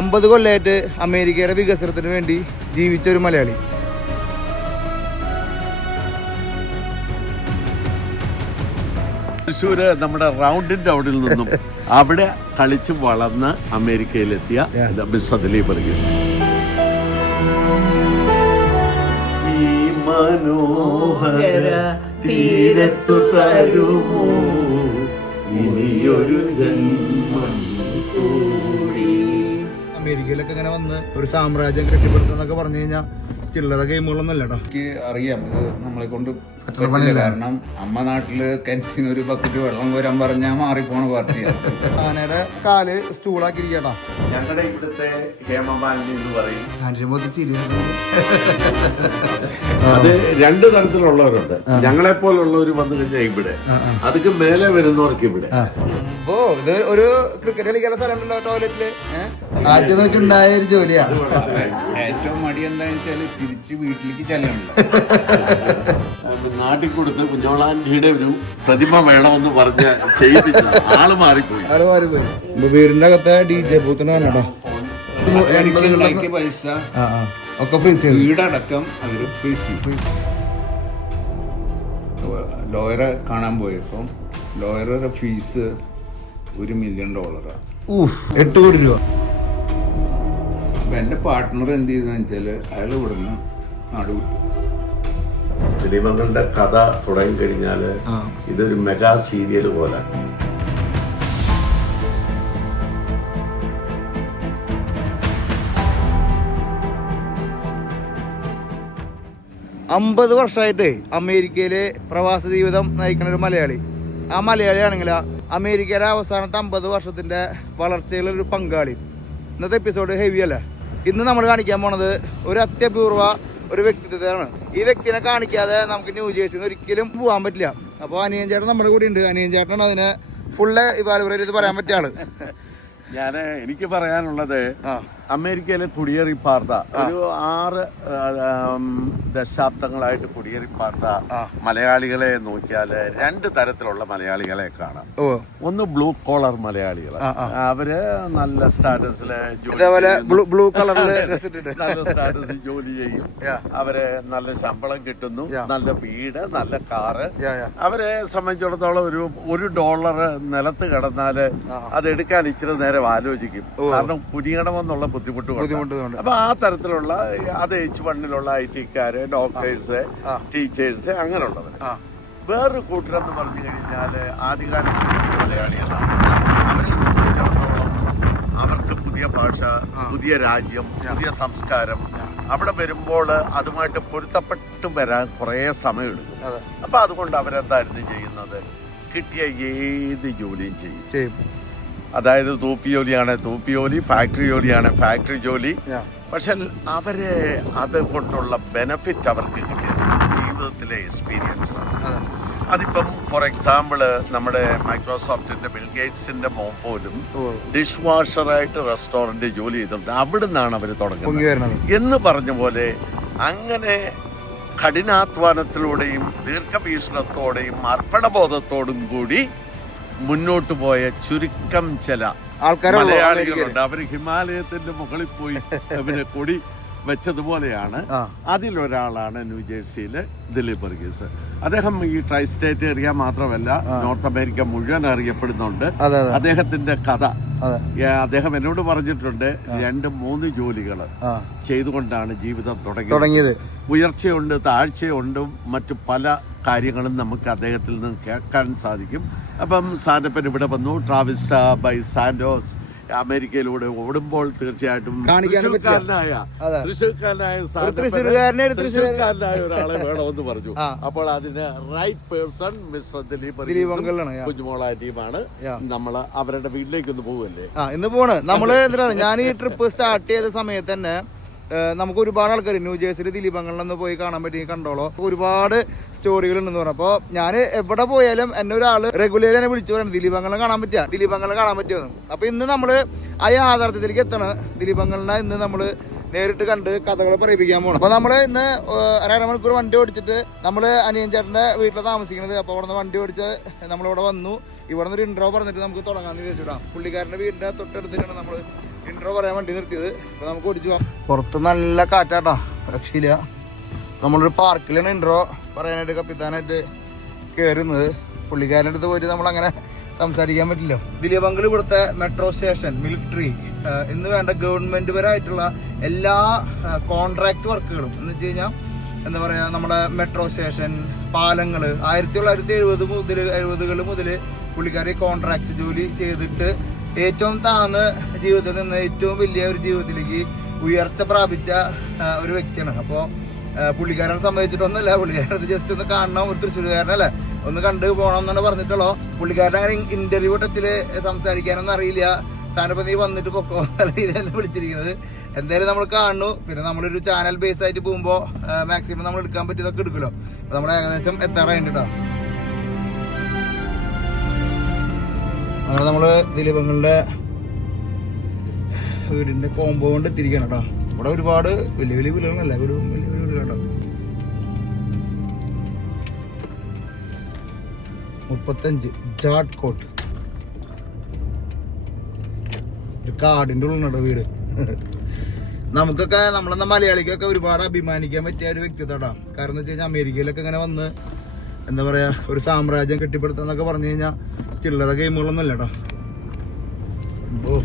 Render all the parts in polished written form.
50 കൊല്ലമായിട്ട് അമേരിക്കയുടെ വികസനത്തിന് വേണ്ടി ജീവിച്ച ഒരു മലയാളി. തൃശ്ശൂര് നമ്മുടെ റൗണ്ടിന്റെ അവിടെ നിന്നും അവിടെ കളിച്ച് വളർന്ന് അമേരിക്കയിലെത്തിയ മിസ്റ്റർ ദിലീപ് വർഗീസ്. ഈ മനോഹര തീരത്തു തരുമോ ഇനിയൊരു ജന്മം കൂടി. അമേരിക്കയിലൊക്കെ ഇങ്ങനെ വന്ന് ഒരു സാമ്രാജ്യം കെട്ടിപ്പടുത്തെന്നൊക്കെ പറഞ്ഞു കഴിഞ്ഞാൽ ചില്ലറ ഗെയിമുകളൊന്നും അല്ലട്ടോ. എനിക്ക് അറിയാം ഇത് നമ്മളെ കൊണ്ട് പറ്റില്ല. കാരണം അമ്മ നാട്ടില് കിണറ്റിന് ഒരു ബക്കറ്റ് വെള്ളം കോരാൻ പറഞ്ഞാൽ മാറിപ്പോണ പാർട്ടിയാണ്. ആനയുടെ കാല് സ്റ്റൂളാക്കിയിരിക്കട്ടാ. ഞങ്ങളുടെ ഇവിടുത്തെ ഹേമമാലിനി എന്ന് പറയും. അത് രണ്ട് തരത്തിലുള്ളവരുണ്ട്. ഞങ്ങളെ പോലുള്ളവർ വന്നു കഴിഞ്ഞാൽ ഇവിടെ, അതൊക്കെ മേലെ വരുന്നവർക്ക് ഇവിടെ. ഓ ഇത് ഒരു ക്രിക്കറ്റ് കളിക്കാനുള്ള സ്ഥലമുണ്ടല്ലോ ടോയ്ലറ്റില്. ആദ്യം നോക്കി ഉണ്ടായ ഒരു ജോലിയാ. ഏറ്റവും മടി എന്താന്ന് വെച്ചാല് തിരിച്ച് വീട്ടിലേക്ക് ചെല്ലണല്ലോ. നാട്ടിൽ കൊടുത്ത് കുഞ്ഞോളാൻറ്റിയുടെ ഒരു പ്രതിമ വേണമെന്ന് പറഞ്ഞ് ചെയ്യിപ്പിച്ച ആള് മാറിപ്പോയി. വീടിന്റെ അകത്തെ DJ ബൂത്തിന് കേട്ടോ. പൈസ ഒക്കെ ഫ്രീസ് ചെയ്തു. വീടടക്കം അവര് ഫ്രീസ് ചെയ്തു. ലോയറെ കാണാൻ പോയപ്പോൾ ലോയറുടെ ഫീസ് $1 മില്യൺ. 8 കോടി രൂപ. അപ്പം എൻ്റെ പാർട്ട്ണർ എന്ത് ചെയ്തെന്ന് വെച്ചാൽ അയാൾ ഇവിടുന്ന് നാട് വിട്ടു. ദിലീപങ്ങളുടെ കഥ തുടങ്ങി കഴിഞ്ഞാല് ഇതൊരു മെഗാ സീരിയൽ പോലെ. അമ്പത് വർഷമായിട്ട് അമേരിക്കയിലെ പ്രവാസ ജീവിതം നയിക്കുന്ന ഒരു മലയാളി. ആ മലയാളിയാണെങ്കിൽ അമേരിക്കയുടെ അവസാനത്തെ 50 വർഷത്തിന്റെ വളർച്ചയിലൊരു പങ്കാളി. ഇന്നത്തെ എപ്പിസോഡ് ഹെവി അല്ലേ. ഇന്ന് നമ്മൾ കാണിക്കാൻ പോണത് ഒരു അത്യപൂർവ ഒരു വ്യക്തിത്വമാണ്. ഈ വ്യക്തിനെ കാണിക്കാതെ നമുക്ക് ന്യൂജേഴ്സിന്ന് ഒരിക്കലും പോകാൻ പറ്റില്ല. അപ്പോൾ അനിയൻ ചേട്ടൻ നമ്മുടെ കൂടെ ഉണ്ട്. അനിയൻ ചേട്ടനാണ് അതിനെ ഫുള്ള് ഇവാലുവറേറ്റ് ചെയ്ത് പറയാൻ പറ്റിയ ആള്. എനിക്ക് പറയാനുള്ളത്, അമേരിക്കയിലെ കുടിയേറി പാർത്ത ഒരു 6 ദശാബ്ദങ്ങളായിട്ട് കുടിയേറി പാർത്ത മലയാളികളെ നോക്കിയാല് 2 തരത്തിലുള്ള മലയാളികളെ കാണാം. ഒന്ന് ബ്ലൂ കോളർ മലയാളികൾ. അവര് നല്ല സ്റ്റാറ്റസില് ബ്ലൂ കളറില് നല്ല സ്റ്റാറ്റസിൽ ജോലി ചെയ്യും. അവര് നല്ല ശമ്പളം കിട്ടുന്നു, നല്ല വീട്, നല്ല കാറ്. അവരെ സംബന്ധിച്ചിടത്തോളം $1 നിലത്ത് കിടന്നാല് അതെടുക്കാൻ ഇച്ചിരി നേരം ആലോചിക്കും. കാരണം കുനിയണമെന്നുള്ള ബുദ്ധിമുട്ടുണ്ട്. അപ്പൊ ആ തരത്തിലുള്ള അത് H1-ലുള്ള IT-ക്കാര്, ഡോക്ടേഴ്സ്, ടീച്ചേഴ്സ്, അങ്ങനെയുള്ളവര്. വേറൊരു കൂട്ടരെന്ന് പറഞ്ഞു കഴിഞ്ഞാല് ആദ്യകാലത്ത് മലയാളികളാണ്. അവരെ സംബന്ധിച്ചിടത്തോളം അവർക്ക് പുതിയ ഭാഷ, പുതിയ രാജ്യം, പുതിയ സംസ്കാരം, അവിടെ വരുമ്പോൾ അതുമായിട്ട് പൊരുത്തപ്പെട്ടു വരാൻ കുറേ സമയമെടുക്കും. അപ്പൊ അതുകൊണ്ട് അവരെന്തായിരുന്നു ചെയ്യുന്നത്, കിട്ടിയ ഏത് ജോലിയും ചെയ്യും. അതായത് തൂപ്പി ജോലിയാണ് തൂപ്പി ജോലി, ഫാക്ടറി ജോലിയാണ് ഫാക്ടറി ജോലി. പക്ഷെ അവര് അത് കൊണ്ടുള്ള ബെനഫിറ്റ് അവർക്ക് കിട്ടിയത് ജീവിതത്തിലെ എക്സ്പീരിയൻസ്. അതിപ്പം ഫോർ എക്സാമ്പിള് നമ്മുടെ മൈക്രോസോഫ്റ്റിന്റെ ബിൽ ഗേറ്റ്സിന്റെ മോൻ പോലും ഡിഷ് വാഷറായിട്ട് റെസ്റ്റോറന്റ് ജോലി ചെയ്തിട്ടുണ്ട്. അവിടുന്നാണ് അവർ തുടങ്ങുന്നത് എന്ന് പറഞ്ഞ പോലെ. അങ്ങനെ കഠിനാധ്വാനത്തിലൂടെയും ദീർഘവീക്ഷണത്തോടെയും അർപ്പണബോധത്തോടും കൂടി മുന്നോട്ട് പോയ ചുരുക്കം ചില മലയാളികളുണ്ട്. അവര് ഹിമാലയത്തിന്റെ മുകളിൽ പോയി അവര് കൊടി വെച്ചതുപോലെയാണ്. അതിലൊരാളാണ് ന്യൂജേഴ്സിയിലെ ദിലീപ് വർഗീസ്. അദ്ദേഹം ഈ ട്രൈ സ്റ്റേറ്റ് ഏരിയ മാത്രമല്ല, നോർത്ത് അമേരിക്ക മുഴുവൻ അറിയപ്പെടുന്നുണ്ട്. അദ്ദേഹത്തിന്റെ കഥ അദ്ദേഹം എന്നോട് പറഞ്ഞിട്ടുണ്ട്. 2-3 ജോലികൾ ചെയ്തുകൊണ്ടാണ് ജീവിതം തുടങ്ങിയത്. ഉയർച്ചയുണ്ട്, താഴ്ചയുണ്ട്, മറ്റു പല കാര്യങ്ങളും നമുക്ക് അദ്ദേഹത്തിൽ നിന്ന് കേൾക്കാൻ സാധിക്കും. അപ്പം സാൻഡപ്പൻ ഇവിടെ വന്നു. ട്രാവിസ്റ്റ ബൈ സാൻഡോസ് അമേരിക്കയിലൂടെ ഓടുമ്പോൾ തീർച്ചയായിട്ടും തൃശ്ശൂർക്കാരനായ ഒരാളെ വേണമെന്ന് പറഞ്ഞു. അപ്പോൾ അതിന് റൈറ്റ് പേഴ്സൺ മിസ്റ്റർ ദിലീപ് കുഞ്ഞുമോള ടീമാണ്. നമ്മള് അവരുടെ വീട്ടിലേക്ക് ഒന്ന് പോകുമല്ലേ? ഇന്ന് പോണ് നമ്മള്. എന്താ, ഞാൻ ഈ ട്രിപ്പ് സ്റ്റാർട്ട് ചെയ്ത സമയത്ത് തന്നെ നമുക്ക് ഒരുപാട് ആൾക്കാർ ന്യൂജേഴ്സിയിൽ ദിലീപങ്ങളിലൊന്ന് പോയി കാണാൻ പറ്റി, കണ്ടോളോ, ഒരുപാട് സ്റ്റോറികൾ ഉണ്ടെന്ന് പറഞ്ഞു. അപ്പോൾ ഞാൻ എവിടെ പോയാലും എന്നെ ഒരാൾ റെഗുലർ എന്നെ വിളിച്ചു പറയുന്നത് ദിലീപങ്ങളെ കാണാൻ പറ്റുമെന്ന്. അപ്പോൾ ഇന്ന് നമ്മൾ ആ യാഥാർത്ഥ്യത്തിലേക്ക് എത്തണം. ദിലീപങ്ങളിനെ ഇന്ന് നമ്മൾ നേരിട്ട് കണ്ട് കഥകൾ പറയിപ്പിക്കാൻ പോകണം. അപ്പോൾ നമ്മൾ ഇന്ന് 1.5 മണിക്കൂർ വണ്ടി ഓടിച്ചിട്ട് നമ്മൾ അനിയൻ ചേട്ടൻ്റെ വീട്ടിലാണ് താമസിക്കുന്നത്. അപ്പോൾ അവിടെ നിന്ന് വണ്ടി ഓടിച്ച് നമ്മളിവിടെ വന്നു. ഇവിടെ നിന്ന് ഒരു ഇൻട്രോ പറഞ്ഞിട്ട് നമുക്ക് തുടങ്ങാമെന്ന് വിചാരിച്ചിടാം. പുള്ളിക്കാരൻ്റെ വീടിൻ്റെ തൊട്ടടുത്തിട്ടാണ് നമ്മൾ ഇൻട്രോ പറയാൻ വേണ്ടി നിർത്തിയത്. അപ്പോൾ നമുക്ക് ഓടിച്ചു പോകാം. പുറത്ത് നല്ല കാറ്റാട്ടാ, രക്ഷയില്ല. നമ്മളൊരു പാർക്കിലാണ് ഇൻട്രോ പറയാനായിട്ട് കപ്പിത്താനായിട്ട് കയറുന്നത്. പുള്ളിക്കാരൻ്റെ അടുത്ത് പോയിട്ട് നമ്മളങ്ങനെ സംസാരിക്കാൻ പറ്റില്ല. ദിലീപങ്കൽ ഇവിടുത്തെ മെട്രോ സ്റ്റേഷൻ, മിലിറ്ററി എന്ന് വേണ്ട ഗവൺമെൻറ് പരമായിട്ടുള്ള എല്ലാ കോൺട്രാക്ട് വർക്കുകളും എന്ന് വെച്ച് കഴിഞ്ഞാൽ എന്താ പറയുക, നമ്മുടെ മെട്രോ സ്റ്റേഷൻ, പാലങ്ങൾ 1970 മുതൽ പുള്ളിക്കാരി കോൺട്രാക്ട് ജോലി ചെയ്തിട്ട് ഏറ്റവും താഴ്ന്ന ജീവിതത്തിൽ നിന്ന് ഏറ്റവും വലിയ ഒരു ജീവിതത്തിലേക്ക് ഉയർച്ച പ്രാപിച്ച ഒരു വ്യക്തിയാണ്. അപ്പോൾ പുള്ളിക്കാരനെ സംബന്ധിച്ചിട്ടൊന്നുമല്ല, പുള്ളിക്കാരത് ജസ്റ്റ് ഒന്ന് കാണണം, ഒരു തൃശ്ശൂരുകാരനല്ലേ, ഒന്ന് കണ്ടു പോകണം എന്നാണ് പറഞ്ഞിട്ടുള്ളൂ. പുള്ളിക്കാരൻ അങ്ങനെ ഇന്റർവ്യൂ ടച്ചിൽ സംസാരിക്കാനൊന്നും അറിയില്ല. സാധനം നീ വന്നിട്ട് പൊക്കോ നല്ല രീതിയിലാണ് വിളിച്ചിരിക്കുന്നത്. എന്തായാലും നമ്മൾ കാണുന്നു. പിന്നെ നമ്മളൊരു ചാനൽ ബേസ് ആയിട്ട് പോകുമ്പോൾ മാക്സിമം നമ്മൾ എടുക്കാൻ പറ്റിയതൊക്കെ എടുക്കുമല്ലോ. അപ്പോൾ നമ്മൾ ഏകദേശം എത്താറായിട്ട് കേട്ടോ. അങ്ങനെ നമ്മൾ ദിലീപങ്ങളുടെ വീടിന്റെ കോമ്പൗണ്ട് എത്തിയിരിക്കണം കേട്ടോ. ഇവിടെ ഒരുപാട് വലിയ വലിയ വീടുകളല്ല, വലിയ വലിയ വീടുകൾ കേട്ടോ. 35 ജാഡ് കോട്ട്, ഒരു കാടിന്റെ ഉള്ളിലുണ്ടോ വീട്. നമുക്കൊക്കെ നമ്മളെന്ന മലയാളിക്കൊക്കെ ഒരുപാട് അഭിമാനിക്കാൻ പറ്റിയ ഒരു വ്യക്തിത്വം. കാരണം എന്ന് വെച്ച് കഴിഞ്ഞാൽ അമേരിക്കയിലൊക്കെ ഇങ്ങനെ വന്ന് എന്താ പറയാ ഒരു സാമ്രാജ്യം കെട്ടിപ്പടുത്താന്നൊക്കെ പറഞ്ഞു കഴിഞ്ഞാൽ ചില്ലറ ഗെയിമുകളൊന്നും അല്ല കേട്ടോ. ഓ,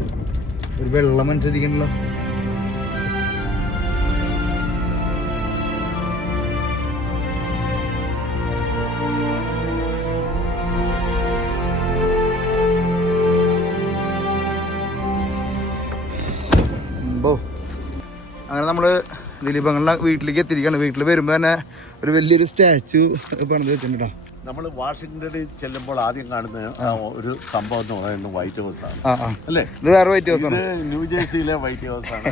ഒരു വെള്ളം മനസ്സിരിക്കണല്ലോ. അങ്ങനെ നമ്മള് ദിലീപങ്ങളുടെ വീട്ടിലേക്ക് എത്തിയിരിക്കുകയാണ്. വീട്ടിൽ വരുമ്പോൾ തന്നെ ഒരു വലിയൊരു സ്റ്റാച്ചു പണിത് വെച്ചിട്ടുണ്ടോ. നമ്മൾ വാഷിംഗ്ടണിൽ ചെല്ലുമ്പോൾ ആദ്യം കാണുന്ന ഒരു സംഭവം എന്ന് പറയുന്നത് വൈറ്റ് ഹൗസ് ആണ്, അല്ലേ? ഇത് വേറെ വൈറ്റ് ഹൗസ് ആണ്, ന്യൂജേഴ്സിയിലെ വൈറ്റ് ഹൗസ് ആണ്.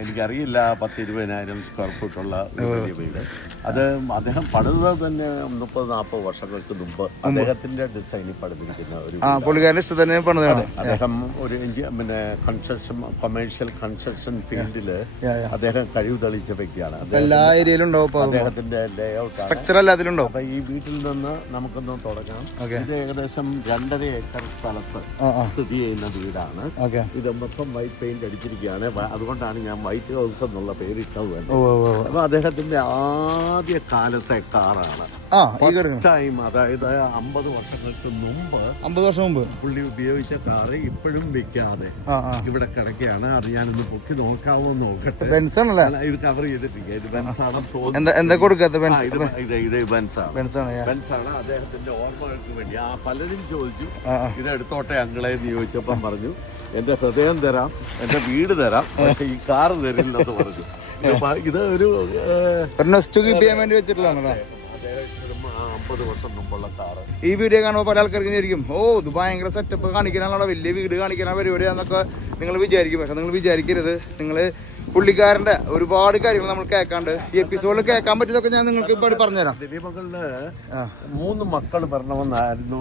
എനിക്കറിയില്ല, 10-20,000 സ്ക്വയർ ഫുട്ടുള്ള ഒരു വലിയ വീട്. അത് അദ്ദേഹം പണിതത് തന്നെ 30-40 വർഷങ്ങൾക്ക് മുമ്പ് അദ്ദേഹത്തിന്റെ ഡിസൈനിൽ പണിതിരിക്കുന്ന ഒരു പുള്ളിക്കാരന്റെ ഇഷ്ടം തന്നെ പണിതാണ്. അദ്ദേഹം ഒരു പിന്നെ കൊമേഴ്ഷ്യൽ കൺസ്ട്രക്ഷൻ ഫീൽഡില് അദ്ദേഹം കഴിവ് തെളിയിച്ച വ്യക്തിയാണ്. എല്ലാ ഏരിയയിലും ഉണ്ടാവും അദ്ദേഹത്തിന്റെ ലേഔട്ട് സ്ട്രക്ചർ എല്ലാത്തിലും ഉണ്ടാവും. അപ്പൊ ഈ വീട്ടിൽ നിന്ന് നമുക്കൊന്ന് തുടങ്ങാം. ഇത് ഏകദേശം 2.5 ഏക്കർ സ്ഥലത്ത് സ്ഥിതി ചെയ്യുന്ന വീടാണ്. ഇത് മൊത്തം വൈറ്റ് പെയിന്റ് അടിച്ചിരിക്കുകയാണ്. അതുകൊണ്ടാണ് ഞാൻ വൈറ്റ് ഹൗസ് എന്നുള്ള പേരിട്ടത് തന്നെ. അപ്പൊ അദ്ദേഹത്തിന്റെ ആദ്യ കാലത്തെ കാറാണ് ടൈം, അതായത് 50 വർഷങ്ങൾക്ക് മുമ്പ്, 50 വർഷം മുമ്പ് പുള്ളി ഉപയോഗിച്ച കാറ് ഇപ്പോഴും വിൽക്കാതെ ഇവിടെ കിടക്കുകയാണ്. അത് ഞാനൊന്ന് പൊക്കി നോക്കാവോ നോക്കട്ടെ. ഇത് കവർ ചെയ്തിട്ടില്ല. ഇത് ബെൻസാണ്. എന്താ കൊടുക്കാത്ത ഇത് ബെൻസാണ്. അദ്ദേഹത്തിന്റെ ഓർമ്മകൾക്ക് വേണ്ടി പലരും ചോദിച്ചു ഇത് എടുത്തോട്ടെ അങ്കിളെ എന്ന് ചോദിച്ചപ്പം പറഞ്ഞു, എന്റെ ഹൃദയം തരാം, എന്റെ വീട് തരാം, പക്ഷെ ഈ കാറ് തരില്ലെന്ന് പറഞ്ഞു. ഇത് ഒരു വെച്ചിട്ടുള്ളതാണ്. 50 വർഷം മുമ്പുള്ള കാറ്. ഈ വീഡിയോ കാണുമ്പോൾ പല ആൾക്കാർക്ക് വിചാരിക്കും, ഓ ഇത് ഭയങ്കര സെറ്റപ്പ് കാണിക്കാനുള്ള വലിയ വീട് കാണിക്കാനുള്ള പരിപാടിയാന്നൊക്കെ നിങ്ങൾ വിചാരിക്കും. പക്ഷെ നിങ്ങൾ വിചാരിക്കരുത്. നിങ്ങൾ പുള്ളിക്കാരന്റെ ഒരുപാട് കാര്യങ്ങൾ നമ്മൾ കേൾക്കാണ്ട് ഈ എപ്പിസോഡിൽ കേൾക്കാൻ പറ്റിയതൊക്കെ ഞാൻ നിങ്ങൾക്ക് ഇപ്പോൾ പറഞ്ഞുതരാം. ദിലീപങ്കളിന് 3 മക്കൾ വരണമെന്നായിരുന്നു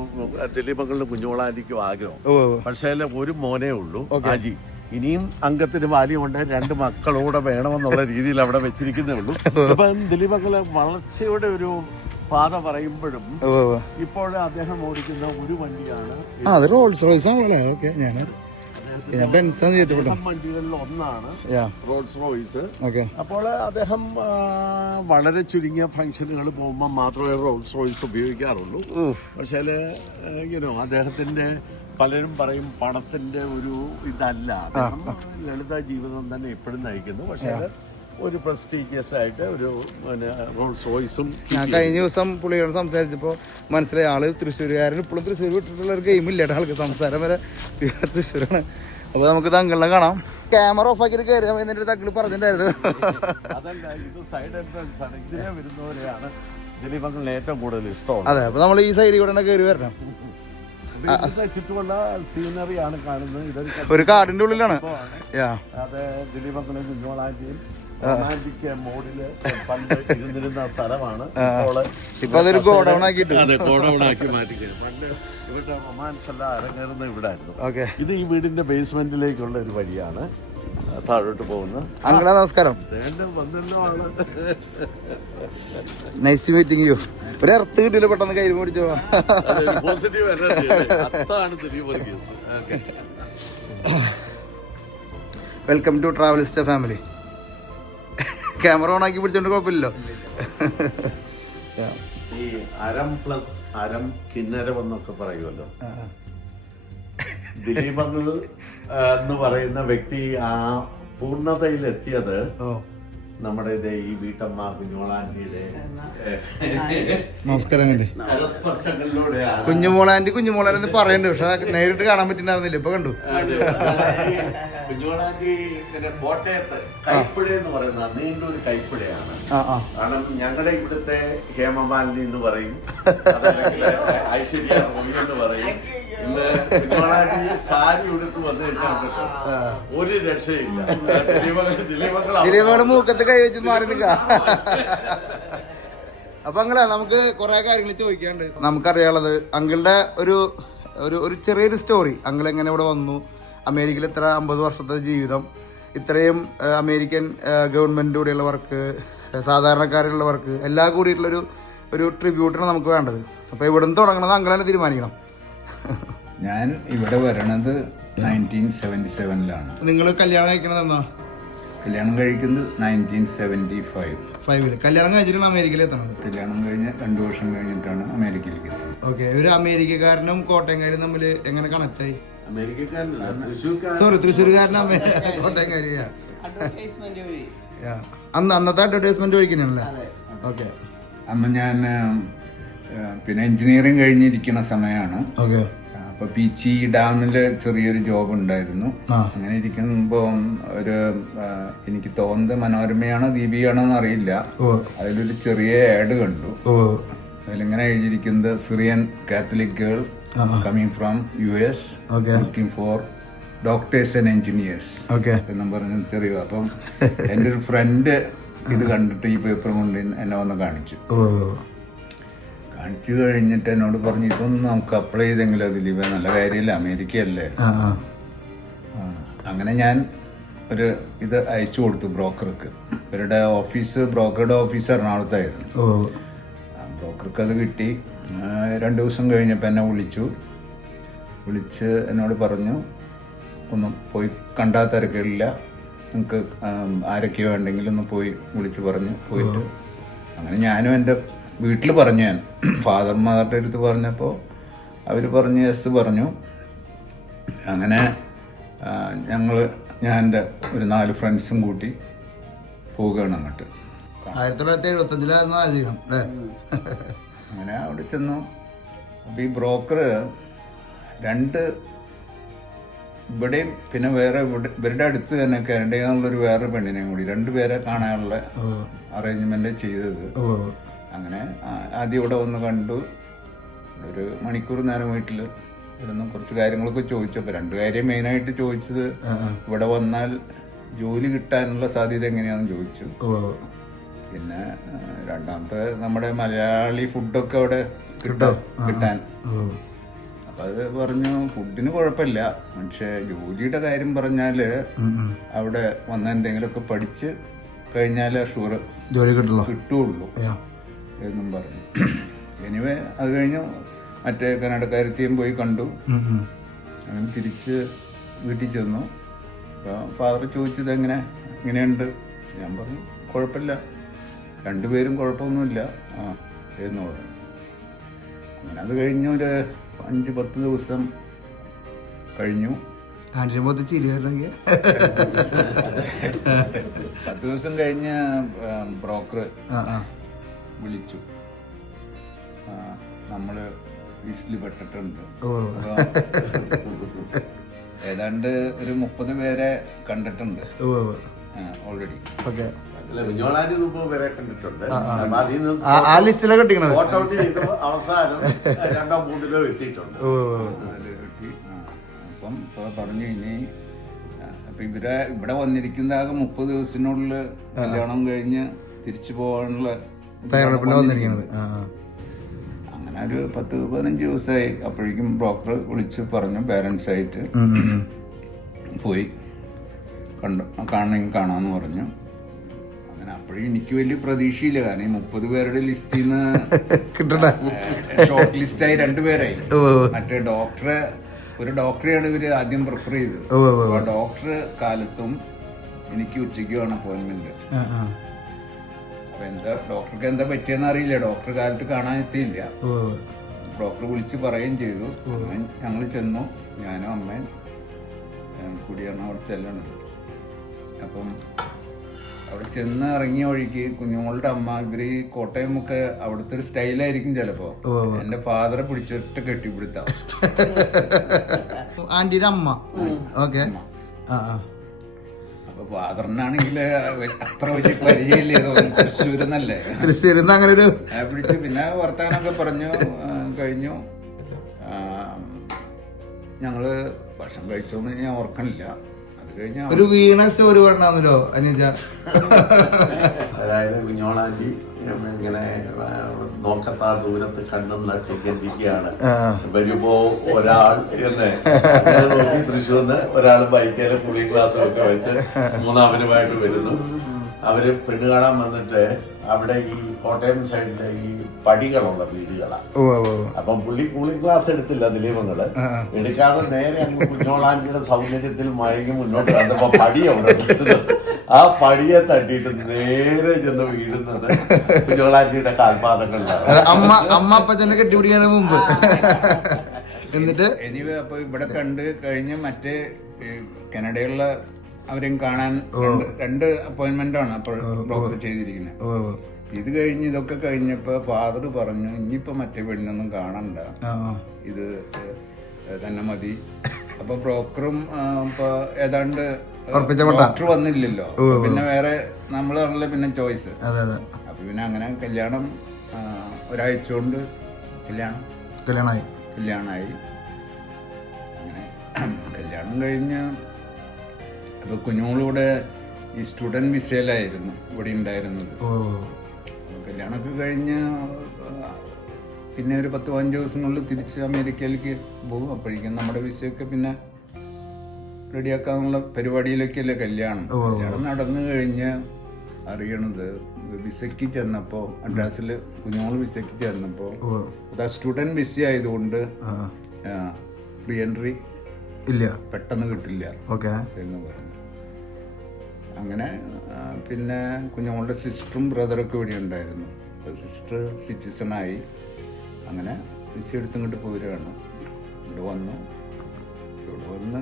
ദിലീപങ്കളിന് കുഞ്ഞോളാന്റിക്കും ആഗ്രഹം. പക്ഷേ ഒരു മോനേ ഉള്ളൂ, ആജി. ഇനിയും അംഗത്തിന് ബാല്യമുണ്ട്, 2 മക്കളൂടെ വേണമെന്നുള്ള രീതിയിൽ അവിടെ വെച്ചിരിക്കുന്നേ ഉള്ളൂ. അപ്പം ദിലീപങ്കള് വളർച്ചയുടെ ഒരു പാത പറയുമ്പോഴും ഇപ്പോൾ അദ്ദേഹം ഓടിക്കുന്ന ഒരു വണ്ടിയാണ് റോൾസ് റോയ്സ് ആണല്ലേ. വണ്ടികളിൽ ഒന്നാണ് റോൾസ് റോയ്സ്. അപ്പോൾ അദ്ദേഹം വളരെ ചുരുങ്ങിയ ഫംഗ്ഷനുകൾ പോകുമ്പോൾ മാത്രമേ റോൾസ് റോയ്സ് ഉപയോഗിക്കാറുള്ളൂ. പക്ഷേ അദ്ദേഹത്തിന്റെ പലരും പറയും പണത്തിന്റെ ഒരു ഇതല്ല, അദ്ദേഹം ലളിത ജീവിതം തന്നെ എപ്പോഴും നയിക്കുന്നു. പക്ഷേ ഒരു പ്രസ്റ്റീജിയസ് ആയിട്ട് ഒരു റോൾസ് റോയ്സും. ഞാൻ കഴിഞ്ഞ ദിവസം പുള്ളിയോട് സംസാരിച്ചപ്പോൾ മനസ്സിലായി ആള് തൃശ്ശൂരുകാരൻ. ഇപ്പോഴും തൃശ്ശൂർ വിട്ടിട്ടുള്ള ഒരു ഗെയിം ഇല്ല ആൾക്ക്, സംസാരം വരെ തൃശ്ശൂരാണ്. അപ്പൊ നമുക്ക് തങ്കളെ കാണാം. ക്യാമറ ഓഫ് ആക്കിയിട്ട് കയറിയാൽ എന്നിട്ട് തങ്കിള് പറഞ്ഞിട്ടുണ്ടായിരുന്നു. അതല്ല, ഇത് സൈഡ് എൻട്രൻസ് ആണ്. ഇതിനെ വരുന്നവരെയാണ് ദിലീപങ്കളിന് ഏറ്റവും കൂടുതൽ ഇഷ്ടമാണ്. അതെ, അപ്പൊ നമ്മൾ ഈ സൈഡിൽ കൂടെ കയറി വരണം. ചുറ്റുമുള്ള സീനറിയാണ് കാണുന്നത്. ഇതൊരു ഒരു കാടിന്റെ ഉള്ളിലാണ്. അതെ, ദിലീപങ്കളും കുഞ്ഞോളാന്റിയും റൊമാൻറ്റിക് മോഡില് പണ്ട് ഇരുന്നിരുന്ന സ്ഥലമാണ്. ഇപ്പൊ അതൊരു ഗോഡൌൺ ആക്കിയിട്ട് ഗോഡൌൺ ആക്കി മാറ്റിക്കുന്നത്. പണ്ട് ഇവരുടെ റൊമാൻസ് എല്ലാം അരങ്ങേറുന്ന ഇവിടെ ആയിരുന്നു. ഇത് ഈ വീടിന്റെ ബേസ്മെന്റിലേക്കുള്ള ഒരു വഴിയാണ്. താഴോട്ട് പോകുന്നു. അങ്കിളെ നമസ്കാരം. Nice meeting you. ഒരു എർത്ത് കിട്ടിയില്ല, പെട്ടെന്ന് കയ്യിൽ മേടിച്ചോ. Welcome to Travelist Family. Camera on ആക്കി പിടിച്ചോണ്ട് കുഴപ്പമില്ലല്ലോ. ഈ അരം പ്ലസ് അരം കിന്നരം എന്നൊക്കെ പറയുമല്ലോ. ദിലീപങ്ങൾ എന്ന് പറയുന്ന വ്യക്തി ആ പൂർണ്ണതയിലെത്തിയത് നമ്മുടെ ഈ വീട്ടമ്മ കുഞ്ഞോളാൻറ്റിയുടെ നമസ്കാരം. കരസ്പർശങ്ങളിലൂടെയാണ്. കുഞ്ഞുമോളാൻറ്റി പറയണ്ട്, പക്ഷെ നേരിട്ട് കാണാൻ പറ്റുന്നുണ്ടായിരുന്നില്ല, ഇപ്പൊ കണ്ടു. കുഞ്ഞോളാൻറ്റി പിന്നെ കോട്ടയത്ത് കൈപ്പുഴ എന്ന് പറയുന്ന നീണ്ടൊരു കൈപ്പുഴയാണ്. കാരണം ഞങ്ങളുടെ ഇവിടുത്തെ ഹേമമാലിനി എന്ന് പറയും, ഐശ്വര്യ എന്ന് പറയും. ഇന്ന് കുഞ്ഞോളാൻറ്റി സാരി ഉടുത്ത് വന്നു കഴിഞ്ഞാൽ ഒരു രക്ഷയില്ല. ദിലീപങ്ങള് മൂക്കത്ത് കൈവച്ച് മാറി നിൽക്കാം. അപ്പൊ അങ്ങളെ നമുക്ക് കുറെ കാര്യങ്ങൾ ചോദിക്കാണ്ട്. നമുക്കറിയാനുള്ളത് അങ്കിളുടെ ഒരു ചെറിയൊരു സ്റ്റോറി. അങ്കിൾ എങ്ങനെ ഇവിടെ വന്നു, അമേരിക്കയിൽ ഇത്ര 50 വർഷത്തെ ജീവിതം, ഇത്രയും അമേരിക്കൻ ഗവൺമെൻറ്റിൻ്റെ കൂടെയുള്ള വർക്ക്, സാധാരണക്കാരുള്ള വർക്ക്, എല്ലാം കൂടിയിട്ടുള്ളൊരു ട്രിബ്യൂട്ടാണ് നമുക്ക് വേണ്ടത്. അപ്പോൾ ഇവിടെ നിന്ന് തുടങ്ങണത് അങ്കിൾ തന്നെ തീരുമാനിക്കണം. ഞാൻ ഇവിടെ വരണത് 1977-ലാണ്. നിങ്ങൾ കല്യാണം കഴിക്കണത് എന്നാ? കല്യാണം കഴിക്കുന്നത് 1975. കല്യാണം കഴിച്ചിട്ടാണ് അമേരിക്കയിൽ എത്തണത്. കല്യാണം കഴിഞ്ഞ് 2 വർഷം കഴിഞ്ഞിട്ടാണ് അമേരിക്കയിലേക്ക് എത്തുന്നത്. ഓക്കെ. ഒരു അമേരിക്കക്കാരനും കോട്ടയംകാരും തമ്മിൽ എങ്ങനെ കണക്ട് ആയി? തൃശ്ശൂർക്കാരനും കോട്ടയംകാരിയാ. അന്നത്തെ അഡ്വർടൈസ്മെന്റ് വഴിക്കുന്നല്ലേ? ഓക്കെ. അന്ന് ഞാൻ പിന്നെ എഞ്ചിനീയറിംഗ് കഴിഞ്ഞിരിക്കുന്ന സമയമാണ്. ഓക്കെ. അപ്പൊ പീച്ചി ഡാമില് ചെറിയൊരു ജോബ് ഉണ്ടായിരുന്നു. അങ്ങനെ ഇരിക്കുമ്പോ എനിക്ക് തോന്നുന്നത് മനോരമയാണോ ദീപികയാണോ എന്ന് അറിയില്ല, അതിലൊരു ചെറിയ ആഡ് കണ്ടു. അതിലിങ്ങനെ എഴുതിയിരിക്കുന്നത് Syrian Catholic girl coming from US looking for doctors and engineers എന്നും പറഞ്ഞ് ചെറിയ. അപ്പം എൻ്റെ ഒരു ഫ്രണ്ട് ഇത് കണ്ടിട്ട് ഈ പേപ്പർ കൊണ്ട് എന്നെ വന്ന് കാണിച്ചു കഴിഞ്ഞിട്ട് എന്നോട് പറഞ്ഞു, ഇതൊന്നും നമുക്ക് അപ്ലൈ ചെയ്തെങ്കിലും ദിലീപ, നല്ല കാര്യമില്ല, അമേരിക്കയല്ലേ. അങ്ങനെ ഞാൻ ഇത് അയച്ചു കൊടുത്തു ബ്രോക്കർക്ക്. ഇവരുടെ ബ്രോക്കറുടെ ഓഫീസ് എറണാകുളത്തായിരുന്നു. ബ്രോക്കർക്ക് അത് കിട്ടി. 2 ദിവസം കഴിഞ്ഞപ്പോൾ എന്നെ വിളിച്ച് എന്നോട് പറഞ്ഞു, ഒന്നും പോയി കണ്ടാൽ തിരക്കില്ല, നിങ്ങൾക്ക് ആരൊക്കെയോ ഉണ്ടെങ്കിലും ഒന്ന് പോയി വിളിച്ച് പറഞ്ഞു പോയിട്ട്. അങ്ങനെ ഞാനും എൻ്റെ വീട്ടിൽ പറഞ്ഞു, ഞാൻ ഫാദർമാരുടെ അടുത്ത് പറഞ്ഞപ്പോൾ അവർ പറഞ്ഞു യെസ് പറഞ്ഞു. അങ്ങനെ ഞാൻ എൻ്റെ ഒരു 4 ഫ്രണ്ട്സും കൂട്ടി പോവുകയാണ് അങ്ങോട്ട്. 1975 അങ്ങനെ അവിടെ ചെന്നു. അപ്പോൾ ഈ ബ്രോക്കർ 2 ഇവിടെയും പിന്നെ വേറെ ഇവരുടെ അടുത്ത് തന്നെ കാനഡയിൽ നിന്നുള്ളൊരു വേറെ പെണ്ണിനെയും കൂടി 2 പേരെ കാണാനുള്ള അറേഞ്ച്മെന്റ് ചെയ്തത്. അങ്ങനെ ആദ്യം ഇവിടെ വന്ന് കണ്ടു. 1 മണിക്കൂർ നേരം വീട്ടിൽ ഇരുന്ന് കുറച്ച് കാര്യങ്ങളൊക്കെ ചോദിച്ചു. അപ്പോൾ 2 കാര്യം മെയിനായിട്ട് ചോദിച്ചത്, ഇവിടെ വന്നാൽ ജോലി കിട്ടാനുള്ള സാധ്യത എങ്ങനെയാണെന്ന് ചോദിച്ചു. പിന്നെ രണ്ടാമത്തെ നമ്മുടെ മലയാളി ഫുഡൊക്കെ അവിടെ കിട്ടാൻ. അപ്പം അത് പറഞ്ഞു ഫുഡിന് കുഴപ്പമില്ല, പക്ഷേ ജോലിയുടെ കാര്യം പറഞ്ഞാൽ അവിടെ വന്ന എന്തെങ്കിലുമൊക്കെ പഠിച്ച് കഴിഞ്ഞാൽ ഷുവർ ജോലി കിട്ടുള്ളൂ എന്നും പറഞ്ഞു. എനിവേ അത് കഴിഞ്ഞു മറ്റേ കന്നഡക്കാരത്തെയും പോയി കണ്ടു. അങ്ങനെ തിരിച്ച് വീട്ടിൽ ചെന്നു. അപ്പോൾ ഫാദർ ചോദിച്ചത് എങ്ങനെയുണ്ട്? ഞാൻ പറഞ്ഞു കുഴപ്പമില്ല, 2 പേരും കുഴപ്പമൊന്നുമില്ല എന്ന് പറഞ്ഞു. അങ്ങനെ അത് കഴിഞ്ഞു ഒരു 5-10 ദിവസം കഴിഞ്ഞു. 10 ദിവസം കഴിഞ്ഞ് ബ്രോക്കർ വിളിച്ചു, നമ്മള് ലിസ്റ്റിൽ പെട്ടിട്ടുണ്ട്. ഏതാണ്ട് ഒരു 30 പേരെ കണ്ടിട്ടുണ്ട് ഓൾറെഡി. അവസാനം 2-3 എത്തിയിട്ടുണ്ട്. അപ്പം പറഞ്ഞു ഇനി അപ്പൊ ഇവിടെ വന്നിരിക്കുന്ന ആകെ 30 ദിവസത്തിനുള്ളിൽ കല്യാണം കഴിഞ്ഞ് തിരിച്ചു പോകാനുള്ള തയ്യാറെടുപ്പിലാണ്. അങ്ങനെ ഒരു 10-15 ദിവസമായി. അപ്പോഴേക്കും ബ്രോക്കർ വിളിച്ച് പറഞ്ഞു പേരൻസ് ആയിട്ട് പോയി. കാണാമെന്ന് പറഞ്ഞു. അങ്ങനെ അപ്പോഴും എനിക്ക് വലിയ പ്രതീക്ഷയില്ല, കാരണം ഈ 30 പേരുടെ ലിസ്റ്റിൽ നിന്ന് ഷോർട്ട് ലിസ്റ്റായി 2 പേരായി. മറ്റേ ഒരു ഡോക്ടറെയാണ് ഇവര് ആദ്യം പ്രിഫർ ചെയ്തത്. ഡോക്ടർ കാലത്തും എനിക്ക് ഉച്ചയ്ക്കുമാണ് അപ്പോയിന്റ്മെന്റ്. അപ്പൊ ഡോക്ടർക്ക് എന്താ പറ്റിയെന്ന് അറിയില്ല, ഡോക്ടർ കാലത്ത് കാണാൻ എത്തിയില്ല. ഡോക്ടർ വിളിച്ച് പറയുകയും ചെയ്തു. ഞങ്ങൾ ചെന്നു, ഞാനും അമ്മയും കൂടിയാണ് അവിടെ ചെല്ലണത്. അപ്പം അവിടെ ചെന്ന് ഇറങ്ങിയ വഴിക്ക് കുഞ്ഞുങ്ങളുടെ അമ്മ, ഇവര് ഈ കോട്ടയമൊക്കെ അവിടുത്തെ ഒരു സ്റ്റൈലായിരിക്കും ചിലപ്പോ, എന്റെ ഫാദറെ പിടിച്ചൊറ്റ കെട്ടിപ്പിടുത്താം. ആന്റിയുടെ അമ്മ. ഓക്കെ. അപ്പൊ ഫാദറിനാണെങ്കിൽ അത്ര വലിയ പരിചയമില്ലേ, തൃശ്ശൂരെന്നല്ലേ, തൃശ്ശൂരിന്ന് അങ്ങനെ ഒരു പിടിച്ച് പിന്നെ വർത്താനൊക്കെ പറഞ്ഞു കഴിഞ്ഞു. ഞങ്ങള് ഭക്ഷണം കഴിച്ചോന്ന് ഞാൻ ഓർക്കണില്ല. അത് കഴിഞ്ഞ ഒരു വീണ സ്റ്റോറി പറഞ്ഞാന്നല്ലോ അനുജ. അതായത് കുഞ്ഞോളാൻറ്റി ഇങ്ങനെ നോക്കത്താ ദൂരത്ത് കണ്ണും നട്ടിരിക്കുകയാണ്. വരുമ്പോ ഒരാൾ എന്ന് നോക്കി തൃശ്ശൂർന്ന് ഒരാൾ ബൈക്കേല് കൂളിംഗ് ഗ്ലാസ്സും ഒക്കെ വെച്ച് മൂന്നാമനുമായിട്ട് വരുന്നു. അവര് പെണ്ണ് കാണാൻ വന്നിട്ട് അവിടെ ഈ കോട്ടയം സൈഡിലെ ഈ പടികളുള്ള വീടുകളാണ്. അപ്പം പുള്ളി കൂളിംഗ് ഗ്ലാസ് എടുത്തില്ല ദിലീപങ്ങള്, എടുക്കാതെ നേരെ അങ്ങ് കുഞ്ഞോളാൻറ്റിയുടെ സൗന്ദര്യത്തിൽ മയങ്ങി മുന്നോട്ട് വന്നപ്പോ പടി അവിടെ നിൽക്കുന്നത്. ആ പടിയെ തട്ടിയിട്ട് നേരെ ചെന്ന് വീഴുന്നത് കുഞ്ഞോളാൻറ്റിയുടെ കാൽപാദങ്ങളിലാണ്. അമ്മ അപ്പച്ചനെ കെട്ടിപ്പിടിക്കാൻ മുമ്പ്. എന്നിട്ട് എനിവേ അപ്പൊ ഇവിടെ കണ്ട് കഴിഞ്ഞ് മറ്റേ കാനഡയിലുള്ള അവരെയും കാണാൻ 2 അപ്പോയിന്റ്മെന്റാണ് അപ്പോൾ ഡോക്ടർ ചെയ്തിരിക്കുന്നത്. ഇത് കഴിഞ്ഞ് ഇതൊക്കെ കഴിഞ്ഞപ്പോ ഫാദർ പറഞ്ഞു, ഇനിയിപ്പോ മറ്റേ പെണ്ണൊന്നും കാണണ്ട, ഇത് തന്നെ മതി. അപ്പൊ ബ്രോക്കറും ഇപ്പൊ ഏതാണ്ട് ഡോക്ടർ വന്നില്ലല്ലോ, പിന്നെ വേറെ നമ്മളാണല്ലോ പിന്നെ ചോയ്സ്. അപ്പൊ പിന്നെ അങ്ങനെ കല്യാണം ഒരാഴ്ച കൊണ്ട് കല്യാണമായി. അങ്ങനെ കല്യാണം കഴിഞ്ഞ് അപ്പൊ കുഞ്ഞുങ്ങളിവിടെ ഈ സ്റ്റുഡന്റ് വിസയിലായിരുന്നു ഇവിടെ ഉണ്ടായിരുന്നത്. കല്യാണമൊക്കെ കഴിഞ്ഞ് പിന്നെ ഒരു 10-15 ദിവസത്തിനുള്ളിൽ തിരിച്ച് അമേരിക്കയിലേക്ക് പോകും. അപ്പോഴേക്കും നമ്മുടെ വിസയൊക്കെ പിന്നെ റെഡിയാക്കാനുള്ള പരിപാടിയിലൊക്കെയല്ലേ കല്യാണം. കല്യാണം നടന്നു കഴിഞ്ഞ് അറിയണത് വിസയ്ക്ക് ചെന്നപ്പോൾ അഡ്രസ്സിൽ കുഞ്ഞുങ്ങൾ വിസയ്ക്ക് ചെന്നപ്പോൾ സ്റ്റുഡന്റ് വിസ ആയതുകൊണ്ട് റീ എൻട്രി ഇല്ല, പെട്ടെന്ന് കിട്ടില്ല എന്ന് പറഞ്ഞു. അങ്ങനെ പിന്നെ കുഞ്ഞുങ്ങളുടെ സിസ്റ്ററും ബ്രദറൊക്കെ ഇവിടെ ഉണ്ടായിരുന്നു. സിസ്റ്റർ സിറ്റിസണായി. അങ്ങനെ വിസ എടുത്തിങ്ങോട്ട് പോരുകയാണ്. ഇവിടെ വന്ന്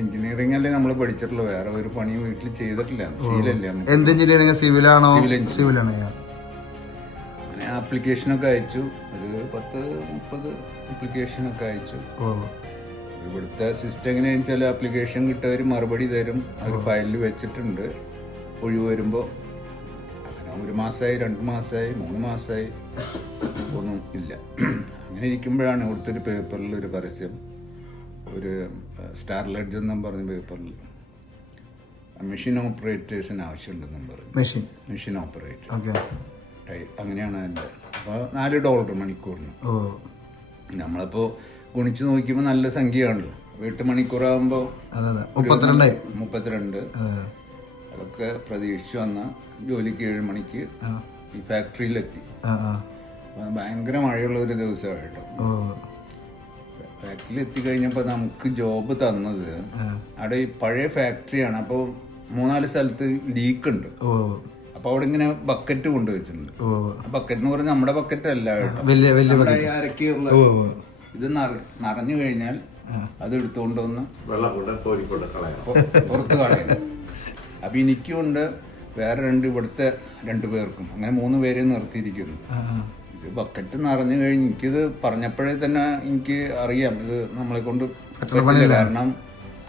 എഞ്ചിനീയറിംഗ് അല്ലേ നമ്മൾ പഠിച്ചിട്ടുള്ളൂ, വേറെ ഒരു പണിയും വീട്ടിൽ ചെയ്തിട്ടില്ല, ശീലല്ലേ. എന്ത് എഞ്ചിനീയറിംഗ്? സിവിലാണോ? സിവിലാണ്. അങ്ങനെ ആപ്ലിക്കേഷനൊക്കെ അയച്ചു, ഒരു 10-30 ആപ്ലിക്കേഷനൊക്കെ അയച്ചു. ഇവിടുത്തെ സിസ്റ്റം എങ്ങനെയാണെന്ന് വെച്ചാൽ ആപ്ലിക്കേഷൻ കിട്ടിയവർ മറുപടി തരും, അവർ ഫയലിൽ വെച്ചിട്ടുണ്ട്. ഒഴിവ് വരുമ്പോൾ അങ്ങനെ 1 മാസമായി, 2 മാസമായി, 3 മാസമായി, ഒന്നും ഇല്ല. അങ്ങനെ ഇരിക്കുമ്പോഴാണ് ഇവിടുത്തെ ഒരു പേപ്പറിൽ ഒരു പരസ്യം, ഒരു സ്റ്റാർ ലെഡ്ജ് എന്നും പറഞ്ഞ പേപ്പറിൽ മെഷീൻ ഓപ്പറേറ്റേഴ്സിന് ആവശ്യമുണ്ടെന്നും പറഞ്ഞു. മെഷീൻ ഓപ്പറേറ്റർ അങ്ങനെയാണ് അതിൻ്റെ. അപ്പോൾ $4 മണിക്കൂറിന്. നമ്മളിപ്പോൾ ഗുണിച്ച് നോക്കിയപ്പോൾ നല്ല സംഖ്യയാണല്ലോ. 8 മണിക്കൂറാകുമ്പോൾ 32. അതൊക്കെ പ്രതീക്ഷിച്ചു വന്ന ജോലിക്ക് 7 മണിക്ക് ഈ ഫാക്ടറിയിലെത്തി. ഭയങ്കര മഴയുള്ള ഒരു ദിവസമാണ് കേട്ടോ. ഫാക്ടറിയിൽ എത്തിക്കഴിഞ്ഞപ്പോൾ നമുക്ക് ജോബ് തന്നത് അവിടെ ഈ പഴയ ഫാക്ടറിയാണ്. അപ്പോൾ 3-4 സ്ഥലത്ത് ലീക്ക് ഉണ്ട്. അപ്പൊ അവിടെ ഇങ്ങനെ ബക്കറ്റ് കൊണ്ടുവച്ചിട്ടുണ്ട്. ബക്കറ്റ് എന്ന് പറഞ്ഞാൽ നമ്മുടെ ബക്കറ്റ് അല്ല കേട്ടോ, അരക്കുള്ള. ഇത് നിറഞ്ഞു കഴിഞ്ഞാൽ അത് എടുത്തുകൊണ്ട് വന്ന് പുറത്ത് കളയണം. അപ്പൊ എനിക്കുണ്ട് വേറെ 2 ഇവിടുത്തെ 2 പേർക്കും, അങ്ങനെ 3 പേരെ നിർത്തിയിരിക്കുന്നു. ഇത് ബക്കറ്റ് നിറഞ്ഞു കഴിഞ്ഞ് എനിക്കിത് പറഞ്ഞപ്പോഴേ തന്നെ എനിക്ക് അറിയാം ഇത് നമ്മളെ കൊണ്ട് പറ്റില്ല. കാരണം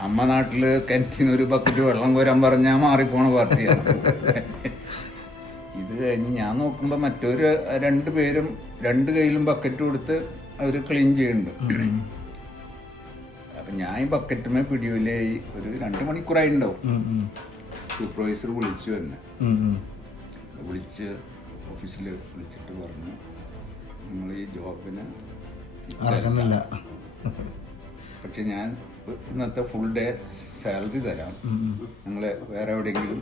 അമ്മ നാട്ടില് കിണറ്റിന് ഒരു ബക്കറ്റ് വെള്ളം കോരാൻ പറഞ്ഞാൽ മാറിപ്പോണ പാർട്ടിയാണ്. ഇത് കഴിഞ്ഞ് ഞാൻ നോക്കുമ്പോ മറ്റൊരു 2 പേരും 2 കയ്യിലും ബക്കറ്റ് കൊടുത്ത് അവര് ക്ലീൻ ചെയ്യുന്നുണ്ട്. അപ്പൊ ഞാൻ ഈ ബക്കറ്റുമേ പിടിവില്ലായി. ഒരു 2 മണിക്കൂറായി ഉണ്ടാവും. സൂപ്പർവൈസർ വിളിച്ചു തന്നെ, വിളിച്ച് ഓഫീസിൽ വിളിച്ചിട്ട് പറഞ്ഞു, നിങ്ങൾ ഈ ജോബിന് പക്ഷെ ഞാൻ ഇന്നത്തെ ഫുൾ ഡേ സാലറി തരാം, നിങ്ങൾ വേറെ എവിടെയെങ്കിലും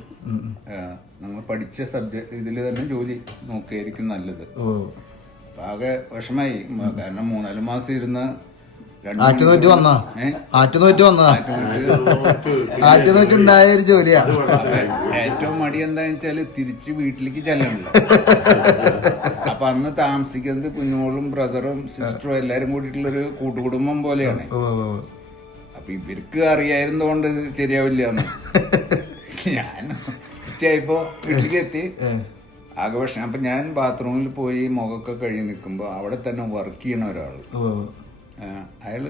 നിങ്ങൾ പഠിച്ച സബ്ജക്ട് ഇതിൽ തന്നെ ജോലി നോക്കിയായിരിക്കും നല്ലത്. ആകെ വിഷമായി, കാരണം 3-4 മാസം ഇരുന്ന് ആറ്റുനോറ്റുണ്ടായ ഒരു ജോലിയാ. ഏറ്റവും മടി എന്താന്ന് വെച്ചാല് തിരിച്ച് വീട്ടിലേക്ക് ചെല്ലണല്ലോ. അപ്പൊ അന്ന് താമസിക്കുന്നത് കുഞ്ഞുമോളും ബ്രദറും സിസ്റ്ററും എല്ലാരും കൂടിയിട്ടുള്ളൊരു കൂട്ടുകുടുംബം പോലെയാണ്. അപ്പൊ ഇവർക്ക് അറിയായിരുന്നോണ്ട് ഇത് ശരിയാവില്ല. ഞാൻ ഉച്ചയായപ്പോ വീട്ടിലേക്ക് എത്തി, ആകെ വിഷം. അപ്പൊ ഞാൻ ബാത്റൂമിൽ പോയി മുഖമൊക്കെ കഴുകി നിൽക്കുമ്പോ അവിടെ തന്നെ വർക്ക് ചെയ്യണ ഒരാള്, അയാള്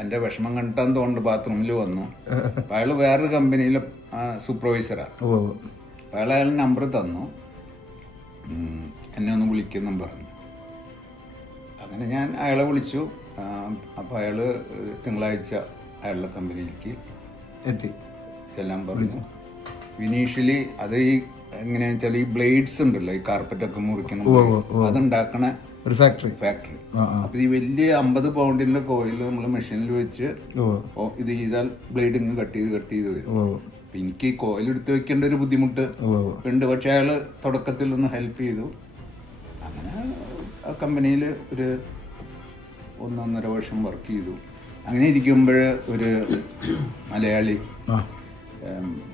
എന്റെ വിഷമം കണ്ടിട്ടാന്ന് തോന്നുന്നു ബാത്റൂമിൽ വന്നു. അപ്പൊ അയാള് വേറൊരു കമ്പനിയിലെ സൂപ്പർവൈസറാ. അപ്പൊ അയാൾ നമ്പർ തന്നു, എന്നെ ഒന്ന് വിളിക്കുന്നും പറഞ്ഞു. അങ്ങനെ ഞാൻ അയാളെ വിളിച്ചു. അപ്പൊ അയാള് തിങ്കളാഴ്ച അയാളുടെ കമ്പനിയിലേക്ക് എത്തി ചെല്ലാൻ പറഞ്ഞു. ഇനീഷ്യലി അത് ഈ എങ്ങനെയാന്ന് വെച്ചാൽ ഈ ബ്ലേഡ്സ് ഉണ്ടല്ലോ, ഈ കാർപ്പറ്റൊക്കെ മുറിക്കണം, അതുണ്ടാക്കണ ഒരു ഫാക്ടറി. അപ്പൊ ഈ വലിയ 50 പൗണ്ടിന്റെ കോയിൽ നമ്മൾ മെഷീനിൽ വെച്ച് ഇത് ചെയ്താൽ ബ്ലേഡ് ഇങ്ങ് കട്ട് ചെയ്ത് വരും. അപ്പൊ എനിക്ക് ഈ കോയിൽ എടുത്ത് വെക്കേണ്ട ഒരു ബുദ്ധിമുട്ട് ഉണ്ട്. പക്ഷെ അയാള് തുടക്കത്തിൽ ഒന്ന് ഹെൽപ്പ് ചെയ്തു. അങ്ങനെ ആ കമ്പനിയിൽ ഒരു 1.5 വർഷം വർക്ക് ചെയ്തു. അങ്ങനെ ഇരിക്കുമ്പോൾ ഒരു മലയാളി,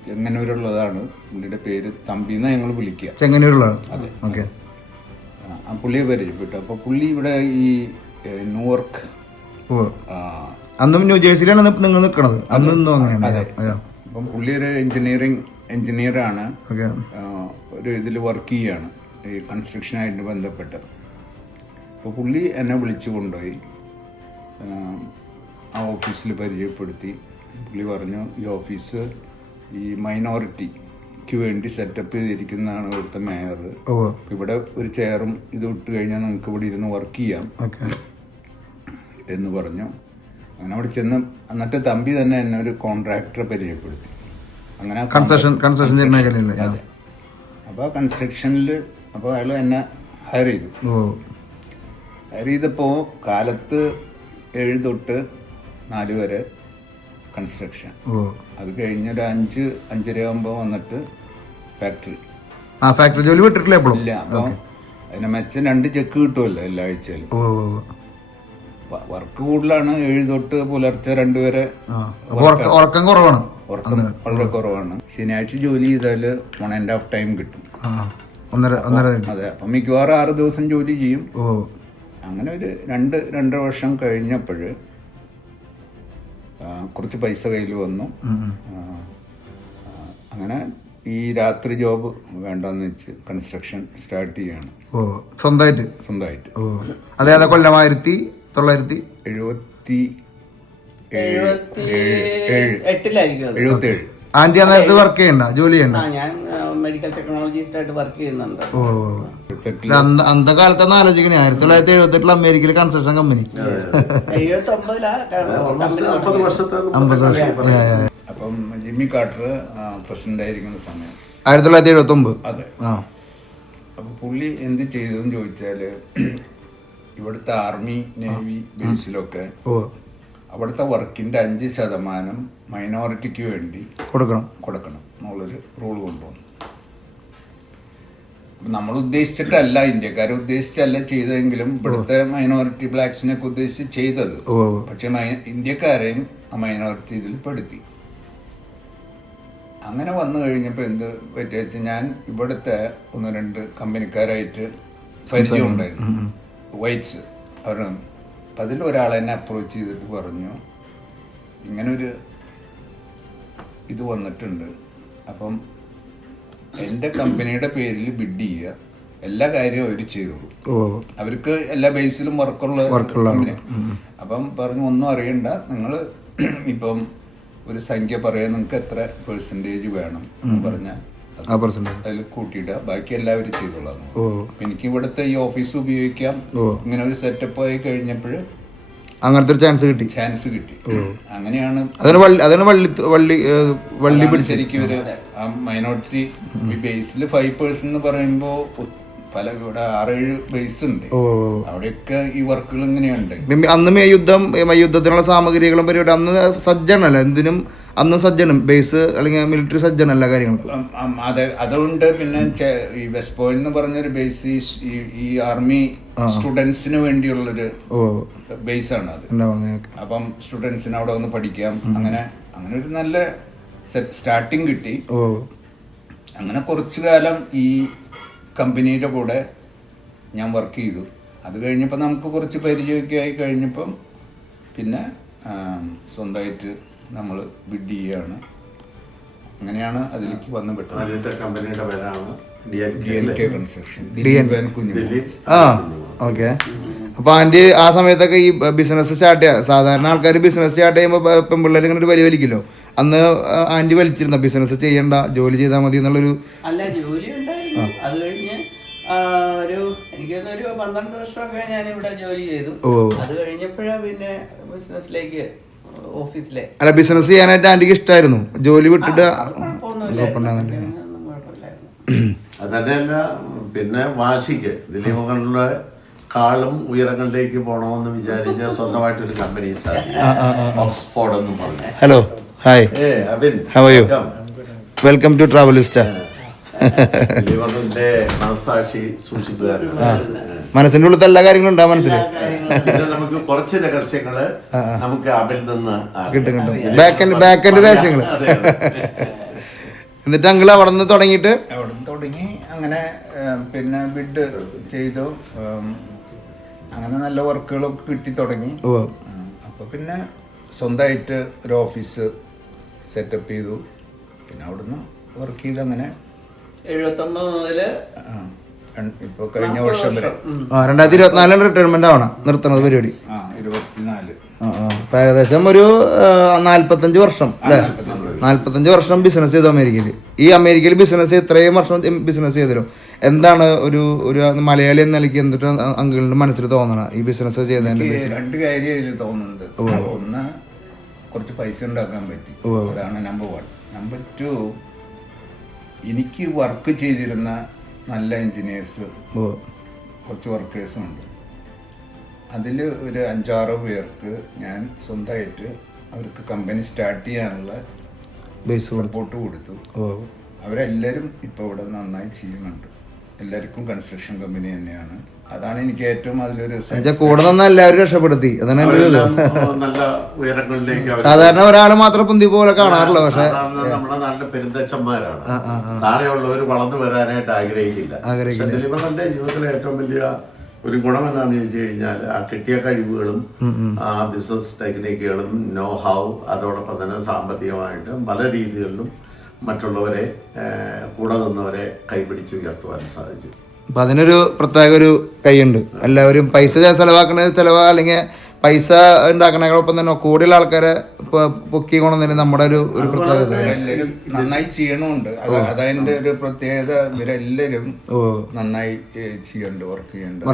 ചെങ്ങന്നൂരുള്ളതാണ്, പുള്ളിയുടെ പേര് തമ്പി എന്നാ ഞങ്ങൾ വിളിക്കുക. ചെങ്ങന്നൂരുള്ളതാണ്. അതെ. ആ പുള്ളിയെ പരിചയപ്പെട്ടു. അപ്പൊ പുള്ളി ഇവിടെ ഈ ന്യൂയോർക്ക്, അന്നും ന്യൂജേഴ്സിയിലാണ് നിങ്ങൾ നിൽക്കണത്. അന്നും അങ്ങനെയാണ്. അപ്പം പുള്ളി ഒരു എഞ്ചിനീയറാണ്, ഒരു ഇതിൽ വർക്ക് ചെയ്യാണ് ഈ കൺസ്ട്രക്ഷനായിട്ട് ബന്ധപ്പെട്ട്. അപ്പോൾ പുള്ളി എന്നെ വിളിച്ചു കൊണ്ടുപോയി ആ ഓഫീസിൽ പരിചയപ്പെടുത്തി. പുള്ളി പറഞ്ഞു, ഈ ഓഫീസ് ഈ മൈനോറിറ്റിക്ക് വേണ്ടി സെറ്റപ്പ് ചെയ്തിരിക്കുന്നതാണ് ഇവിടുത്തെ മേയർ. ഇവിടെ ഒരു ചെയറും ഇത് ഇട്ട് കഴിഞ്ഞാൽ നിങ്ങൾക്ക് ഇവിടെ ഇരുന്ന് വർക്ക് ചെയ്യാം എന്ന് പറഞ്ഞു. അങ്ങനെ അവിടെ ചെന്ന് എന്നിട്ട് തമ്പി തന്നെ എന്നെ ഒരു കോൺട്രാക്ടറെ പരിചയപ്പെടുത്തി. അങ്ങനെ കൺസ്ട്രക്ഷൻ മേഖലയിൽ. അപ്പോൾ കൺസ്ട്രക്ഷനിൽ അപ്പോൾ അയാൾ എന്നെ ഹയർ ചെയ്തപ്പോൾ കാലത്ത് 7 തൊട്ട് 4 വരെ കൺസ്ട്രക്ഷൻ. അത് കഴിഞ്ഞൊരു 5-5:30 ആകുമ്പോൾ വന്നിട്ട് ഫാക്ടറി ജോലി വിട്ടിട്ടില്ല ഇല്ല. അപ്പോൾ അതിനെ മെച്ചം 2 ചെക്ക് കിട്ടുമല്ലോ എല്ലാ ആഴ്ചയിലും. വർക്ക് കൂടുതലാണ്. 7 തൊട്ട് പുലർച്ചെ 2 വരെ ഉറക്കം കുറവാണ്. ഉറക്കം വളരെ കുറവാണ്. ശനിയാഴ്ച ജോലി ചെയ്താൽ 1.5 ടൈം കിട്ടും. അതെ. അപ്പം മിക്കവാറും 6 ദിവസം ജോലി ചെയ്യും. അങ്ങനെ ഒരു 2-2.5 വർഷം കഴിഞ്ഞപ്പോൾ കുറച്ച് പൈസ കയ്യിൽ വന്നു. അങ്ങനെ ഈ രാത്രി ജോബ് വേണ്ടെന്ന് വെച്ച് കൺസ്ട്രക്ഷൻ സ്റ്റാർട്ട് ചെയ്യാണ് സ്വന്തമായിട്ട്. അതെ. കൊല്ലം 1977. ആന്റി അന്നേരത്ത് വർക്ക് ചെയ്യണ്ട, ജോലി ചെയ്യണ്ട? ഞാൻ മെഡിക്കൽ ടെക്നോളജിസ്റ്റ് ആയിട്ട് വർക്ക് ചെയ്യുന്നുണ്ട്. അന്നത്തെ കാലത്തൊന്നും ആലോചിക്കണേ, 1978 അമേരിക്കയിലെ കൺസ്ട്രക്ഷൻ കമ്പനി. 50 വർഷം. അപ്പം ജിമ്മി കാർട്ടർ പ്രസിഡന്റ് ആയിരിക്കുന്ന സമയം 1979. അതെ. അപ്പൊ പുള്ളി എന്ത് ചെയ്തെന്ന് ചോദിച്ചാല്, ഇവിടുത്തെ ആർമി നേവി ബേസിലൊക്കെ അവിടുത്തെ വർക്കിന്റെ 5% മൈനോറിറ്റിക്ക് വേണ്ടി കൊടുക്കണം എന്നുള്ളൊരു റൂൾ കൊണ്ടുവന്നു. നമ്മൾ ഉദ്ദേശിച്ചിട്ടല്ല, ഇന്ത്യക്കാരെ ഉദ്ദേശിച്ചല്ല ചെയ്തതെങ്കിലും ഇവിടുത്തെ മൈനോറിറ്റി ബ്ലാക്സിനൊക്കെ ഉദ്ദേശിച്ച് ചെയ്തത്. പക്ഷെ ഇന്ത്യക്കാരെയും ആ മൈനോറിറ്റി ഇതിൽ പെടുത്തി. അങ്ങനെ വന്നു കഴിഞ്ഞപ്പോൾ എന്ത് പറ്റിയ, ഞാൻ ഇവിടുത്തെ 1-2 കമ്പനിക്കാരായിട്ട് പരിചയം ഉണ്ടായിരുന്നു, വൈറ്റ്സ്. അവർ അതിൽ ഒരാൾ എന്നെ അപ്രോച്ച് ചെയ്തിട്ട് പറഞ്ഞു, ഇങ്ങനൊരു ഇത് വന്നിട്ടുണ്ട്, അപ്പം എൻ്റെ കമ്പനിയുടെ പേരിൽ ബിഡ് ചെയ്യുക, എല്ലാ കാര്യവും അവർ ചെയ്തോളൂ, അവർക്ക് എല്ലാ ബേസിലും വർക്കുള്ള കമ്പനി. അപ്പം പറഞ്ഞു, ഒന്നും അറിയണ്ട, നിങ്ങൾ ഇപ്പം ഒരു സംഖ്യ പറയാൻ നിങ്ങൾക്ക് എത്ര പെർസെൻറ്റേജ് വേണം എന്ന് പറഞ്ഞാൽ അതിൽ കൂട്ടിയിടുക, ബാക്കി എല്ലാവരും ചെയ്തോളാം. അപ്പൊ എനിക്ക് ഇവിടുത്തെ ഈ ഓഫീസ് ഉപയോഗിക്കാം. ഇങ്ങനെ ഒരു സെറ്റപ്പ് ആയി കഴിഞ്ഞപ്പോൾ അങ്ങനത്തെ ഒരു ചാൻസ് കിട്ടി. അങ്ങനെയാണ് ശരിക്കും ഒരു മൈനോറിറ്റി ബേസിൽ 5% എന്ന് പറയുമ്പോൾ പല ഇവിടെ 6-7 ബേസ് ഉണ്ട്. ഓ അവിടെയൊക്കെ ഈ വർക്കുകൾ ഇങ്ങനെയുണ്ട്. അന്ന് യുദ്ധത്തിനുള്ള സാമഗ്രികളും പരിപാടി അന്ന് സജ്ജനല്ല, എന്തിനും അന്ന് സജ്ജനം, ബേസ് അല്ലെങ്കിൽ മിലിറ്ററി സജ്ജനല്ല കാര്യങ്ങൾക്ക്. അതെ, അതുകൊണ്ട് പിന്നെ ഈ വെസ്റ്റ് പോയിന്റ് എന്ന് പറഞ്ഞൊരു ബേസ് ഈ ആർമി സ്റ്റുഡൻസിന് വേണ്ടിയുള്ളൊരു ബേസ് ആണ് അത്. അപ്പം സ്റ്റുഡൻസിന് അവിടെ വന്ന് പഠിക്കാം. അങ്ങനെ ഒരു നല്ല സ്റ്റാർട്ടിങ് കിട്ടി. അങ്ങനെ കുറച്ചു കാലം ഈ കമ്പനിയുടെ കൂടെ ഞാൻ വർക്ക് ചെയ്തു. അത് കഴിഞ്ഞപ്പോൾ നമുക്ക് കുറച്ച് പരിചയമൊക്കെ ആയി കഴിഞ്ഞപ്പം പിന്നെ സ്വന്തമായിട്ട് നമ്മൾ ബിഡ് ചെയ്യുകയാണ്. അങ്ങനെയാണ് അതിലേക്ക് വന്നു പെട്ടത്. ആദ്യത്തെ കമ്പനിയുടെ പേരാണ് DNK കൺസ്ട്രക്ഷൻ. ഓക്കെ. അപ്പൊ ആന്റി ആ സമയത്തൊക്കെ ഈ ബിസിനസ് സ്റ്റാർട്ട് ചെയ്യാം, സാധാരണ ആൾക്കാർ ബിസിനസ് സ്റ്റാർട്ട് ചെയ്യുമ്പോൾ പെൺപിള്ളേർ ഇങ്ങനെ ഒരു വലിക്കല്ലോ, അന്ന് ആന്റി വലിച്ചിരുന്ന ബിസിനസ് ചെയ്യണ്ട, ജോലി ചെയ്താൽ മതി എന്നുള്ളൊരു? അല്ല, ജോലി ഉണ്ടായിരുന്നു. അത് കഴിഞ്ഞ് എനിക്കൊന്നൊരു 12 വർഷമൊക്കെ ഞാൻ ഇവിടെ ജോലി ചെയ്തു. അത് കഴിഞ്ഞപ്പോഴാ പിന്നെ ബിസിനസ്സിലേക്ക്, ഓഫീസിലെ. അല്ല, ബിസിനസ് ചെയ്യാനായിട്ട് ആന്റിക്ക് ഇഷ്ടമായിരുന്നു, ജോലി വിട്ടിട്ട്? അതന്നെയല്ല, പിന്നെ വാശിക്ക് ദിലീപങ്ങളുടെ കാളും ഉയരങ്ങളിലേക്ക് പോകണമെന്ന് വിചാരിച്ച സ്വന്തമായിട്ടൊരു കമ്പനി സ്റ്റാർട്ട്, ഓക്സ്ഫോർഡ് എന്ന് പറഞ്ഞു. Hello, hi, Abin, how are you? Welcome to Travelist. ദിലീപന്റെ മനസാക്ഷി സൂക്ഷിപ്പുകാരാണ്. മനസ്സിന്റെ ഉള്ളിൽ എല്ലാ കാര്യങ്ങളും ഉണ്ടാ മനസ്സിൽ. പിന്നെ നമുക്ക് കുറച്ച് രഹസ്യങ്ങള് നമുക്ക് അബിൽ നിന്ന് കിട്ടും. ബാക്ക് രഹസ്യങ്ങള്. എന്നിട്ട് അങ്കിൾ അവിടെ നിന്ന് തുടങ്ങി അങ്ങനെ പിന്നെ ബിഡ് ചെയ്തു. അങ്ങനെ നല്ല വർക്കുകളൊക്കെ കിട്ടി തുടങ്ങി. അപ്പോൾ പിന്നെ സ്വന്തമായിട്ട് ഒരു ഓഫീസ് സെറ്റപ്പ് ചെയ്തു. പിന്നെ അവിടുന്ന് വർക്ക് ചെയ്ത് അങ്ങനെ 79 മുതല് ഇപ്പോൾ കഴിഞ്ഞ വർഷം വരെ 2024 റിട്ടയർമെന്റ് ആവണം, നിർത്തണത് പരിപാടി. 24. ഏകദേശം ഒരു 45 വർഷം അല്ലേ? 45 വർഷം ബിസിനസ് ചെയ്തു അമേരിക്കയിൽ. ഈ അമേരിക്കയിൽ ബിസിനസ് ഇത്രയും വർഷം ബിസിനസ് ചെയ്തല്ലോ, എന്താണ് ഒരു മലയാളി എന്ന നിലയ്ക്ക് എന്തിട്ട് അങ്കിളിന്റെ മനസ്സിൽ തോന്നണം ഈ ബിസിനസ് ചെയ്തതിന്റെ? 2 കാര്യം ഇതിൽ തോന്നുന്നത്. ഒന്ന്, കുറച്ച് പൈസ ഉണ്ടാക്കാൻ പറ്റി, അതാണ് നമ്പർ 1. നമ്പർ 2, എനിക്ക് വർക്ക് ചെയ്തിരുന്ന നല്ല എൻജിനീയേഴ്സ്, കുറച്ച് വർക്കേഴ്സും ഉണ്ട്. അതിൽ ഒരു 5-6 പേർക്ക് ഞാൻ സ്വന്തമായിട്ട് അവർക്ക് കമ്പനി സ്റ്റാർട്ട് ചെയ്യാനുള്ള സപ്പോർട്ട് കൊടുത്തു. അവരെല്ലാവരും ഇപ്പോൾ ഇവിടെ നന്നായി ചെയ്യുന്നുണ്ട്. എല്ലാവർക്കും കൺസ്ട്രക്ഷൻ കമ്പനി തന്നെയാണ്. അതാണ് എനിക്ക് ഏറ്റവും അതിലൊരു കൂടെ നിന്ന് എല്ലാവരും രക്ഷപ്പെടുത്തി. അതാണ് നല്ല ഉയരങ്ങളിലേക്ക്. സാധാരണ ഒരാൾ മാത്രം പൊന്തി പോലെ കാണാറില്ല, പക്ഷെ നമ്മുടെ നാട്ടിലെ പെരുന്തച്ഛന്മാരാണ്. താഴെയുള്ളവർ വളർന്നു വരാനായിട്ട് ആഗ്രഹിക്കില്ല. ദിലീപന്റെ ജീവിതത്തിലെ ഏറ്റവും വലിയ ഒരു ഗുണം എന്നാന്ന് ചോദിച്ചു കഴിഞ്ഞാൽ ആ കിട്ടിയ കഴിവുകളും ആ ബിസിനസ് ടെക്നിക്കുകളും നോ ഹൗ, അതോടൊപ്പം തന്നെ സാമ്പത്തികമായിട്ട് പല രീതികളിലും മറ്റുള്ളവരെ കൂടെ നിന്നവരെ കൈപിടിച്ച് ഉയർത്തുവാൻ സാധിച്ചു. അപ്പൊ അതിനൊരു പ്രത്യേക ഒരു കൈയുണ്ട്. എല്ലാവരും പൈസ ചെലവ് അല്ലെങ്കിൽ പൈസ ഉണ്ടാക്കണൊപ്പം തന്നെ കൂടുതൽ ആൾക്കാരെ പൊക്കി കൊണ്ടുവന്നതിന് നമ്മുടെ ഒരു പ്രത്യേകത. എല്ലാവരും നന്നായി ചെയ്യണമുണ്ട്. അതതിന്റെ ഒരു പ്രത്യേകത. ഇവരെല്ലാവരും നന്നായി ചെയ്യണ്ട്, വർക്ക് ചെയ്യണ്ട്.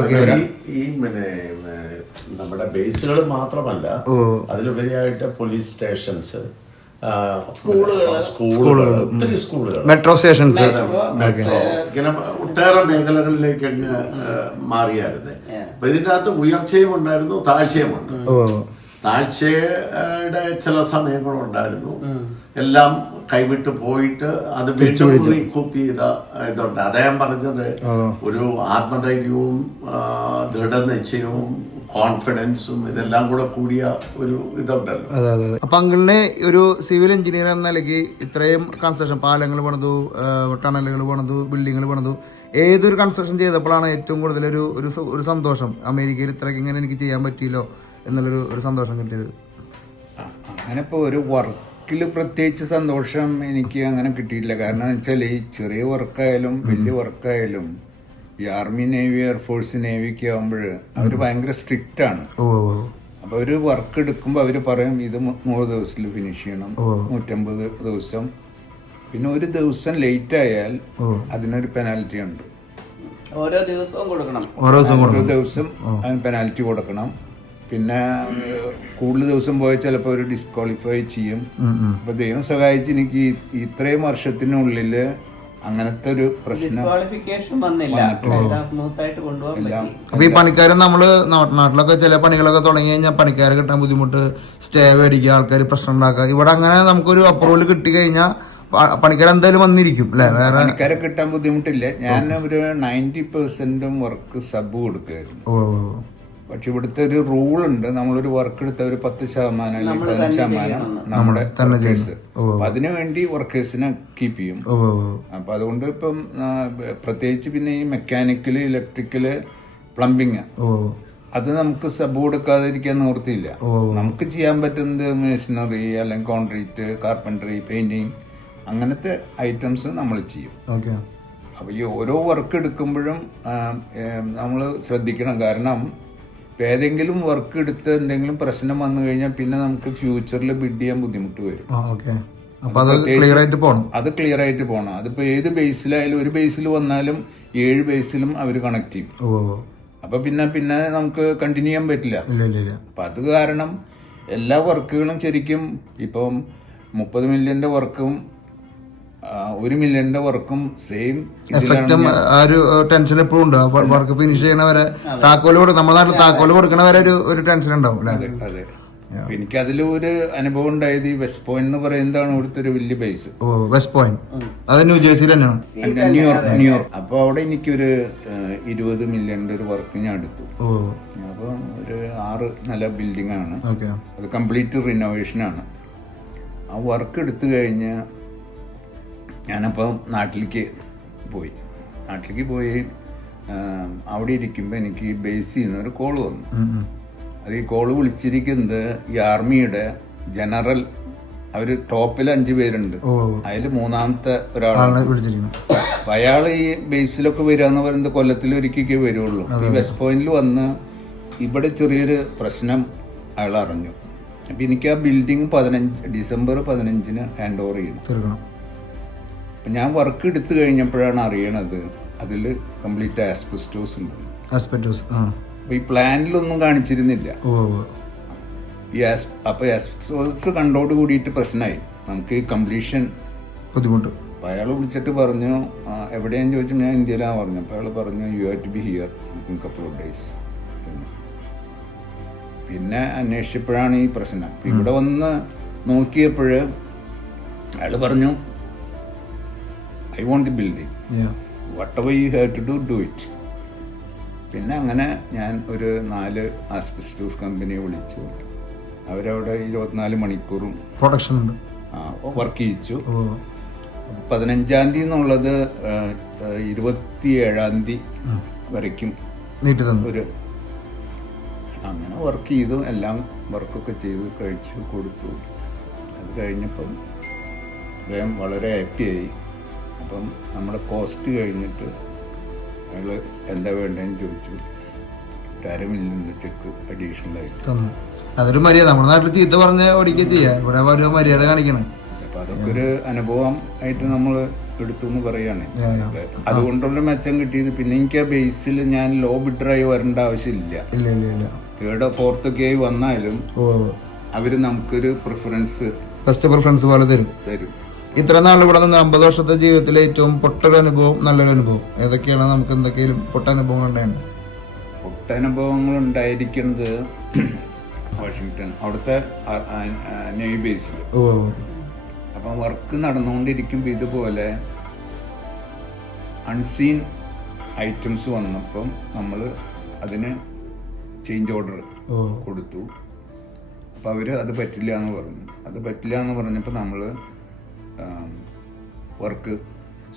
ഈ പിന്നെ നമ്മുടെ ബേസുകൾ മാത്രമല്ല, അതിലുപരിയായിട്ട് പോലീസ് സ്റ്റേഷൻസ്, സ്കൂളുകൾ, ഒത്തിരി സ്കൂളുകൾ, മെട്രോ സ്റ്റേഷൻസ്, ഇങ്ങനെ ഒട്ടേറെ മേഖലകളിലേക്ക് അങ്ങ് മാറിയായിരുന്നു. അപ്പൊ ഇതിൻ്റെ അകത്ത് ഉയർച്ചയും ഉണ്ടായിരുന്നു, താഴ്ചയുമുണ്ട്. താഴ്ചയുടെ ചില സമയങ്ങളുണ്ടായിരുന്നു. എല്ലാം കൈവിട്ട് പോയിട്ട് അത് റിക്കൂപ്പ് ചെയ്ത ഇതുണ്ട്. അദ്ദേഹം പറഞ്ഞത് ഒരു ആത്മധൈര്യവും ദൃഢനിശ്ചയവും കോൺഫിഡൻസും ഇതെല്ലാം കൂടെ കൂടിയ ഒരു ഇതുണ്ടല്ലോ. അതെ അതെ. അപ്പൊ അങ്കിളിനെ ഒരു സിവിൽ എഞ്ചിനീയർ എന്ന നിലയ്ക്ക് ഇത്രയും കൺസ്ട്രക്ഷൻ, പാലങ്ങൾ പണിതു, ടണലുകൾ പണിതു, ബിൽഡിങ്ങുകൾ പണിതു, ഏതൊരു കൺസ്ട്രക്ഷൻ ചെയ്തപ്പോഴാണ് ഏറ്റവും കൂടുതൽ ഒരു സന്തോഷം, അമേരിക്കയിൽ ഇത്രയ്ക്ക് ഇങ്ങനെ എനിക്ക് ചെയ്യാൻ പറ്റിയല്ലോ എന്നുള്ളൊരു സന്തോഷം കിട്ടിയത്? അങ്ങനെ ഇപ്പോൾ ഒരു വർക്കിൽ പ്രത്യേകിച്ച് സന്തോഷം എനിക്ക് അങ്ങനെ കിട്ടിയിട്ടില്ല. കാരണം എന്ന് വെച്ചാൽ ഈ ചെറിയ വർക്കായാലും വലിയ വർക്കായാലും ഈ ആർമി, നേവി, എയർഫോഴ്സ്, നേവിക്ക് ആകുമ്പോൾ അവർ ഭയങ്കര സ്ട്രിക്റ്റ് ആണ്. അപ്പോൾ ഒരു വർക്ക് എടുക്കുമ്പോൾ അവർ പറയും ഇത് 100 ദിവസത്തിൽ ഫിനിഷ് ചെയ്യണം, 150 ദിവസം. പിന്നെ ഒരു ദിവസം ലേറ്റ് ആയാൽ അതിനൊരു പെനാൽറ്റി ഉണ്ട്. ഓരോ ദിവസവും കൊടുക്കണം. ഓരോ ദിവസം അതിന് പെനാൽറ്റി കൊടുക്കണം. പിന്നെ കൂടുതൽ ദിവസം പോയാൽ ചിലപ്പോൾ ഒരു ഡിസ്ക്വാളിഫൈ ചെയ്യും. അപ്പോൾ ദൈവം സഹായിച്ച് എനിക്ക് ഇത്രയും വർഷത്തിനുള്ളിൽ അങ്ങനത്തെ ഒരു പ്രശ്നം ഡിസ്ക്വാളിഫിക്കേഷൻ വന്നില്ല, സ്മൂത്തായിട്ട് കൊണ്ടുപോകാൻ പറ്റി. അപ്പൊ ഈ പണിക്കാരൻ നമ്മള് നാട്ടിലൊക്കെ ചില പണികളൊക്കെ തുടങ്ങി കഴിഞ്ഞാൽ പണിക്കാരെ കിട്ടാൻ ബുദ്ധിമുട്ട്, സ്റ്റേ മേടിക്കുക, ആൾക്കാർ പ്രശ്നം ഉണ്ടാക്കുക. ഇവിടെ അങ്ങനെ നമുക്കൊരു അപ്രൂവൽ കിട്ടി കഴിഞ്ഞാൽ പണിക്കാർ എന്തായാലും വന്നിരിക്കും അല്ലെ? വേറെ പണിക്കാരെ കിട്ടാൻ ബുദ്ധിമുട്ടില്ല. ഞാൻ ഒരു 90% വർക്ക് സബ് കൊടുക്കുമായിരുന്നു. പക്ഷെ ഇവിടുത്തെ ഒരു റൂൾ ഉണ്ട്, നമ്മളൊരു വർക്ക് എടുത്ത ഒരു 10% അല്ലെങ്കിൽ 15% നമ്മുടെ വർക്കേഴ്സ്. അപ്പൊ അതിനുവേണ്ടി വർക്കേഴ്സിനെ കീപ്പ് ചെയ്യും. അപ്പൊ അതുകൊണ്ട് ഇപ്പം പ്രത്യേകിച്ച് പിന്നെ ഈ മെക്കാനിക്കല്, ഇലക്ട്രിക്കല്, പ്ലംബിങ് അത് നമുക്ക് സബ് കൊടുക്കാതിരിക്കാൻ നിവൃത്തിയില്ല. നമുക്ക് ചെയ്യാൻ പറ്റുന്നത് മെഷീനറി അല്ലെങ്കിൽ കോൺക്രീറ്റ്, കാർപ്പൻട്രി, പെയിന്റിങ് അങ്ങനത്തെ ഐറ്റംസ് നമ്മൾ ചെയ്യും. അപ്പൊ ഈ ഓരോ വർക്ക് എടുക്കുമ്പോഴും നമ്മൾ ശ്രദ്ധിക്കണം. കാരണം ഏതെങ്കിലും വർക്ക് എടുത്ത് എന്തെങ്കിലും പ്രശ്നം വന്നു കഴിഞ്ഞാൽ പിന്നെ നമുക്ക് ഫ്യൂച്ചറിൽ ബിഡ് ചെയ്യാൻ ബുദ്ധിമുട്ട് വരും. അത് ക്ലിയർ ആയിട്ട് പോകണം. അതിപ്പോ ഏത് ബേസിലായാലും, ഒരു ബേസിൽ വന്നാലും 7 ബേസിലും അവർ കണക്ട് ചെയ്യും. അപ്പൊ പിന്നെ നമുക്ക് കണ്ടിന്യൂ ചെയ്യാൻ പറ്റില്ല. അപ്പൊ അത് കാരണം എല്ലാ വർക്കുകളും ശരിക്കും ഇപ്പം 30 മില്യന്റെ വർക്കും 1 മില്യന്റെ വർക്കും സെയിം എഫക്റ്റും ആ ഒരു ടെൻഷൻ എപ്പോഴും ഉണ്ട്. വർക്ക് ഫിനിഷ് ചെയ്യണവരെ താക്കോല് നമ്മുടെ നാട്ടിൽ താക്കോല് കൊടുക്കണവരെ ഒരു ടെൻഷൻ ഉണ്ടാവും അല്ലെ? അതെ. എനിക്ക് അതിൽ ഒരു അനുഭവം ഉണ്ടായത് ഈ വെസ്റ്റ് പോയിന്റ് എന്ന് പറയുന്നതാണ് ഇവിടുത്തെ ഒരു വലിയ ബേസ്. വെസ്റ്റ് പോയിന്റ് അത് ന്യൂജേഴ്സിയിൽ തന്നെയാണ്, ന്യൂയോർക്ക്. അപ്പൊ അവിടെ എനിക്കൊരു 20 മില്യന്റെ ഒരു വർക്ക് ഞാൻ എടുത്തു. അപ്പൊ ഒരു 6 നില ബിൽഡിംഗ് ആണ്, അത് കംപ്ലീറ്റ് റിനോവേഷൻ ആണ്. ആ വർക്ക് എടുത്തു കഴിഞ്ഞ് ഞാനപ്പോൾ നാട്ടിലേക്ക് പോയി അവിടെ ഇരിക്കുമ്പോൾ എനിക്ക് ബേസിൽ നിന്ന് ഒരു കോള് വന്നു. അത് ഈ കോള് വിളിച്ചിരിക്കുന്നത് ഈ ആർമിയുടെ ജനറൽ, അവര് ടോപ്പിൽ 5 പേരുണ്ട്, അതിൽ 3ാമത്തെ ഒരാളാണ് വിളിച്ചിരിക്കുന്നത്. അപ്പൊ അയാൾ ഈ ബേസിലൊക്കെ വരിക എന്ന് പറയുന്നത് കൊല്ലത്തിൽ ഒരിക്കലേ വരുള്ളൂ. ഈ വെസ്റ്റ് പോയിന്റിൽ വന്ന് ഇവിടെ ചെറിയൊരു പ്രശ്നം അയാൾ അറിഞ്ഞു. അപ്പൊ എനിക്ക് ആ ബിൽഡിംഗ് ഡിസംബർ 15 ഹാൻഡ് ഓവർ ചെയ്യണം. ഞാൻ വർക്ക് എടുത്തു കഴിഞ്ഞപ്പോഴാണ് അറിയണത് അതിൽ കംപ്ലീറ്റ് ആസ്ബസ്റ്റോസ് ഉണ്ട്. അപ്പൊ ഈ പ്ലാനിലൊന്നും കാണിച്ചിരുന്നില്ല. അപ്പൊ ആസ്ബസ്റ്റോസ് കണ്ടോട് കൂടിയിട്ട് പ്രശ്നമായി, നമുക്ക് കംപ്ലീഷൻ ബുദ്ധിമുട്ട്. അപ്പൊ അയാൾ വിളിച്ചിട്ട് പറഞ്ഞു എവിടെയാന്ന് ചോദിച്ചു. ഞാൻ ഇന്ത്യയിലാണ് പറഞ്ഞു. അപ്പൊ അയാൾ പറഞ്ഞു you have to be here within couple of days. പിന്നെ അന്വേഷിച്ചപ്പോഴാണ് ഈ പ്രശ്നം. ഇവിടെ വന്ന് നോക്കിയപ്പോൾ അയാൾ പറഞ്ഞു I want the building. Whatever you have to do it. പിന്നെ അങ്ങനെ ഞാൻ ഒരു 4 ആസ്ബസ്റ്റോസ് കമ്പനിയെ വിളിച്ചു. അവരവിടെ 24 മണിക്കൂറും പ്രൊഡക്ഷൻ ഉണ്ട്, വർക്ക് ചെയ്യിച്ചു. 15-ാം തീയതി എന്നുള്ളത് 27-ാം തീയതി വരയ്ക്കും ഒരു അങ്ങനെ വർക്ക് ചെയ്തു. എല്ലാം വർക്കൊക്കെ ചെയ്തു കഴിച്ചു കൊടുത്തു. അത് കഴിഞ്ഞപ്പം അദ്ദേഹം വളരെ ഹാപ്പിയായി. അപ്പം നമ്മുടെ കോസ്റ്റ് കഴിഞ്ഞിട്ട് അയാൾ എന്താ വേണ്ടതെന്ന് ചോദിച്ചു. 1.5 മില്യൺ ചെക്ക് അഡീഷണൽ ആയിട്ട് തന്നു. അതൊരു മര്യാദ. നമ്മുടെ നാട്ടിൽ ചീത്ത പറഞ്ഞ ഓടിക്കുക ചെയ്യാം, ഇവിടെ ഒരു മര്യാദ കാണിക്കണേ. അപ്പൊ അതൊക്കെ ഒരു അനുഭവം ആയിട്ട് നമ്മൾ എടുത്തു എന്ന് പറയാണ്. അതുകൊണ്ടുള്ള മെച്ചം കിട്ടിയത്. പിന്നെ എനിക്ക് ആ ബേസിൽ ഞാൻ ലോ ബിഡറായി വരേണ്ട ആവശ്യമില്ല. 3rd or 4th ഒക്കെ ആയി വന്നാലും അവര് നമുക്കൊരു ഫസ്റ്റ് പ്രിഫറൻസ് പോലെ തരും. ഇത്ര നാൾ ഇവിടെ നിന്ന് 50 വർഷത്തെ ജീവിതത്തിലെ ഏറ്റവും പൊട്ടൊരു അനുഭവം, നല്ലൊരു അനുഭവം ഏതൊക്കെയാണ്? നമുക്ക് എന്തൊക്കെയും പൊട്ടനുഭവങ്ങൾ ഉണ്ടായിരുന്നു? പൊട്ടനുഭവങ്ങൾ ഉണ്ടായിരിക്കുന്നത് വാഷിങ്ടൺ, അവിടുത്തെ നേവി ബേസിൽ. അപ്പം വർക്ക് നടന്നുകൊണ്ടിരിക്കുമ്പോൾ ഇതുപോലെ അൺസീൻ ഐറ്റംസ് വന്നപ്പം നമ്മൾ അതിന് ചേഞ്ച് ഓർഡർ കൊടുത്തു. അപ്പം അവർ അത് പറ്റില്ല എന്ന് പറഞ്ഞപ്പോൾ നമ്മൾ വർക്ക്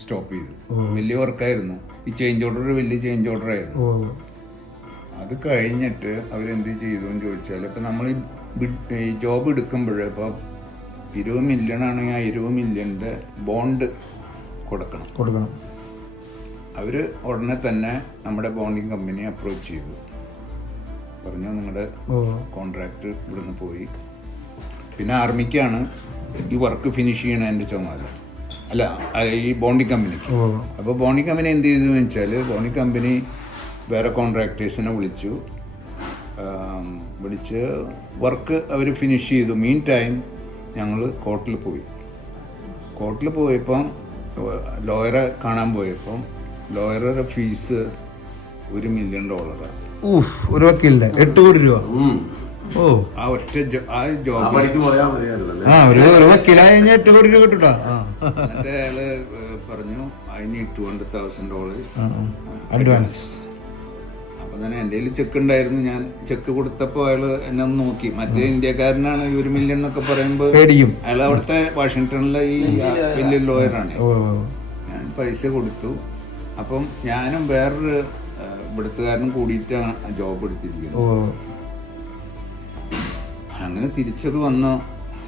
സ്റ്റോപ്പ് ചെയ്തു. വലിയ വർക്കായിരുന്നു ഈ ചേഞ്ച് ഓർഡർ, വലിയ ചേഞ്ച് ഓർഡർ ആയിരുന്നു. അത് കഴിഞ്ഞിട്ട് അവരെന്ത് ചെയ്തു എന്ന് ചോദിച്ചാൽ, ഇപ്പം നമ്മൾ ഈ ജോബ് എടുക്കുമ്പോൾ ഇപ്പോൾ 20 മില്യൺ ആണെങ്കിൽ ആ 20 മില്യൻ്റെ ബോണ്ട് കൊടുക്കണം. അവർ ഉടനെ തന്നെ നമ്മുടെ ബോണ്ടിങ് കമ്പനി അപ്രോച്ച് ചെയ്തു. പറഞ്ഞു നിങ്ങളുടെ കോൺട്രാക്ട് ഇവിടുന്ന് പോയി. പിന്നെ ആർമിക്കാണ് ഈ വർക്ക് ഫിനിഷ് ചെയ്യണതിൻ്റെ ചുമതല, അല്ല ഈ ബോണ്ടിങ് കമ്പനിക്ക്. അപ്പോൾ ബോണ്ടിങ് കമ്പനി എന്ത് ചെയ്തു വെച്ചാൽ, ബോണ്ടിങ് കമ്പനി വേറെ കോൺട്രാക്ടേഴ്സിനെ വിളിച്ച് വർക്ക് അവർ ഫിനിഷ് ചെയ്തു. മീൻ ടൈം ഞങ്ങൾ കോർട്ടിൽ പോയപ്പം ലോയറെ കാണാൻ പോയപ്പം ലോയറുടെ ഫീസ് $1 million. ഒരു വക്കീലിന്റെ 8 കോടി രൂപ. ഓ, ആ ഒറ്റ ജോബ് പണിക്ക് പോയാൽ മതിയായിരുന്നല്ലേ. ഒരു വക്കീലായ 8 കോടി രൂപ കിട്ടൂട്ടാ. എന്നിട്ട് അയാള് പറഞ്ഞു I need $200,000 അഡ്വാൻസ്. അപ്പൊ തന്നെ എന്റെ കയ്യിൽ ചെക്ക് ഉണ്ടായിരുന്നു. ഞാൻ ചെക്ക് കൊടുത്തപ്പോ അയാള് എന്നെ ഒന്ന് നോക്കി. മറ്റേ ഇന്ത്യക്കാരനാണ് ഈ $1 million എന്നൊക്കെ പറയുമ്പോ പേടിക്കും. അയാൾ അവിടുത്തെ വാഷിങ്ടണിലെ ഈ വലിയ ലോയറാണ്. ഞാൻ പൈസ കൊടുത്തു. അപ്പം ഞാനും വേറൊരു ഇവിടുത്തുകാരനും കൂടിയിട്ടാണ് ജോബ് എടുത്തിരിക്കുന്നത്. അങ്ങനെ തിരിച്ചത് വന്നു.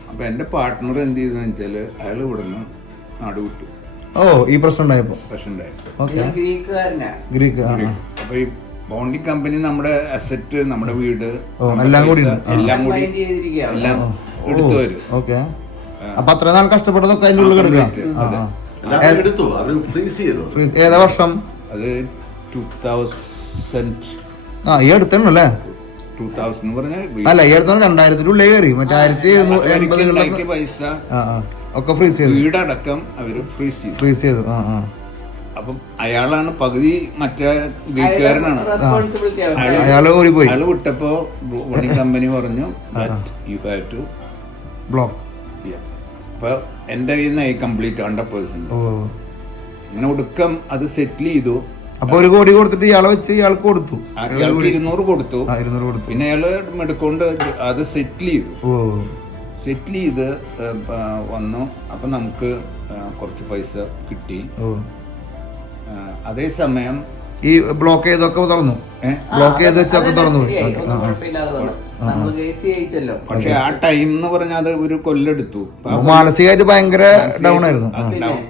അപ്പൊ എന്റെ പാർട്ട്ണർ എന്ത് ചെയ്തെന്ന് വെച്ചാല് അയാൾ ഇവിടുന്ന് നാട് വിട്ടു. ഈ പ്രശ്നം ഉണ്ടായപ്പോ ഗ്രീക്ക്. അപ്പൊ ഈ ബോണ്ടിങ് കമ്പനി നമ്മുടെ അസറ്റ്, നമ്മുടെ വീട് എല്ലാം കൂടി എല്ലാം എടുത്തു വരും. ഓക്കെ. അപ്പൊ അത്ര നാൾ കഷ്ടപ്പെട്ടതൊക്കെ അതിൻ്റെ ഉള്ളിൽ കിടക്കാം. ഏതാ വർഷം? അത് 2000. ഈ അടുത്തല്ലേ? 2000 പറഞ്ഞ അല്ല, ഈ അടുത്ത 2000 ഉള്ളിൽ കയറി. മറ്റേ 1780 പൈസ ഒക്കെ ഫ്രീസ് ചെയ്തു. വീടടക്കം അവര് ഫ്രീസ് ചെയ്തു. അപ്പം അയാളാണ് പകുതി, മറ്റേ ഗ്രീക്കുകാരനാണ്. അയാള് ഓടിപ്പോയി. അയാള് വിട്ടപ്പോ ബോണ്ടിങ് കമ്പനി പറഞ്ഞു യു ഹാവ് ടു ബ്ലോക്ക്. അപ്പൊ എന്റെ കയ്യിൽ നിന്ന് കംപ്ലീറ്റ് 100%. അങ്ങനെ ഒടുക്കം അത് സെറ്റിൽ ചെയ്തു. അപ്പൊ 1 കോടി കൊടുത്തിട്ട് ഇയാളെ വെച്ച് ഇയാൾക്ക് കൊടുത്തു. ഇയാൾക്ക് 200 കൊടുത്തു. 200 കൊടുത്തു. പിന്നെ അയാള് മെടുക്കൊണ്ട് അത് സെറ്റിൽ ചെയ്ത് വന്നു. അപ്പൊ നമുക്ക് കുറച്ച് പൈസ കിട്ടി. അതേസമയം ഈ ബ്ലോക്ക് ചെയ്തൊക്കെ തുറന്നു. ബ്ലോക്ക് ചെയ്ത് വെച്ചൊക്കെ തുറന്നു പോയി. പക്ഷെ ആ ടൈം എന്ന് പറഞ്ഞാൽ അത് ഒരു കൊല്ലെടുത്തു. മാനസികമായിട്ട് ഭയങ്കര ഡൗൺ ആയിരുന്നു.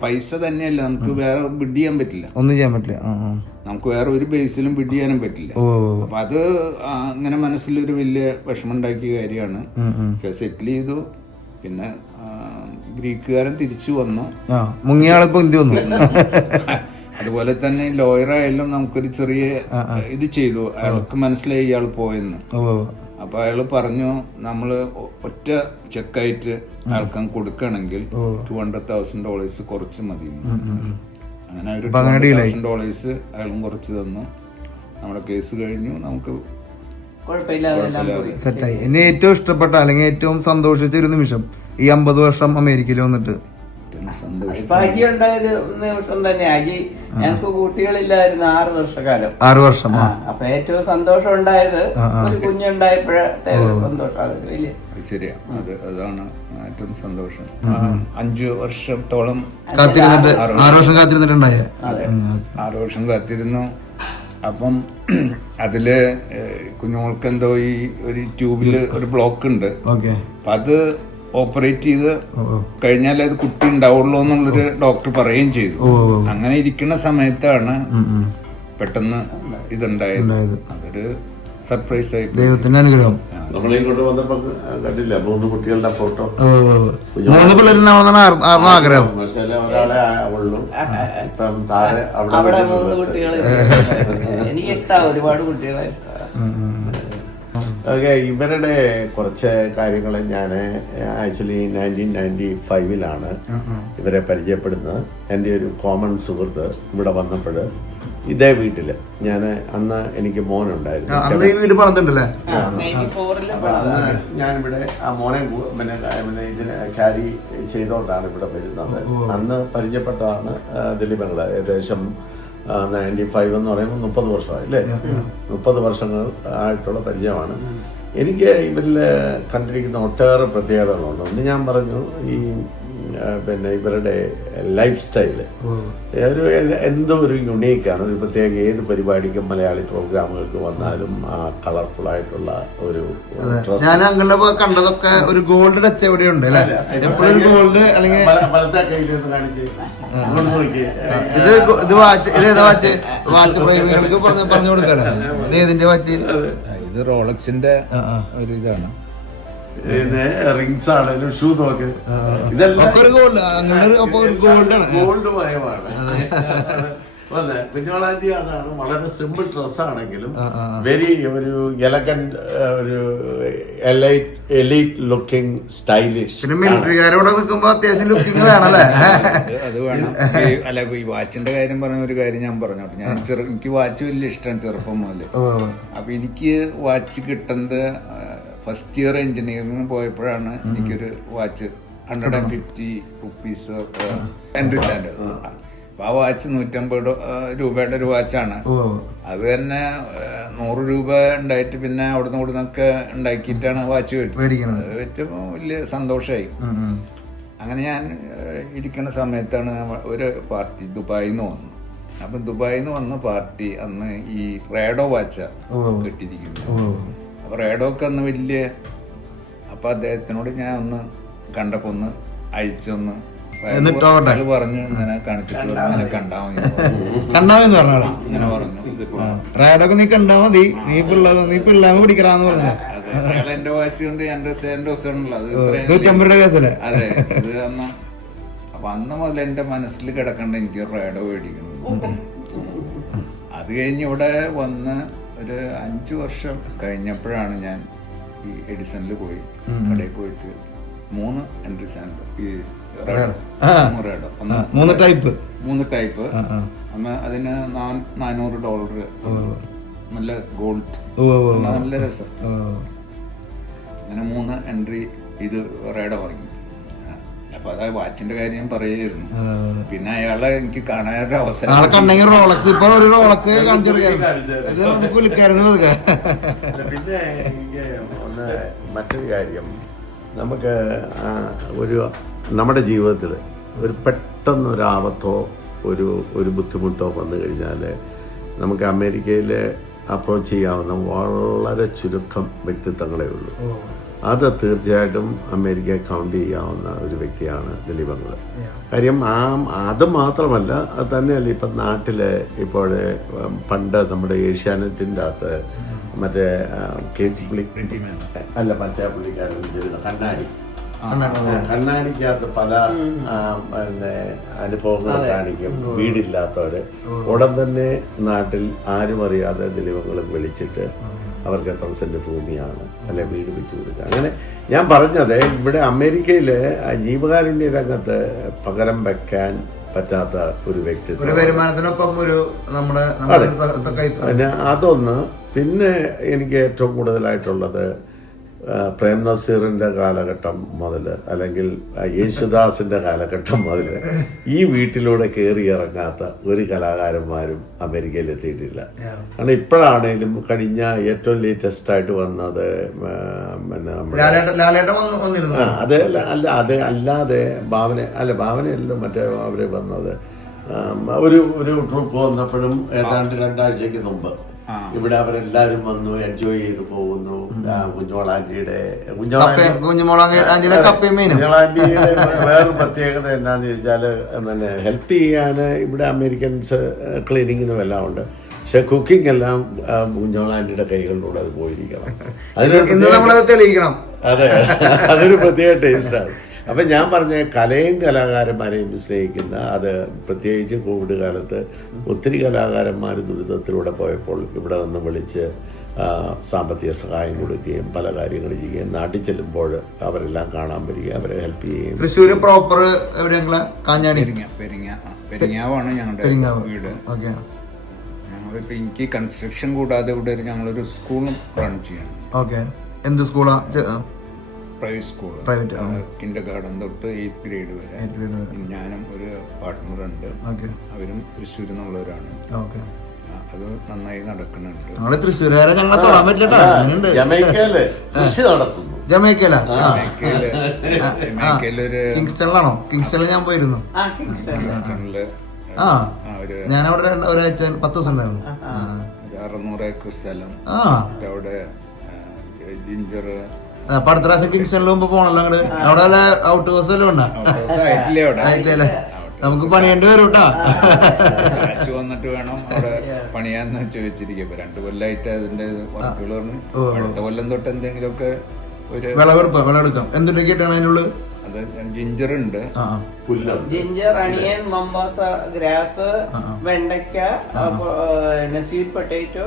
പൈസ തന്നെയല്ല, നമുക്ക് വേറെ ബിഡ് ചെയ്യാൻ പറ്റില്ല. ഒന്നും ചെയ്യാൻ പറ്റില്ല. നമുക്ക് വേറെ ഒരു ബേസിലും ബിഡ് ചെയ്യാനും പറ്റില്ല. അപ്പൊ അത് അങ്ങനെ മനസ്സിലൊരു വലിയ വിഷമം ഉണ്ടാക്കിയ കാര്യമാണ്. സെറ്റിൽ ചെയ്തു. പിന്നെ ഗ്രീക്കുകാരൻ തിരിച്ചു വന്നു. മുങ്ങിയാളിപ്പോ എന്ത് വന്നു. അതുപോലെ തന്നെ ലോയറായാലും നമുക്കൊരു ചെറിയ ഇത് ചെയ്തു. അയാൾക്ക് മനസ്സിലായി ഇയാൾ പോയെന്ന്. അപ്പൊ അയാള് പറഞ്ഞു നമ്മള് ഒറ്റ ചെക്കായിട്ട് ആൾക്കാൻ കൊടുക്കണമെങ്കിൽ $200,000 കുറച്ച് മതി. അങ്ങനെ ഒരു $200,000 അയാളും കുറച്ച് തന്നു. നമ്മുടെ കേസ് കഴിഞ്ഞു. നമുക്ക് സെറ്റായി. എന്നെ ഏറ്റവും ഇഷ്ടപ്പെട്ട അല്ലെങ്കിൽ ഏറ്റവും സന്തോഷിച്ച ഒരു നിമിഷം ഈ 50 വർഷം അമേരിക്കയിൽ വന്നിട്ട് അജി ഉണ്ടായത് നിമിഷം തന്നെ. അജി ഞങ്ങൾക്ക് കുട്ടികളില്ലായിരുന്നു 6 വർഷക്കാലം. 6 വർഷം. അപ്പൊ ഏറ്റവും സന്തോഷം ഉണ്ടായത് ഒരു കുഞ്ഞുണ്ടായപ്പോഴത്തെ സന്തോഷം. അത് വലിയ ശരിയാ. അതാണ് ഏറ്റവും സന്തോഷം. 5 വർഷത്തോളം കാത്തിരുന്നിട്ട് 6 വർഷം കാത്തിരുന്നിട്ടുണ്ടായ 6 വർഷം കാത്തിരുന്നു. അപ്പം അതില് കുഞ്ഞുങ്ങൾക്ക് എന്തോ ഈ ഒരു ട്യൂബില് ഒരു ബ്ലോക്ക് ഉണ്ട്. അപ്പൊ അത് ഓപ്പറേറ്റ് ചെയ്ത് കഴിഞ്ഞാലേ അത് കുട്ടി ഉണ്ടാവുള്ളൂ എന്നുള്ളൊരു ഡോക്ടർ പറയുകയും ചെയ്തു. അങ്ങനെ ഇരിക്കുന്ന സമയത്താണ് പെട്ടെന്ന് ഇതുണ്ടായത്. അതൊരു സർപ്രൈസ് ആയി. ദൈവത്തിന്റെ അനുഗ്രഹം. നമ്മളെ കൊണ്ട് വന്നപ്പോ കണ്ടില്ല 3 കുട്ടികളുടെ ഫോട്ടോ. 3 പിള്ളേരുണ്ടാവണമെന്നാണ് ആഗ്രഹം. പക്ഷേ ഒരാളെ ഉള്ളൂ. ഇപ്പം താഴെ അവിടെ 3 കുട്ടികൾ. എനിക്ക് ഇഷ്ടമാണ്, ഒരുപാട് കുട്ടികളെ. ഓക്കെ, ഇവരുടെ കുറച്ച് കാര്യങ്ങൾ ഞാൻ ആക്ച്വലി 1995 ഇവരെ പരിചയപ്പെടുന്നത്. എൻ്റെ ഒരു കോമൺ സുഹൃത്ത് ഇവിടെ വന്നപ്പോൾ ഇതേ വീട്ടില് ഞാൻ അന്ന് എനിക്ക് മോനുണ്ടായിരുന്നു. ഞാനിവിടെ ആ മോനെ പിന്നെ ഇതിന് ക്യാരി ചെയ്തോണ്ടാണ് ഇവിടെ വരുന്നത്. അന്ന് പരിചയപ്പെട്ടതാണ് ദിലീപങ്ങള്. ഏകദേശം 95 എന്ന് പറയുമ്പോൾ 30 വർഷമായി അല്ലേ? 30 വർഷങ്ങൾ ആയിട്ടുള്ള പരിചയമാണ്. എനിക്ക് ഇവരിൽ കണ്ടിരിക്കുന്ന ഒട്ടേറെ പ്രത്യേകതകളുണ്ട്. ഒന്ന് ഞാൻ പറഞ്ഞു, ഈ പിന്നെ ഇവരുടെ ലൈഫ് സ്റ്റൈല് ഒരു എന്തോ ഒരു യുണീക്കാണ്. ഒരു പ്രത്യേക ഏത് പരിപാടിക്കും മലയാളി പ്രോഗ്രാമുകൾക്ക് വന്നാലും ആ കളർഫുൾ ആയിട്ടുള്ള ഒരു ഡ്രസ്. ഞാൻ അങ്ങനെ കണ്ടതൊക്കെ ഒരു ഗോൾഡ് ടച്ച് എവിടെയുണ്ട് അല്ലേ? എപ്പോഴും ഗോൾഡ് അല്ലെങ്കിൽ വലത്തെ കയ്യിൽ കാണിച്ച് ഇത് വാച്ച്. ഇത് ഏതാ വാച്ച്? വാച്ച് പ്രേമികൾക്ക് പറഞ്ഞു കൊടുക്കാലോ. ഇത് ഏതിന്റെ വാച്ച്? ഇത് റോളക്സിന്റെ ഒരു ഇതാണ്. പിന്നെ റിങ്സ് ആണെങ്കിലും ഷൂ നോക്ക്, ഇതെല്ലാം ഗോൾഡ് മയമാണ്. കുഞ്ഞോളാൻറ്റി അതാണ് വളരെ സിമ്പിൾ ഡ്രസ്സാണെങ്കിലും വെരി ഒരു എലഗന്റ് ഒരു എലൈറ്റ് ലുക്കിംഗ് സ്റ്റൈലിഷ്. പിന്നെ മിലിറ്ററിക്കാരോടെ നിൽക്കുമ്പോ അത്യാവശ്യം ലുക്കിംഗ് വേണല്ലേ? അത് വേണം. അല്ല, ഈ വാച്ചിന്റെ കാര്യം പറഞ്ഞ ഒരു കാര്യം ഞാൻ പറഞ്ഞോട്ടെ. ഞാൻ എനിക്ക് വാച്ച് വലിയ ഇഷ്ടമാണ് ചെറുപ്പം മുതൽ. അപ്പൊ എനിക്ക് വാച്ച് കിട്ടുന്നത് ഫസ്റ്റ് ഇയർ എഞ്ചിനീയറിംഗിന് പോയപ്പോഴാണ് എനിക്കൊരു വാച്ച് 150 റുപ്പീസ് എൻട്രി സ്റ്റാൻഡേർഡ്. അപ്പൊ ആ വാച്ച് 150 രൂപയുടെ ഒരു വാച്ചാണ്. അത് തന്നെ 100 രൂപ ഉണ്ടായിട്ട് പിന്നെ അവിടുന്ന് ഇവിടുന്നൊക്കെ ഉണ്ടാക്കിയിട്ടാണ് വാച്ച് മേടിക്കുന്നത്. അത് വെച്ചപ്പോ വലിയ സന്തോഷമായി. അങ്ങനെ ഞാൻ ഇരിക്കുന്ന സമയത്താണ് ഒരു പാർട്ടി ദുബായിൽ നിന്ന് വന്നു. അപ്പൊ ദുബായിൽ നിന്ന് വന്ന പാർട്ടി അന്ന് ഈ റേഡോ വാച്ചാ കിട്ടിയിരിക്കുന്നത്. അപ്പൊ റേഡോക്ക് അന്ന് വലിയ. അപ്പൊ അദ്ദേഹത്തിനോട് ഞാൻ ഒന്ന് കണ്ടപ്പോ ഒന്ന് അഴിച്ചൊന്ന് പറഞ്ഞു ഇങ്ങനെ കാണിച്ചിട്ട് ഇങ്ങനെ കണ്ടാമെന്ന് പറഞ്ഞോളൂ. ഇങ്ങനെ പറഞ്ഞു, റേഡൊക്കെ നീ കണ്ടാ മതി, നീ പിള്ളാമ പിടിക്കറാന്ന് പറഞ്ഞു. എന്റെ വാച്ച് കൊണ്ട് എന്റെ ദിവസമാണല്ലോ അത് 150 കേസല്ലേ? അതെ. ഇത് അന്ന് അപ്പൊ അന്ന് മുതൽ എന്റെ മനസ്സിൽ കിടക്കണ്ട എനിക്ക് റേഡോ മേടിക്കണം. അത് കഴിഞ്ഞ് ഇവിടെ വന്ന് ഒരു 5 വർഷം കഴിഞ്ഞപ്പോഴാണ് ഞാൻ ഈ എഡിസണിൽ പോയി കടയിൽ പോയിട്ട് 3 എൻട്രി സാൻഡ് ഈ റേഡോ 3 ടൈപ്പ് അന്ന് അതിന് $400 നല്ല ഗോൾഡ്, നല്ല രസം. അങ്ങനെ 3 എൻട്രി ഇത് റേഡോ വാങ്ങി. അപ്പൊ അതായത് വാച്ചിന്റെ കാര്യം പറയായിരുന്നു. പിന്നെ അയാളെ എനിക്ക് കാണാനൊരു അവസരം. റോളക്സ് ഇപ്പൊ ഒരു റോളക്സ് കാണിച്ചു. പിന്നെ എനിക്ക് ഒന്ന് മറ്റൊരു കാര്യം, നമുക്ക് നമ്മുടെ ജീവിതത്തിൽ ഒരു പെട്ടെന്നൊരാപത്തോ ഒരു ബുദ്ധിമുട്ടോ വന്നു കഴിഞ്ഞാൽ നമുക്ക് അമേരിക്കയിൽ അപ്രോച്ച് ചെയ്യാവുന്ന വളരെ ചുരുക്കം വ്യക്തിത്വങ്ങളേ ഉള്ളൂ. അത് തീർച്ചയായിട്ടും അമേരിക്ക കൗണ്ട് ചെയ്യാവുന്ന ഒരു വ്യക്തിയാണ് ദിലീപ് അങ്കിൾ. കാര്യം അത് മാത്രമല്ല, അത് തന്നെയല്ല ഇപ്പം നാട്ടിൽ ഇപ്പോൾ പണ്ട് നമ്മുടെ ഏഷ്യാനെറ്റിൻ്റെ അകത്ത് മറ്റേ മറ്റേ പുള്ളിക്കാരൻ കണ്ണാടിക്കകത്ത് പല അനുഭവങ്ങൾ കാണിക്കും. വീടില്ലാത്തവര് ഉടൻ തന്നെ നാട്ടിൽ ആരും അറിയാതെ ദിലീപങ്ങളും വിളിച്ചിട്ട് അവർക്ക് എത്ര സെന്റ് ഭൂമിയാണ് അല്ലെ വീട് വെച്ച് കൊടുക്കുക. അങ്ങനെ ഞാൻ പറഞ്ഞത് ഇവിടെ അമേരിക്കയില് ജീവകാരുണ്യ രംഗത്ത് പകരം വെക്കാൻ പറ്റാത്ത ഒരു വ്യക്തിത്വം, വരുമാനത്തിനൊപ്പം ഒരു പിന്നെ അതൊന്ന്. പിന്നെ എനിക്ക് ഏറ്റവും കൂടുതലായിട്ടുള്ളത് പ്രേം നസീറിൻ്റെ കാലഘട്ടം മുതൽ അല്ലെങ്കിൽ യേശുദാസിൻ്റെ കാലഘട്ടം മുതൽ ഈ വീട്ടിലൂടെ കയറി ഇറങ്ങാത്ത ഒരു കലാകാരന്മാരും അമേരിക്കയിൽ എത്തിയിട്ടില്ല. കാരണം ഇപ്പോഴാണേലും കഴിഞ്ഞ ഏറ്റവും ലേറ്റസ്റ്റ് ആയിട്ട് വന്നത് അത് അല്ലാതെ ഭാവനയല്ലോ മറ്റേ അവര് വന്നത് ഒരു ട്രൂപ്പ് വന്നപ്പോഴും ഏതാണ്ട് 2 ആഴ്ചക്ക് മുമ്പ് ഇവിടെ അവരെല്ലാരും വന്നു എൻജോയ് ചെയ്ത് പോകുന്നു. കുഞ്ഞോളാൻറ്റിയുടെ വേറൊരു പ്രത്യേകത എന്നാന്ന് ചോദിച്ചാൽ പിന്നെ ഹെൽപ്പ് ചെയ്യാൻ ഇവിടെ അമേരിക്കൻസ് ക്ലീനിങ്ങിനും എല്ലാം ഉണ്ട്. പക്ഷെ കുക്കിംഗ് എല്ലാം കുഞ്ഞോളാൻറ്റിയുടെ കൈകളിലൂടെ അത് പോയിരിക്കണം. അതെ, അതൊരു പ്രത്യേക ടേസ്റ്റാണ്. അപ്പം ഞാൻ പറഞ്ഞ കലയും കലാകാരന്മാരെയും സ്നേഹിക്കുന്ന, അത് പ്രത്യേകിച്ച് കോവിഡ് കാലത്ത് ഒത്തിരി കലാകാരന്മാർ ദുരിതത്തിലൂടെ പോയപ്പോൾ ഇവിടെ നിന്ന് വിളിച്ച് സാമ്പത്തിക സഹായം കൊടുക്കുകയും പല കാര്യങ്ങൾ ചെയ്യുകയും നാട്ടിൽ ചെല്ലുമ്പോൾ അവരെല്ലാം കാണാൻ വരികയും അവരെ ഹെൽപ്പ് ചെയ്യുകയും. തൃശ്ശൂർ പ്രോപ്പർ എവിടെയാണ്? കാഞ്ഞാണി പെരിങ്ങാവാണ് ഞങ്ങളുടെ വീട്. ഞങ്ങളിപ്പോൾ എനിക്ക് കൺസ്ട്രക്ഷൻ കൂടാതെ ഇവിടെ ഞങ്ങളൊരു സ്കൂളും റൺ ചെയ്യണം. ഓക്കെ, എന്ത് സ്കൂളാ? പ്രൈവറ്റ് സ്കൂൾ, കിൻഡർ ഗാർഡൻ തൊട്ട് 8th ഗ്രേഡ് വരെ. ഞാനും ഒരു പാർട്ട്ണറുണ്ട്, അവരും തൃശ്ശൂരിൽ നിന്നുള്ളവരാണ്. അത് നന്നായി നടക്കുന്നുണ്ട്. തൃശ്ശൂരുകാരെ ഞങ്ങളെ തൊടാൻ പറ്റില്ല. ജമൈക്കയിലൊരു കിങ്സ്റ്റണിലാണോ? കിങ്സ്റ്റണിൽ ഞാൻ പോയിരുന്നു. ഞാനവിടെ ഒരാഴ്ച 10 ദിവസം ഉണ്ടായിരുന്നു. 600 ഏക്കർ സ്ഥലം അവിടെ. ജിഞ്ചർ അടുത്ത പ്രാവശ്യം കിങ്സ്റ്റണിൽ മുമ്പ് പോണല്ലോ അങ്ങോട്ട്. അവിടെ ഔട്ട് ഹൗസ് എല്ലാം ഉണ്ടാ? നമുക്ക് പണിയേണ്ടി വരും കേട്ടോ. കാശ് വന്നിട്ട് വേണം അവിടെ പണിയാന്ന് ചോദിച്ചിരിക്കും. 2 കൊല്ലമായിട്ട് അതിന്റെ വർക്കുകൾ പറഞ്ഞു. അടുത്ത കൊല്ലം തൊട്ട് എന്തെങ്കിലുമൊക്കെ ഒരു വിളവെടുക്കാം. എന്തൊക്കെ കിട്ടണം അതിനുള്ളിൽ? ജിഞ്ചർ ഉണ്ട്, പുല്ലുണ്ട്. ജിഞ്ചർ, അണിയൻ, മമ്പാസ, ഗ്രാസ്, വെണ്ടയ്ക്ക, സ്വീറ്റ് പൊട്ടാറ്റോ.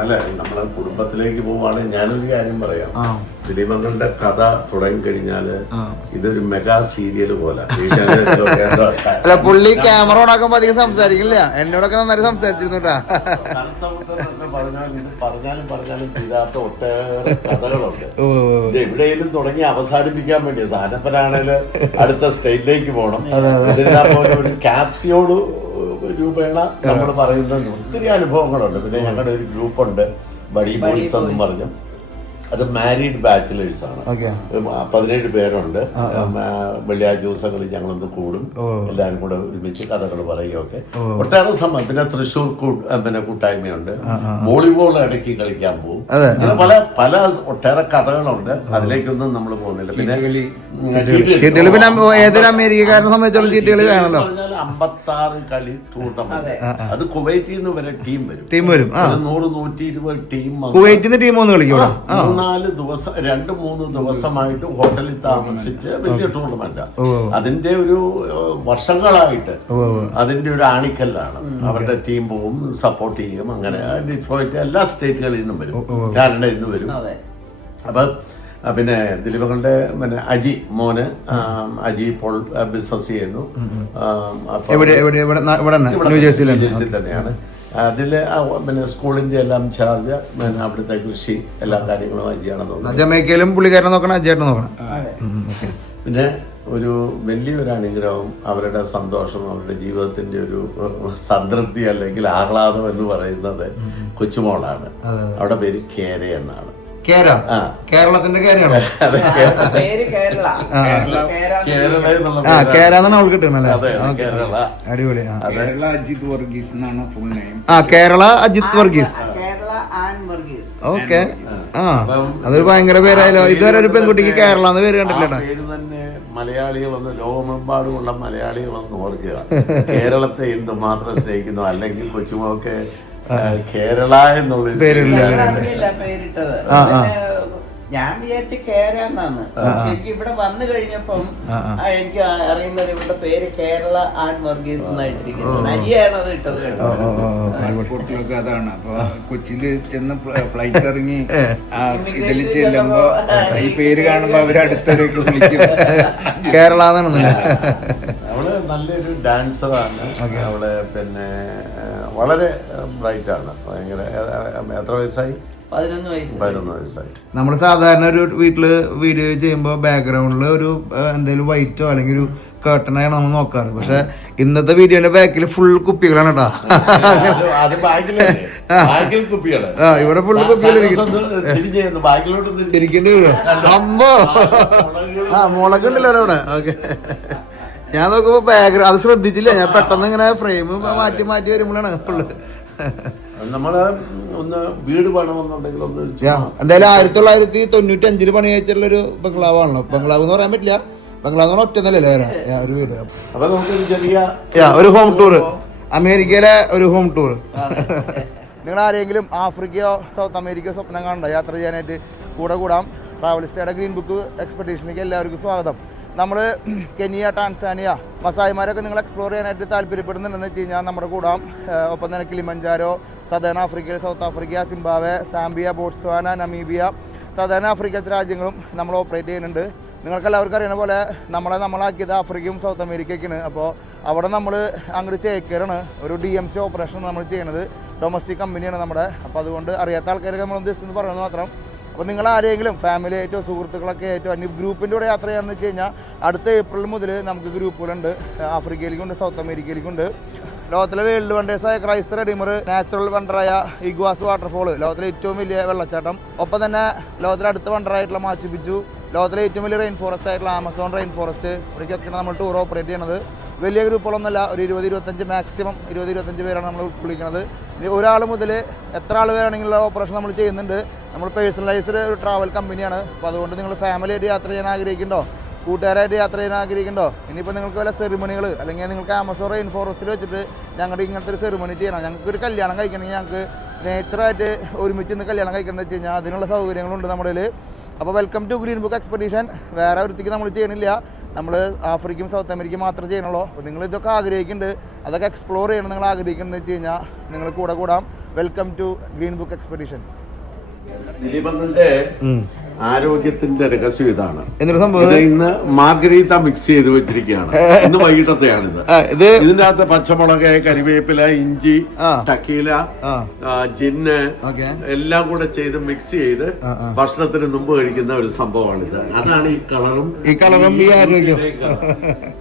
അല്ല, നമ്മളെ കുടുംബത്തിലേക്ക് പോവുകയാണെങ്കിൽ ഞാനൊരു കാര്യം പറയാം. ദിലീപങ്ങളുടെ കഥ തുടങ്ങി കഴിഞ്ഞാല് ഇതൊരു മെഗാ സീരിയൽ പോലെ. അല്ല, പുള്ളി ക്യാമറ ഓൺ ആക്കുമ്പോ അധികം സംസാരിക്കില്ല. എന്നോടൊക്കെ നന്നായിട്ട് സംസാരിച്ചിരുന്നു കേട്ടാ. പറഞ്ഞാലും തീരാത്ത ഒട്ടേറെ കഥകളുണ്ട്. ഇത് എവിടെയെങ്കിലും തുടങ്ങി അവസാനിപ്പിക്കാൻ വേണ്ടി സാധനപ്പനാണേല് അടുത്ത സ്റ്റേറ്റിലേക്ക് പോകണം. ഒരു ക്യാപ്സിയോട് രൂപേണ നമ്മൾ പറയുന്ന ഒത്തിരി അനുഭവങ്ങളുണ്ട്. പിന്നെ ഞങ്ങളുടെ ഒരു ഗ്രൂപ്പുണ്ട്, ബഡി ബോയ്സ് എന്നും പറഞ്ഞു. അത് മാരീഡ് ബാച്ചിലേഴ്സ് ആണ്. 17 പേരുണ്ട്. വെള്ളിയാഴ്ച ദിവസങ്ങളിൽ ഞങ്ങളൊന്ന് കൂടും, എല്ലാവരും കൂടെ ഒരുമിച്ച് കഥകൾ പറയുകയൊക്കെ. ഒട്ടേറെ സമയം. പിന്നെ തൃശ്ശൂർ പിന്നെ കൂട്ടായ്മയുണ്ട്. വോളിബോൾ ഇടയ്ക്ക് കളിക്കാൻ പോകും. അങ്ങനെ പല ഒട്ടേറെ കഥകളുണ്ട്. അതിലേക്കൊന്നും നമ്മൾ പോകുന്നില്ല. പിന്നെ ചീട്ടുകളി പിന്നെ ഏതൊരു അമേരിക്കക്കാരനെ സംബന്ധിച്ചോളം ചീട്ടുകളി വേണമല്ലോ. 56 കളി ടൂർണമെന്റ്. അത് കുവൈറ്റിൽ നിന്ന് വരെ ടീം വരും. 100-120 ടീം. കുവൈറ്റിൽ നിന്ന് ടീം ഒന്ന് കളിക്കും. 3-4 ദിവസം 2-3 ദിവസമായിട്ട് ഹോട്ടലിൽ താമസിച്ച് വലിയ ടൂർണമെന്റാ. അതിന്റെ ഒരു വർഷങ്ങളായിട്ട് അതിന്റെ ഒരു ആണിക്കല്ലാണ്. അവരുടെ ടീം പോവും, സപ്പോർട്ട് ചെയ്യും. അങ്ങനെ ഡിട്രോയിറ്റ് എല്ലാ സ്റ്റേറ്റുകളിൽ നിന്നും വരും, കാനഡയിൽ നിന്ന് വരും. അപ്പൊ പിന്നെ ദിലീപങ്ങളുടെ പിന്നെ അജി മോന് അജി ഇപ്പോൾ ബിസിനസ് ചെയ്യുന്നു. ന്യൂജേഴ്സിയിൽ തന്നെയാണ്. അതിൽ പിന്നെ സ്കൂളിന്റെ എല്ലാം ചാർജ്, പിന്നെ അവിടുത്തെ കൃഷി എല്ലാ കാര്യങ്ങളും അജിയാണെന്ന് തോന്നുന്നു. ജമൈക്കയിലും പുള്ളിക്കാരൻ നോക്കണം, അജിയായിട്ട് നോക്കണം. പിന്നെ ഒരു വലിയൊരു അനുഗ്രഹം, അവരുടെ സന്തോഷം, അവരുടെ ജീവിതത്തിന്റെ ഒരു സംതൃപ്തി അല്ലെങ്കിൽ ആഹ്ലാദം എന്ന് പറയുന്നത് കൊച്ചുമോളാണ്. അവിടെ പേര് കേര എന്നാണ്. കേരളത്തിന്റെ കേരള അവൾക്ക് കിട്ടണല്ലേ? അടിപൊളി. കേരള അജിത് വർഗീസ് എന്നാണ് full name. Kerala Ajith Varghese. Okay. അതൊരു ഭയങ്കര പേരായാലോ. ഇതുവരെ ഒരു പെൺകുട്ടിക്ക് കേരള എന്ന് പേര് കണ്ടില്ലടാ. പേര് തന്നെ മലയാളികളൊന്ന് ലോകമെമ്പാടുമുള്ള മലയാളികളൊന്ന് ഓർക്കുക. കേരളത്തെ എന്തുമാത്രം സ്നേഹിക്കുന്നു. അല്ലെങ്കിൽ കൊച്ചുമോക്ക് കേരള എന്നുള്ള പേരിട്ടത് ഞാൻ വിചാരിച്ച കേരളാന്നാണ്. ശരിക്കും ഇവിടെ വന്നു കഴിഞ്ഞപ്പം എനിക്ക് അറിയുന്നത് ഇവിടെ പേര് കേരള ആൻ വർഗീസ് എന്നായിട്ടിരിക്കുന്നത്. അജിയാണ് അത് ഇട്ടത്. പാസ്പോർട്ടിലൊക്കെ അതാണ്. അപ്പൊ കൊച്ചിയില് ചെന്ന് ഫ്ലൈറ്റ് ഇറങ്ങി ഇതിൽ ചെല്ലുമ്പോ ഈ പേര് കാണുമ്പോ അവര് അടുത്തൊക്കെ വിളിക്കും കേരള എന്നാണ്. അവള് നല്ലൊരു ഡാൻസറാണ്. അവള് പിന്നെ വളരെ ബ്രൈറ്റ് ആണ്. ഭയങ്കര. എത്ര വയസ്സായി? 11 വയസ്സായി. നമ്മൾ സാധാരണ ഒരു വീട്ടില് വീഡിയോ ചെയ്യുമ്പോൾ ബാക്ക്ഗ്രൗണ്ടിൽ ഒരു എന്തെങ്കിലും വൈറ്റോ അല്ലെങ്കിൽ ഒരു കേട്ടനാണ് നമ്മൾ നോക്കാറ്. പക്ഷെ ഇന്നത്തെ വീഡിയോന്റെ ബാക്കിൽ ഫുൾ കുപ്പികളാണ് കേട്ടോ. ഇവിടെ ഫുൾ കുപ്പികൾ ഇരിക്കേണ്ടി വരും. അമ്മോ, മുളക് ഉണ്ടല്ലോ അവിടെ. ഓക്കെ. ഞാൻ നോക്കുമ്പോ ബാക്ക്ഗ്രൗണ്ട് അത് ശ്രദ്ധിച്ചില്ല. ഞാൻ പെട്ടെന്ന് ഇങ്ങനെ ഫ്രെയിം മാറ്റി വരുമ്പോഴാണ് ഫുള്ള്. നമ്മള് ഒന്ന് വീട് പണമെന്നുണ്ടെങ്കിൽ എന്തായാലും 1995 പണി കഴിച്ചുള്ള ഒരു ബംഗ്ലാവാണല്ലോ. ബംഗ്ലാവ് എന്ന് പറയാൻ പറ്റില്ല. ബംഗ്ലാവ് എന്ന് പറഞ്ഞാൽ ഒറ്റ നിലല്ലേ ഒരു വീട്. അപ്പൊ നമുക്കൊരു ചെറിയ ഒരു ഹോം ടൂർ, അമേരിക്കയിലെ ഒരു ഹോം ടൂർ. നിങ്ങൾ ആരെങ്കിലും ആഫ്രിക്കയോ സൗത്ത് അമേരിക്കയോ സ്വപ്നം കാണണ്ട യാത്ര ചെയ്യാനായിട്ട് കൂടാം. ട്രാവലിസ്റ്റയുടെ ഗ്രീൻ ബുക്ക് എക്സ്പെഡീഷനിലേക്ക് എല്ലാവർക്കും സ്വാഗതം. നമ്മൾ കെനിയ, ടാൻസാനിയ, മസായിമാരൊക്കെ നിങ്ങൾ എക്സ്പ്ലോർ ചെയ്യാനായിട്ട് താല്പര്യപ്പെടുന്നുണ്ടെന്ന് വെച്ച് കഴിഞ്ഞാൽ നമ്മുടെ കൂടാം. ഒപ്പം തന്നെ കിളിമഞ്ചാരോ, സദേൺ ആഫ്രിക്കയിൽ South Africa, Zimbabwe, Zambia, Botswana, Namibia, southern ആഫ്രിക്കത്തെ രാജ്യങ്ങളും നമ്മൾ ഓപ്പറേറ്റ് ചെയ്യുന്നുണ്ട്. നിങ്ങൾക്കെല്ലാവർക്കും അറിയുന്ന പോലെ നമ്മളാക്കിയത് ആഫ്രിക്കയും സൗത്ത് അമേരിക്കയ്ക്കാണ്. അപ്പോൾ അവിടെ നമ്മൾ അങ്ങോട്ട് ചേക്കറാണ് ഒരു DMC ഓപ്പറേഷൻ നമ്മൾ ചെയ്യുന്നത്. ഡൊമസ്റ്റിക് കമ്പനിയാണ് നമ്മുടെ. അപ്പോൾ അതുകൊണ്ട് അറിയാത്ത ആൾക്കാരൊക്കെ നമ്മൾ ഉദ്ദേശിച്ചെന്ന് പറയുന്നത് മാത്രം. അപ്പോൾ നിങ്ങൾ ആരെങ്കിലും ഫാമിലി ആയിട്ടോ സുഹൃത്തുക്കളൊക്കെ ആയിട്ടോ അന്യ ഗ്രൂപ്പിൻ്റെ കൂടെ യാത്ര ചെയ്യാമെന്ന് വെച്ച് കഴിഞ്ഞാൽ അടുത്ത ഏപ്രിൽ മുതൽ നമുക്ക് ഗ്രൂപ്പുകളുണ്ട്. ആഫ്രിക്കയിലേക്കുണ്ട്, സൗത്ത് അമേരിക്കയിലേക്കുണ്ട്. ലോകത്തിലെ വേൾഡ് വണ്ടേഴ്സായ ക്രൈസ്റ്റ് റെഡീമർ, നാച്ചുറൽ വണ്ടറായ ഇഗ്വാസ് വാട്ടർഫോൾ, ലോകത്തിലെ ഏറ്റവും വലിയ വെള്ളച്ചാട്ടം, ഒപ്പം തന്നെ ലോകത്തിലെ അടുത്ത വണ്ടറായിട്ടുള്ള മാച്ചു പിച്ചു, ലോകത്തിലെ ഏറ്റവും വലിയ റെയിൻ ഫോറസ്റ്റ് ആയിട്ടുള്ള ആമസോൺ റെയിൻ ഫോറസ്റ്റ്, ഇവിടേക്കൊക്കെയാണ് നമ്മൾ ടൂർ ഓപ്പറേറ്റ് ചെയ്യണത്. വലിയ ഗ്രൂപ്പുകളൊന്നുമല്ല, ഒരു 20-25 മാക്സിമം 20-25 പേരാണ് നമ്മൾ ഉൾക്കൊള്ളിക്കുന്നത്. ഒരാൾ മുതൽ എത്ര ആൾ വേണമെങ്കിലുള്ള ഓപ്പറേഷൻ നമ്മൾ ചെയ്യുന്നുണ്ട്. നമ്മൾ പേഴ്സണലൈസ്ഡ് ഒരു ട്രാവൽ കമ്പനിയാണ്. അപ്പോൾ അതുകൊണ്ട് നിങ്ങൾ ഫാമിലി ആയിട്ട് യാത്ര ചെയ്യാൻ ആഗ്രഹിക്കുന്നുണ്ടോ, കൂട്ടുകാരായിട്ട് യാത്ര ചെയ്യാൻ ആഗ്രഹിക്കുന്നുണ്ടോ, ഇനിയിപ്പോൾ നിങ്ങൾക്ക് വല്ല സെറിമണികൾ അല്ലെങ്കിൽ നിങ്ങൾക്ക് ആമസോൺ റെയിൻ ഫോറസ്റ്റിൽ വെച്ചിട്ട് ഞങ്ങളുടെ ഇങ്ങനത്തെ ഒരു സെറിമണി ചെയ്യണം, ഞങ്ങൾക്കൊരു കല്യാണം കഴിക്കണമെങ്കിൽ ഞങ്ങൾക്ക് നേച്ചറായിട്ട് ഒരുമിച്ച് നിന്ന് കല്യാണം കഴിക്കണമെന്ന് വെച്ച് കഴിഞ്ഞാൽ അതിനുള്ള സൗകര്യങ്ങളുണ്ട് നമ്മുടെ. അപ്പോൾ welcome to green book expedition. വേറെ ഒരുത്തിക്ക് നമ്മൾ ചെയ്യണില്ല, നമ്മൾ ആഫ്രിക്കയും സൗത്ത് അമേരിക്കയും മാത്രമേ ചെയ്യണുള്ളൂ. അപ്പോൾ നിങ്ങൾ ഇതൊക്കെ ആഗ്രഹിക്കുന്നുണ്ട്, അതൊക്കെ എക്സ്പ്ലോർ ചെയ്യണം നിങ്ങൾ ആഗ്രഹിക്കുന്നത് വെച്ച് കഴിഞ്ഞാൽ നിങ്ങൾ കൂടാം. Welcome to green Book Expeditions. ദിലീപങ്ങളുടെ ആരോഗ്യത്തിന്റെ രഹസ്യം ഇതാണ്. എന്നൊരു സംഭവം ഇന്ന് മാർഗരീത്ത മിക്സ് ചെയ്ത് വെച്ചിരിക്കുകയാണ്. ഇന്ന് വൈകിട്ടത്തെയാണിത്. ഇതിന്റെ അകത്ത് പച്ചമുളക്, കരിവേപ്പില, ഇഞ്ചി, ടക്കീല, ജിന്ന് എല്ലാം കൂടെ ചെയ്ത് മിക്സ് ചെയ്ത് ഭക്ഷണത്തിന് മുമ്പ് കഴിക്കുന്ന ഒരു സംഭവമാണിത്. അതാണ് ഈ കളറും ഈ ആരോഗ്യം.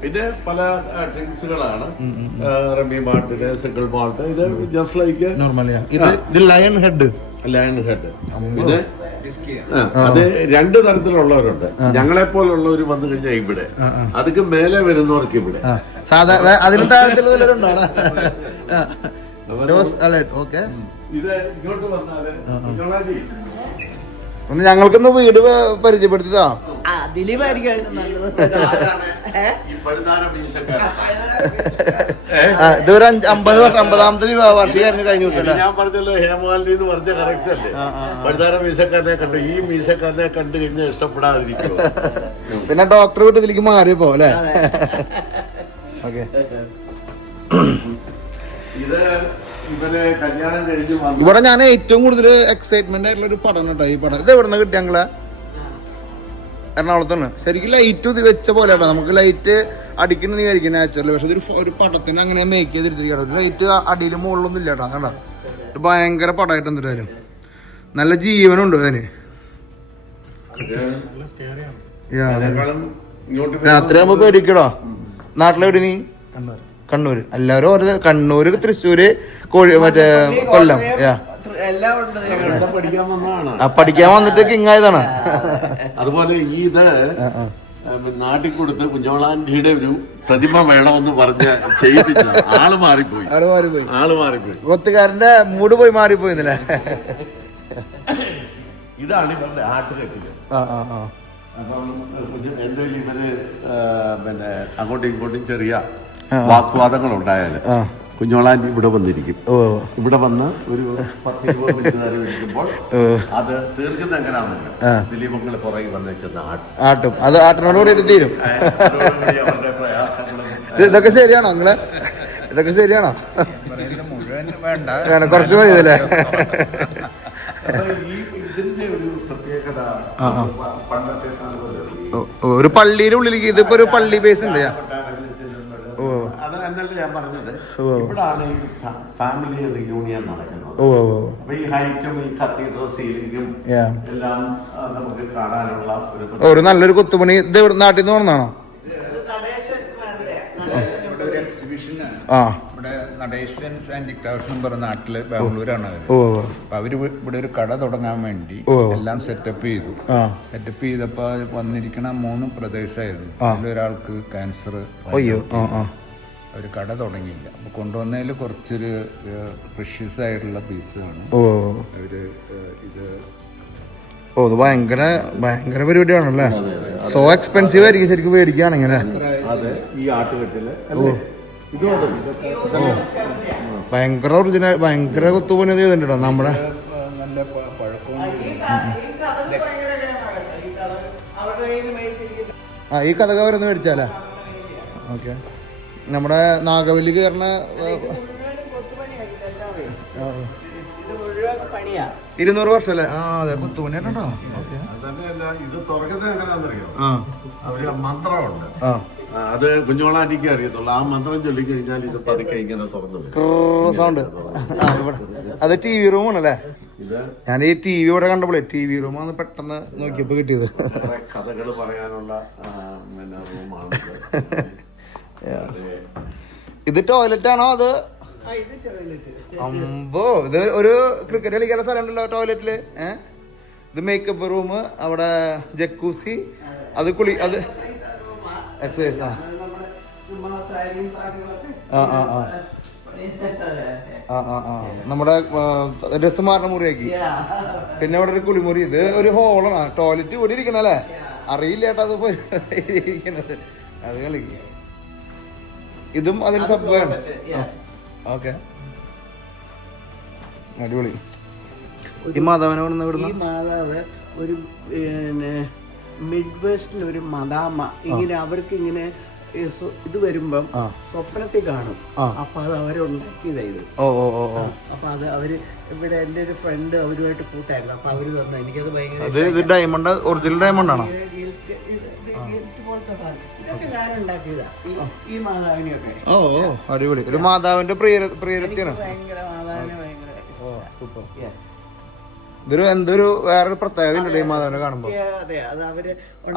പിന്നെ പല ഡ്രിങ്ക്സുകളാണ്, റമി മാൾട്ട്, സിംഗിൾ മാൾട്ട്. ഇത് ജസ്റ്റ് ലൈക്ക് നോർമലിയാ. ഇത് ലയൺ ഹെഡ്. ഇത് അത് 2 തരത്തിലുള്ളവരുണ്ട്. ഞങ്ങളെ പോലുള്ളവർ വന്നു കഴിഞ്ഞാൽ ഇവിടെ, അതൊക്കെ മേലെ വരുന്നവർക്ക് ഇവിടെ. സാധാരണ അതിന് താഴത്തിലുള്ളവരുണ്ടോ? ഇത് ഇങ്ങോട്ട് വന്നാല് ഒന്ന് ഞങ്ങൾക്കൊന്ന് വീട് പരിചയപ്പെടുത്തിയതാ. ഇതൊരു 50ാമത്തെ വാർഷികമായിരുന്നു കഴിഞ്ഞ ദിവസം. ഞാൻ പറഞ്ഞല്ലോ ഹേമാലിനി എന്ന് പറഞ്ഞ കറക്റ്റ് അല്ലേ? പഴുതാര മീശക്കാരനെ കണ്ടു. ഈ മീശക്കാരനെ കണ്ടു കഴിഞ്ഞാൽ ഇഷ്ടപ്പെടാതിരിക്കും. പിന്നെ ഡോക്ടർ വീട്ടിലേക്ക് മാറിയപ്പോ അല്ലേ? ഓക്കെ. ഇത് ഇവരെ കല്യാണം കഴിഞ്ഞ് ഇവിടെ ഞാൻ ഏറ്റവും കൂടുതൽ എക്സൈറ്റ്മെന്റ് ആയിട്ടുള്ള ഒരു പടം കേട്ടോ ഈ പടം. ഇത് എവിടെ നിന്ന് കിട്ടി? ഞങ്ങളെ എറണാകുളത്താണ്. ശരിക്കും ലൈറ്റ് ഇത് വെച്ച പോലെ കേട്ടോ. നമുക്ക് ലൈറ്റ് അടിക്കുന്ന നീ നാച്ചുറൽ, പക്ഷെ ഇതൊരു ഒരു പടത്തിന് അങ്ങനെ മേക്ക് ചെയ്തിരിക്കുകയാണ്. ഒരു ലൈറ്റ് അടിയിൽ മുകളിലൊന്നും ഇല്ല കേട്ടോ. കേട്ടോ ഒരു ഭയങ്കര പടമായിട്ട് എന്തായാലും നല്ല ജീവനുണ്ട് അതിന്. രാത്രി ആകുമ്പോ പേടിക്കടോ. നാട്ടിലെവിടെ നീ? കണ്ണൂര്. എല്ലാവരും ഓരോ കണ്ണൂര്, തൃശ്ശൂര്, മറ്റേ കൊല്ലം. പഠിക്കാൻ വന്നിട്ട് കിങ്ങായതാണ്. അതുപോലെ ഈ ഇത് നാട്ടിൽ കൊടുത്ത് കുഞ്ഞോളാൻറ്റിയുടെ ഒരു പ്രതിമ വേണമെന്ന് പറഞ്ഞ് ചെയ്യിപ്പിച്ചു. ആള് മാറിപ്പോയി. കൊത്തുകാരന്റെ മൂട് പോയി മാറിപ്പോയി. ഇതാണ് ഇവരുടെ ആട്ടുകെട്ടില്. അപ്പം എന്തെങ്കിലും ഇവര് പിന്നെ അങ്ങോട്ടും ഇങ്ങോട്ടും ചെറിയ വാഗ്വാദങ്ങൾ ഉണ്ടായാല് കുഞ്ഞോളാൻറ്റി ഇവിടെ വന്നിരിക്കും. ഇവിടെ വന്ന് ഒരു 10-20 മിനിറ്റ് നേരം ഇരിക്കുമ്പോൾ അത് തീർക്കുന്ന എങ്ങനെയാണെന്ന് ദിലീപങ്ങളെ പുറകെ വന്ന് വെച്ചെന്ന് ആട്ടും. അത് ആട്ടിനോടുകൂടി തീരും. അവരുടെ പ്രയാസങ്ങളും ഇതൊക്കെ ശരിയാണോ നിങ്ങളെ? ഇതൊക്കെ ശരിയാണോ? വേണ്ട, കുറച്ച് മതി ഇതല്ലേ? ഇതിന്റെ ഒരു പ്രത്യേകത പണ്ടത്തെ ഒരു പള്ളിയുടെ ഉള്ളിലേക്ക് ഇതിപ്പോ ഒരു പള്ളി ബേസ് ഉണ്ട്. അത് എന്നല്ല ഞാൻ പറഞ്ഞത്. ഇവിടാണ് ഈ ഫാമിലി റിയൂണിയൻ നടക്കുന്നത്. അപ്പൊ ഈ ഹൈറ്റും ഈ കത്തീഡ്രൽ സീലിംഗും എല്ലാം നമുക്ക് കാണാനുള്ള ഒരു നല്ലൊരു കൊത്തുപണി. ഇത് നാട്ടിൽ നിന്ന് വന്നാണോ? ഒരു എക്സിബിഷനാണ്. ഇവിടെ നടേശൻസ് ആൻഡ് ഡിക്ടാഷൻ പറഞ്ഞ നാട്ടില് ബാംഗ്ലൂരാണ് അവര്. അപ്പൊ അവര് ഇവിടെ ഒരു കട തുടങ്ങാൻ വേണ്ടി എല്ലാം സെറ്റപ്പ് ചെയ്തു. സെറ്റപ്പ് ചെയ്തപ്പോ വന്നിരിക്കണ 3 പ്രദേശമായിരുന്നു. അതിലൊരാൾക്ക് ക്യാൻസർ. ഒരു കട തുടങ്ങിയില്ല. അപ്പൊ കൊണ്ടുവന്നതിൽ കുറച്ചൊരു പ്രഷ്യസ് ആയിട്ടുള്ള പീസാണ് അവര്. ഇത് ഇത് ഭയങ്കര പരിപാടിയാണല്ലേ? സോ എക്സ്പെൻസീവ് ആയിരിക്കും ശരിക്കും മേടിക്കുകയാണെങ്കിൽ. ഈ ആട്ടുകെട്ടില് ഭയങ്കര ഒറിജിനൽ, ഭയങ്കര കൊത്തുപണി ചെയ്തിട്ടുണ്ടോ നമ്മുടെ? നല്ല പഴക്കവും. ഈ കഥക അവരൊന്ന് മേടിച്ചാലേ? ഓക്കെ. നമ്മുടെ നാഗവല്ലി കയറുന്ന 200 വർഷല്ലേ? അതെ, കൊത്തുപണി കേട്ടോ. ഇത് തുറക്കുന്നത് എങ്ങനെയാണെന്നറിയോ? അവര് മന്ത്രമുണ്ട്. അത് കുഞ്ഞോളാൻറ്റിക്ക് അറിയത്തുള്ളൂ. ആ മന്ത്രം ചൊല്ലിക്കഴിഞ്ഞാൽ ഇത് പതുക്കെ ഇങ്ങനെ തുറന്നു സൗണ്ട്. അത് TV റൂമാണല്ലേ? ഞാൻ ഈ TV ഇവിടെ കണ്ടപ്പോഴേ TV റൂമാണ് പെട്ടെന്ന് നോക്കിയപ്പോ കിട്ടിയത്. കഥകൾ പറയാനുള്ള റൂമാണ്. ഇത് ടോയ്ലറ്റ് ആണോ? അത് അമ്പോ, ഇത് ഒരു ക്രിക്കറ്റ് കളിക്കാനുള്ള സ്ഥലം ഉണ്ടല്ലോ ടോയ്ലറ്റില്. ഇത് മേക്കപ്പ് റൂം, അവിടെ ജക്കൂസി, അത് അത് എക്സസൈസ്. നമ്മുടെ ഡ്രസ് മാറുന്ന മുറിയാക്കി. പിന്നെ അവിടെ ഒരു കുളിമുറി. ഇത് ഒരു ഹോളാണ്. ടോയ്ലറ്റ് ഇവിടെ ഇരിക്കണല്ലേ? അറിയില്ല ചേട്ടാ അത് ഇരിക്കണത്. അത് കളിക്കുക. ഇതും അതിന് സബ്. ഓക്കെ, അടിപൊളി. ഈ മാധവനെ ഈ മാതാവ് ഒരു പിന്നെ മിഡ് വെസ്റ്റിൽ ഒരു മദാമ ഇങ്ങനെ അവർക്ക് ഇങ്ങനെ ഇത് വരുമ്പം സ്വപ്നത്തിൽ കാണും. അപ്പൊ അത് അവരുണ്ടാക്കിയതാ ഇത്. അപ്പൊ അത് അവര് ഇവിടെ എൻ്റെ ഒരു ഫ്രണ്ട് അവരുമായിട്ട് കൂട്ടായിരുന്നു. അപ്പൊ അവര് തന്നെ എനിക്കത് ഭയങ്കര ഡയമണ്ട്, ഒറിജിനൽ ഡയമണ്ട് ആണോ? ഇതൊക്കെ ഞാൻ ഉണ്ടാക്കിയതാ ഈ മാതാവിനെയൊക്കെ. അടിപൊളി. ഒരു മാതാവിന്റെ പ്രിയരത്തിയാണ്. ഭയങ്കര മാതാവിനെ ഭയങ്കര സൂപ്പർ. ഇതൊരു എന്തൊരു വേറൊരു പ്രത്യേകത ഉണ്ട് ഈ മാതാവിനെ കാണുമ്പോ.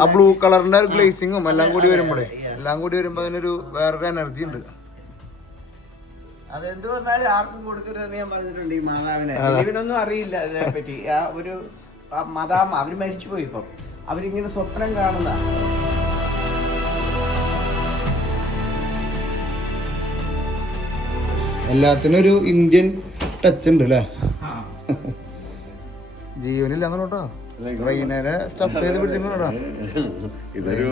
ആ ബ്ലൂ കളറിന്റെ ഗ്ലേസിങ്ങും എല്ലാം കൂടി വരുമ്പോ അതിനൊരു വേറൊരു എനർജി ഉണ്ട്. അതെന്ത് പറഞ്ഞാലും ആർക്കും കൊടുക്കരുതെന്ന് ഞാൻ പറഞ്ഞിട്ടുണ്ട് ഈ മാതാവിനെ. ഇവനൊന്നും അറിയില്ല ഇതിനെ പറ്റി. ആ ഒരു മദാമ അവര് മരിച്ചുപോയി. ഇപ്പം അവരിങ്ങനെ സ്വപ്നം കാണുന്ന എല്ലാത്തിനും ഒരു ഇന്ത്യൻ ടച്ച് ഉണ്ട് അല്ലേ? ജീവനില്ലാന്നോട്ടോ റൈനേനെ സ്റ്റഫ് ചെയ്ത് പിടിച്ചിട്ടുണ്ടോ? ഇതൊരു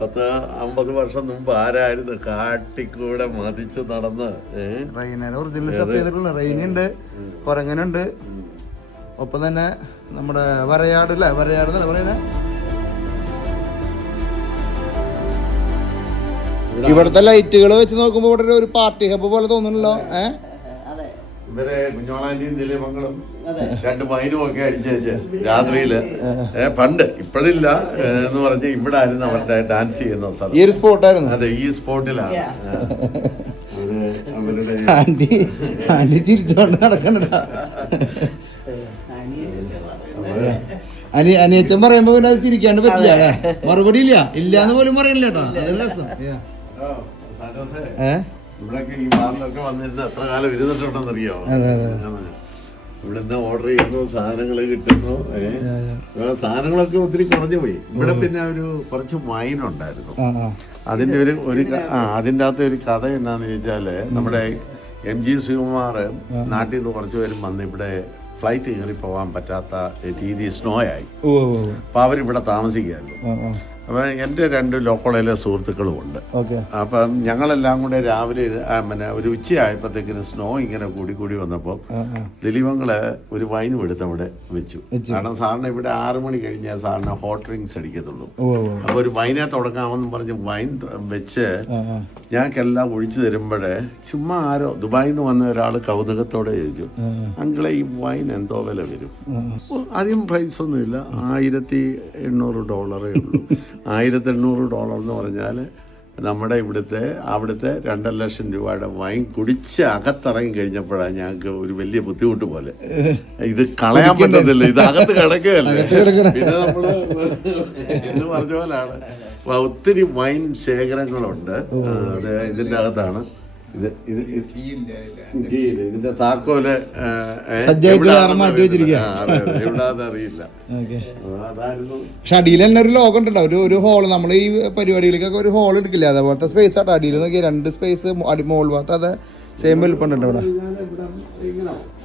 10-50 വർഷം മുമ്പ് ആരായിരുന്നു കാട്ടിക്കൂടെ മതിച്ച് നടന്ന് റൈനേനെ ഒറിജിനൽ സ്റ്റഫ് ചെയ്തിട്ടുണ്ട്. റൈനുണ്ട്, കുരങ്ങനുണ്ട്, ഒപ്പം തന്നെ നമ്മുടെ വരയാട് അല്ലേ? വരയാട് എന്നല്ല പറയുന്നത്. ഇവിടുത്തെ ലൈറ്റുകൾ വെച്ച് നോക്കുമ്പോ ഇവിടെ ഒരു പാർട്ടി ഹബ് പോലെ തോന്നുന്നല്ലോ. ഇവരെ കുഞ്ഞോളാന്റെയും ദിലീപങ്ങളും 2 വൈനും ഒക്കെ അടിച്ചേച്ച് രാത്രിയില് പണ്ട്, ഇപ്പോഴില്ല എന്ന് പറഞ്ഞ് ഇവിടെ ആയിരുന്നു അവരുടെ ഡാൻസ് ചെയ്യുന്ന സ്ഥലം. ഈ ഒരു സ്പോട്ടായിരുന്നു. അതെ, ഈ സ്പോട്ടിലാണ് അവരുടെ ആന്റി ചിരിച്ചോണ്ട് നടക്കണ്ട. അനിയച്ചൻ പറയുമ്പോ പിന്നെ അത് ചിരിക്കാണ്ട് പറ്റില്ല. മറുപടി ഇല്ലാന്ന് പോലും പറയണില്ല കേട്ടോ. അതല്ല രസം. ഇവിടൊക്കെ ഈ ബാറിലൊക്കെ വന്നിരുന്ന എത്ര കാലം ഇരുന്നിട്ടുണ്ടെന്നറിയോ? ഇവിടുന്ന് ഓർഡർ ചെയ്യുന്നു, സാധനങ്ങൾ കിട്ടുന്നു. സാധനങ്ങളൊക്കെ ഒത്തിരി കുറഞ്ഞു പോയി. ഇവിടെ പിന്നെ കുറച്ച് വൈൻ ഉണ്ടായിരുന്നു. അതിന്റെ അതിൻ്റെ അകത്ത് ഒരു കഥ എന്നാന്ന് ചോദിച്ചാല്, നമ്മുടെ MG ശ്രീകുമാർ നാട്ടിൽ നിന്ന് കുറച്ചു പേരും വന്ന് ഇവിടെ ഫ്ലൈറ്റ് കയറി പോകാൻ പറ്റാത്ത രീതി സ്നോ ആയി. അപ്പൊ അവരിവിടെ താമസിക്കുകയായിരുന്നു. അപ്പം എൻ്റെ 2 ലോക്കലിലെ സുഹൃത്തുക്കളും ഉണ്ട്. അപ്പം ഞങ്ങളെല്ലാം കൂടെ രാവിലെ പിന്നെ ഒരു ഉച്ചയായപ്പോഴത്തേക്കിന് സ്നോ ഇങ്ങനെ കൂടി വന്നപ്പോൾ ദിലീപങ്ങള് ഒരു വൈനും എടുത്ത് അവിടെ വെച്ചു. കാരണം സാറിന് ഇവിടെ 6 മണി കഴിഞ്ഞാൽ സാറിന് ഹോട്ട് ഡ്രിങ്ക്സ് അടിക്കത്തുള്ളൂ. അപ്പോൾ ഒരു വൈനെ തുടങ്ങാമെന്ന് പറഞ്ഞ് വൈൻ വെച്ച് ഞങ്ങൾക്കെല്ലാം ഒഴിച്ചു തരുമ്പോഴേ ചുമ്മാ ആരോ ദുബായിൽ നിന്ന് വന്ന ഒരാൾ കൗതുകത്തോടെ ചോദിച്ചു, അങ്കിളെ ഈ വൈൻ എന്തോ വില വരും? അധികം പ്രൈസ് ഒന്നുമില്ല, $1800 ഉള്ളൂ. $1800 എന്ന് പറഞ്ഞാൽ നമ്മുടെ അവിടുത്തെ 2 ലക്ഷം രൂപയുടെ വൈൻ കുടിച്ച് അകത്തിറങ്ങി കഴിഞ്ഞപ്പോഴാണ് ഞങ്ങൾക്ക് ഒരു വലിയ ബുദ്ധിമുട്ട് പോലെ. ഇത് കളയാൻ പറ്റത്തില്ല, ഇത് അകത്ത് കിടക്കുകയല്ലേ. പിന്നെ നമ്മള് എന്ന് പറഞ്ഞ പോലാണ്. ഒത്തിരി വൈൻ ശേഖരങ്ങളുണ്ട്. അത് ഇതിൻ്റെ അകത്താണ്. ഇതിന്റെ താക്കോല് എവിടാന്ന് അറിയില്ല. പക്ഷെ അടിയിൽ തന്നെ ഒരു ലോകം ഉണ്ടോ, ഒരു ഹോള്. നമ്മൾ ഈ പരിപാടികൾക്കൊക്കെ ഒരു ഹോൾ എടുക്കില്ല, അതേപോലത്തെ സ്പേസ് ആട്ടോ. അടിയിൽ നോക്കി 2 സ്പേസ് മോൾ ഭാഗത്ത് അത് സെയിം വലുപ്പുണ്ടോ ഇവിടെ.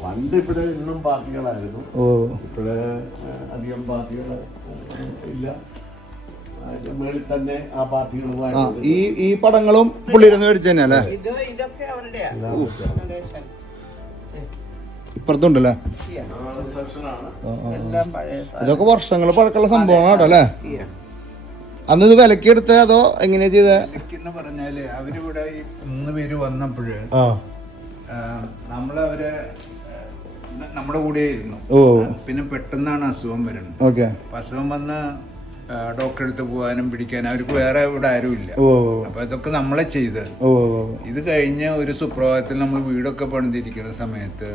പണ്ട് ഇവിടെ ഇന്നും പാർട്ടികളായിരുന്നു. ഇപ്പോഴേ അധികം പാർട്ടികൾ ഇല്ല. ഈ പടങ്ങളും പുള്ളിരുന്ന് മേടിച്ചു തന്നെയല്ലേ? ഇപ്പുറത്തുണ്ടല്ലേ? ഇതൊക്കെ വർഷങ്ങൾ പഴക്കമുള്ള സംഭവങ്ങളാട്ടോ അല്ലേ? അന്ന് ഇത് വിലക്ക് എടുത്ത അതോ എങ്ങനെയാ ചെയ്തേ? പറഞ്ഞാല് അവരിവിടെ 3 പേര് വന്നപ്പോഴ് നമ്മളവര് നമ്മുടെ കൂടെ ആയിരുന്നു. പിന്നെ പെട്ടെന്നാണ് അസുഖം വരുന്നത്. അസുഖം വന്ന് ഡോക്ടറെ അടുത്ത് പോകാനും പിടിക്കാനും അവർക്ക് വേറെ ഇവിടെ ആരും ഇല്ല. അപ്പൊ ഇതൊക്കെ നമ്മളെ ചെയ്ത് ഇത് കഴിഞ്ഞ ഒരു സുപ്രഭാതത്തിൽ നമ്മൾ വീടൊക്കെ പണിതിരിക്കുന്ന സമയത്ത്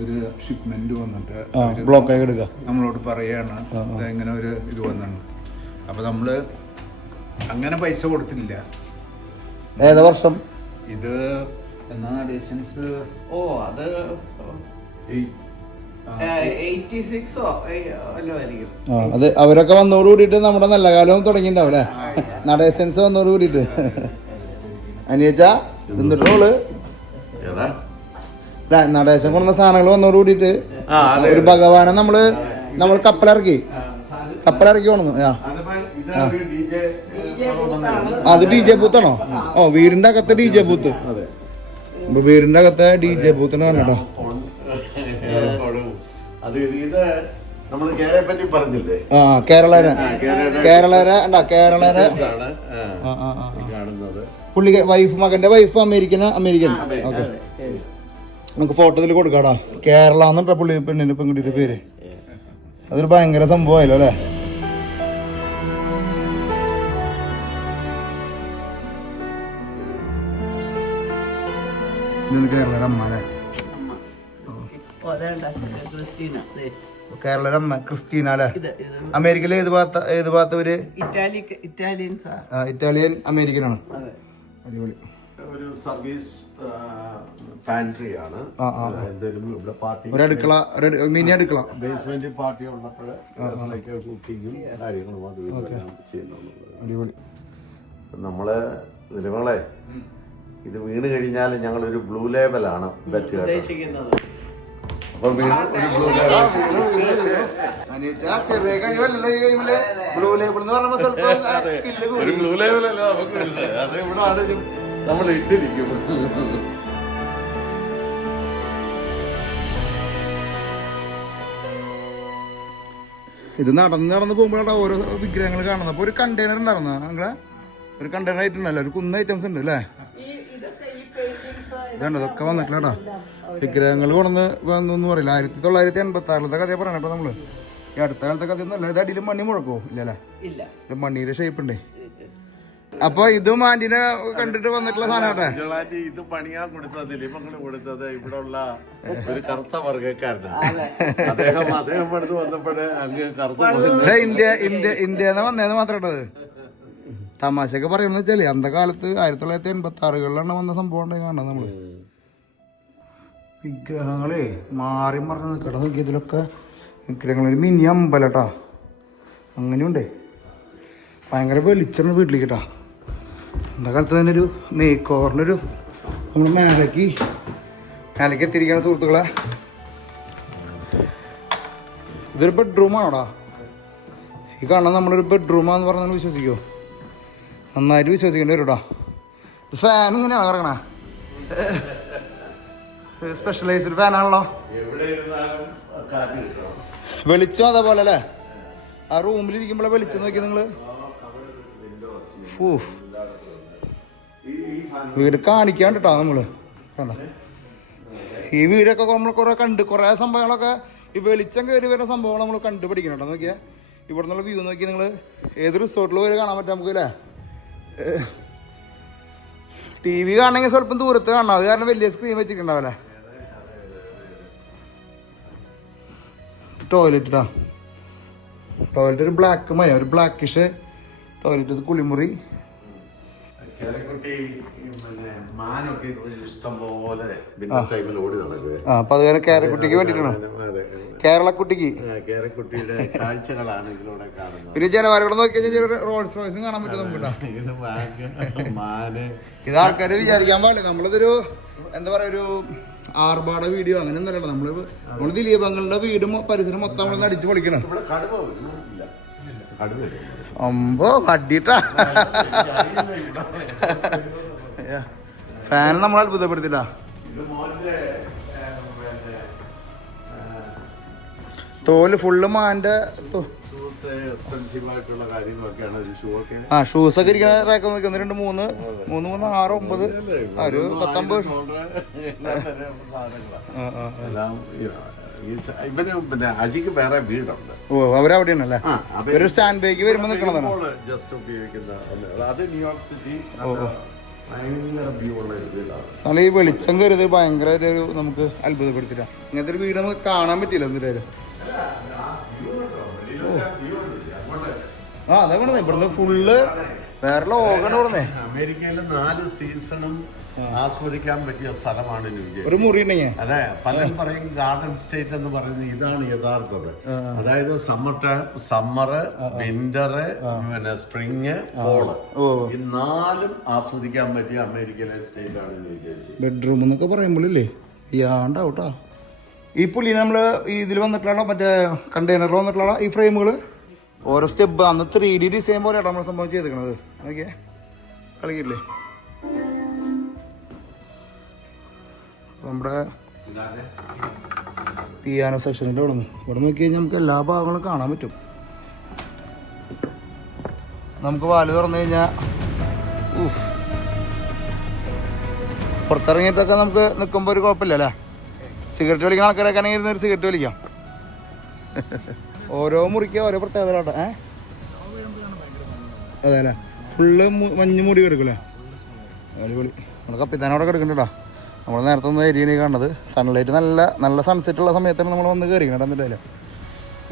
ഒരു ഷിപ്മെന്റ് വന്നിട്ട് ബ്ലോക്കായി എടുക്കുക നമ്മളോട് പറയാണ് ഇങ്ങനെ ഒരു ഇത് വന്നിട്ടുണ്ട്. അപ്പൊ നമ്മള് അങ്ങനെ പൈസ കൊടുത്തില്ല. ഏതാ വർഷം ഇത്? എന്നാ ലൈസൻസ്? അത് 86 അത് അവരൊക്കെ വന്നോട് കൂടിയിട്ട് നമ്മുടെ നല്ല കാലവും തുടങ്ങിണ്ടാവും അല്ലേ? നടേസൻസ് വന്നോട് കൂടിയിട്ട്. അനിയച്ചാ എന്നിട്ടോള് നടേശൻ കൊണ്ടുവന്ന സാധനങ്ങൾ വന്നോട് കൂടിയിട്ട് ഒരു ഭഗവാനെ നമ്മൾ കപ്പലിറക്കി കൊണ്ടുവന്നു. അത് DJ ബൂത്താണോ? വീടിന്റെ അകത്തെ DJ ബൂത്ത്. വീടിന്റെ അകത്തെ DJ ബൂത്തിനാണ് കേട്ടോ. അത് ഇത് നമ്മൾ കേരളയെ പറ്റി പറഞ്ഞില്ലേ? കേരളര കാണുന്നത് പുള്ളി വൈഫ്, മകന്റെ വൈഫ് അമേരിക്കൻ. ഓക്കെ, നമുക്ക് ഫോട്ടോയിൽ കൊടുക്കാടാ. കേരള എന്നിട്ടാ പുള്ളി പെണ്ണിന്റെ പെൺകുട്ടിയുടെ പേര്. അതൊരു ഭയങ്കര സംഭവമായല്ലോ അല്ലേ? കേരളയുടെ അമ്മ അല്ലേ? കേരളയുടെ അമ്മ ക്രിസ്റ്റീന അല്ലേ? അമേരിക്കയിലെ ഏത് ഭാഗത്തവര്? ഇറ്റാലിയൻ അമേരിക്കനാണ്. അടിപൊളി. ഒരു സർവീസ് ഫാൻസിയാണ്. ഒരു അടുക്കള, മിനി അടുക്കള, ബേസ്മെന്റ് പാർട്ടി ഉള്ളപ്പോൾ കുക്കിങ്ങും കാര്യങ്ങളും അതും ചെയ്യുന്നുണ്ട്. അടിപൊളി. നമ്മള് നിലവളെ ഇത് വീണ് കഴിഞ്ഞാൽ ഞങ്ങളൊരു ബ്ലൂ ലേബലാണ് ബെറ്റ് ഉദ്ദേശിക്കുന്നത്. അപ്പൊ വീണ് ഒരു ബ്ലൂ ഒരു ബ്ലൂ ലേബലല്ല നമുക്ക് അത് ഇവിടെ ആണെങ്കിലും നമ്മൾ ഇട്ടിരിക്കും. ഇത് നടന്ന് പോകുമ്പോഴാണ് ഓരോ വിഗ്രഹങ്ങൾ കാണുന്നത്. അപ്പൊ ഒരു കണ്ടെയ്നർ ഉണ്ടായിരുന്ന അങ്ങനെ ഒരു കണ്ടെയ്നർ ആയിട്ടുണ്ടല്ലോ, ഒരു കുന്ന ഐറ്റംസ് ഉണ്ട് അല്ലേ? ഇതുണ്ട്, ഇതൊക്കെ വന്നിട്ടില്ലാട്ടാ. വിഗ്രഹങ്ങൾ കൊണ്ടുവന്ന് വന്നു പറയില്ല. 1986 കഥയെ പറയണം കേട്ടോ നമ്മള്. ഈ അടുത്ത കാലത്തെ കഥയൊന്നും അല്ല. ഇത് അടിയിൽ മണ്ണി മുഴക്കോ ഇല്ലല്ലേ? മണ്ണിയുടെ ഷേപ്പ് ഉണ്ട്. അപ്പൊ ഇതും ആന്റിനെ കണ്ടിട്ട് വന്നിട്ടുള്ള സാധനം. ഇത് പണിയാൻ കൊടുത്തത് ദിലീപങ്ങൾ കൊടുത്തത് ഇവിടെ ഉള്ള ഒരു കറുത്ത വർഗ്ഗക്കാരനാണ്. അദ്ദേഹം അടുത്ത് വന്നപ്പോഴേ അങ്ങ് കറുത്ത ഇന്ത്യ വന്നേന്ന് മാത്രം ഇട്ടത്. തമാശയൊക്കെ പറയുന്നത് വെച്ചാല് അന്നത്തെ കാലത്ത് 1986 വന്ന സംഭവം ഉണ്ടായി കാണാം നമ്മള്. വിഗ്രഹങ്ങളെ മാറി മറിഞ്ഞ് നിൽക്കട്ടെ. നോക്കി ഇതിലൊക്കെ വിഗ്രഹങ്ങൾ. ഒരു മിനി അമ്പലട്ടാ. അങ്ങനെയുണ്ടേ. ഭയങ്കര വെളിച്ചമാണ് വീട്ടിലേക്ക് കേട്ടാ. അന്നത്തെ കാലത്ത് തന്നെ ഒരു മേക്ക് ഓവറിനൊരു നമ്മൾ മേലേക്ക് എത്തിയിരിക്കുകയാണ് സുഹൃത്തുക്കളെ. ഇതൊരു ബെഡ്റൂമാണോടാ. ഈ കാണാൻ നമ്മളൊരു ബെഡ്റൂമാന്ന് പറഞ്ഞാൽ വിശ്വസിക്കുമോ? നന്നായിട്ട് വിശ്വസിക്കേണ്ടി വരും കേട്ടോ. ഫാൻ ഇങ്ങനെയാണോ കറങ്ങണേ? സ്പെഷ്യലൈസ്ഡ് ഫാനാണല്ലോ. വെളിച്ചം അതേപോലെ അല്ലേ? ആ റൂമിലിരിക്കുമ്പോഴേ വെളിച്ചം നോക്കി നിങ്ങള്. വീട് കാണിക്കാണ്ട് കേട്ടോ നമ്മള്. കണ്ട ഈ വീടൊക്കെ നമ്മൾ കുറെ കണ്ട്, കുറെ സംഭവങ്ങളൊക്കെ ഈ വെളിച്ചം കയറി വരുന്ന സംഭവങ്ങൾ നമ്മൾ കണ്ടുപിടിക്കണം കേട്ടോ. നോക്കിയാൽ ഇവിടെ നിന്നുള്ള വ്യൂ നോക്കി നിങ്ങൾ. ഏത് റിസോർട്ടിൽ പോയി കാണാൻ പറ്റും നമുക്ക് അല്ലേ? TV കാണണമെങ്കിൽ സ്വല്പം ദൂരത്ത് കാണണം. അത് കാരണം വലിയ സ്ക്രീൻ വെച്ചിട്ടുണ്ടാവല്ലേ. ടോയ്ലറ്റ് ഇട്ടാ. ടോയ്ലറ്റ് ഒരു ബ്ലാക്ക് മയ, ഒരു ബ്ലാക്കിഷ് ടോയ്ലറ്റ്. ഇത് കുളിമുറി. അപ്പൊ അത് കാരണം കേരളക്കുട്ടിക്ക് വേണ്ടിട്ടാണ്. കേരളക്കുട്ടിക്ക് പിന്നെ ജനവാരികളെ നോക്കിയാൽ റോൾസ് റോയ്സും കാണാൻ പറ്റും നമുക്ക്. ഇത് ആൾക്കാര് വിചാരിക്കാൻ പാടില്ല നമ്മളിതൊരു എന്താ പറയാ ഒരു ആർഭാട വീഡിയോ അങ്ങനെ ഒന്നല്ലല്ലോ. നമ്മള് ദിലീപങ്ങളുടെ വീടും പരിസരം മൊത്തം നമ്മളൊന്ന് അടിച്ചു പൊളിക്കണം. അമ്പോ അടിട്ടാ. ഫാൻ നമ്മളെ അത്ഭുതപ്പെടുത്തില്ല. തോല് ഫുള്ള് മാന്റെ ഷൂസ് ഒക്കെ ഇരിക്കുന്ന റാക്ക് നോക്കി 1 2 3 3 3 6 9 ഒരു 19. പിന്നെ അജിക്ക് വേറെ വീടുണ്ട്. ഓ അവരവിടെയാണല്ലേ? ഒരു സ്റ്റാൻഡ് ബൈക്ക് വരുമ്പോ നിൽക്കണതാണ്. ജസ്റ്റ് ഉപയോഗിക്കുന്ന അത് ന്യൂയോർക്ക് സിറ്റി. ഭയങ്കര വ്യൂ ഉള്ള ഒരു വീടാണ്. നമ്മൾ ഈ വെളിച്ചം കയറിയത് ഭയങ്കര നമുക്ക് അത്ഭുതപ്പെടുത്തില്ല. ഇങ്ങനത്തെ ഒരു വീട് നമുക്ക് കാണാൻ പറ്റില്ല എന്തായാലും. ആ അതെ വേണേ ഇവിടുന്ന് ഫുള്ള് വേറെ ലോകം കൊടുന്നേ. അമേരിക്കയിലെ 4 സീസണും ആസ്വദിക്കാൻ പറ്റിയ സ്ഥലമാണ് ന്യൂജേഴ്സി. ഒരു മുറി ഉണ്ടെങ്കിൽ അതെ, പലരും പറയും ഗാർഡൻ സ്റ്റേറ്റ് എന്ന് പറയുന്നത് ഇതാണ് യഥാർത്ഥത്. അതായത് സമ്മർ, വിന്റർ, പിന്നെ സ്പ്രിങ്, ഫോള്, ഈ 4ഉം ആസ്വദിക്കാൻ പറ്റിയ അമേരിക്കയിലെ സ്റ്റേറ്റ് ആണ് ന്യൂജേഴ്സി. ബെഡ്റൂം എന്നൊക്കെ പറയുമ്പോഴല്ലേ യാണ്ടാവട്ടാ. ഈ പുള്ളി നമ്മള് ഇതിൽ വന്നിട്ടുള്ള മറ്റേ കണ്ടെയ്നറിൽ വന്നിട്ടുള്ള ഈ ഫ്രെയിമുകള് ഓരോ സ്റ്റെപ്പ് അന്ന് 3D ഡിസൈൻ പോലെയാണ് നമ്മൾ സംഭവം ചെയ്തിരിക്കണത്. ഓക്കെ കളിക്കില്ലേ നമ്മുടെ പിയാനോ സെക്ഷനിൻ്റെ ഇവിടെ നിന്ന് ഇവിടെ നോക്കി കഴിഞ്ഞാൽ നമുക്ക് എല്ലാ ഭാഗങ്ങളും കാണാൻ പറ്റും. നമുക്ക് വാല് തുറന്നു കഴിഞ്ഞാൽ പുറത്തിറങ്ങിയിട്ടൊക്കെ നമുക്ക് നിൽക്കുമ്പോൾ ഒരു കുഴപ്പമില്ല അല്ലേ. സിഗരറ്റ് വലിക്കുന്ന ആൾക്കാരൊക്കെ ആണെങ്കിൽ ഇരുന്നൊരു സിഗരറ്റ് വലിക്കാം. ഓരോ മുറിക്കുക ഓരോ പ്രത്യേകതകളാട്ടോ. അതെ അല്ലേ, ഫുള്ള് മഞ്ഞ് മൂടി കിടക്കൂലേ, അടിപൊളി. നമ്മൾ കപ്പിത്താനോടെ കിടക്കുന്നുണ്ടോ. നമ്മൾ നേരത്തെ ഒന്ന് ഏരിയയാണ് കാണുന്നത്. സൺലൈറ്റ് നല്ല നല്ല സൺസെറ്റ് ഉള്ള സമയത്താണ് നമ്മൾ വന്ന് കയറിക്കണം. എന്നിട്ടായാലും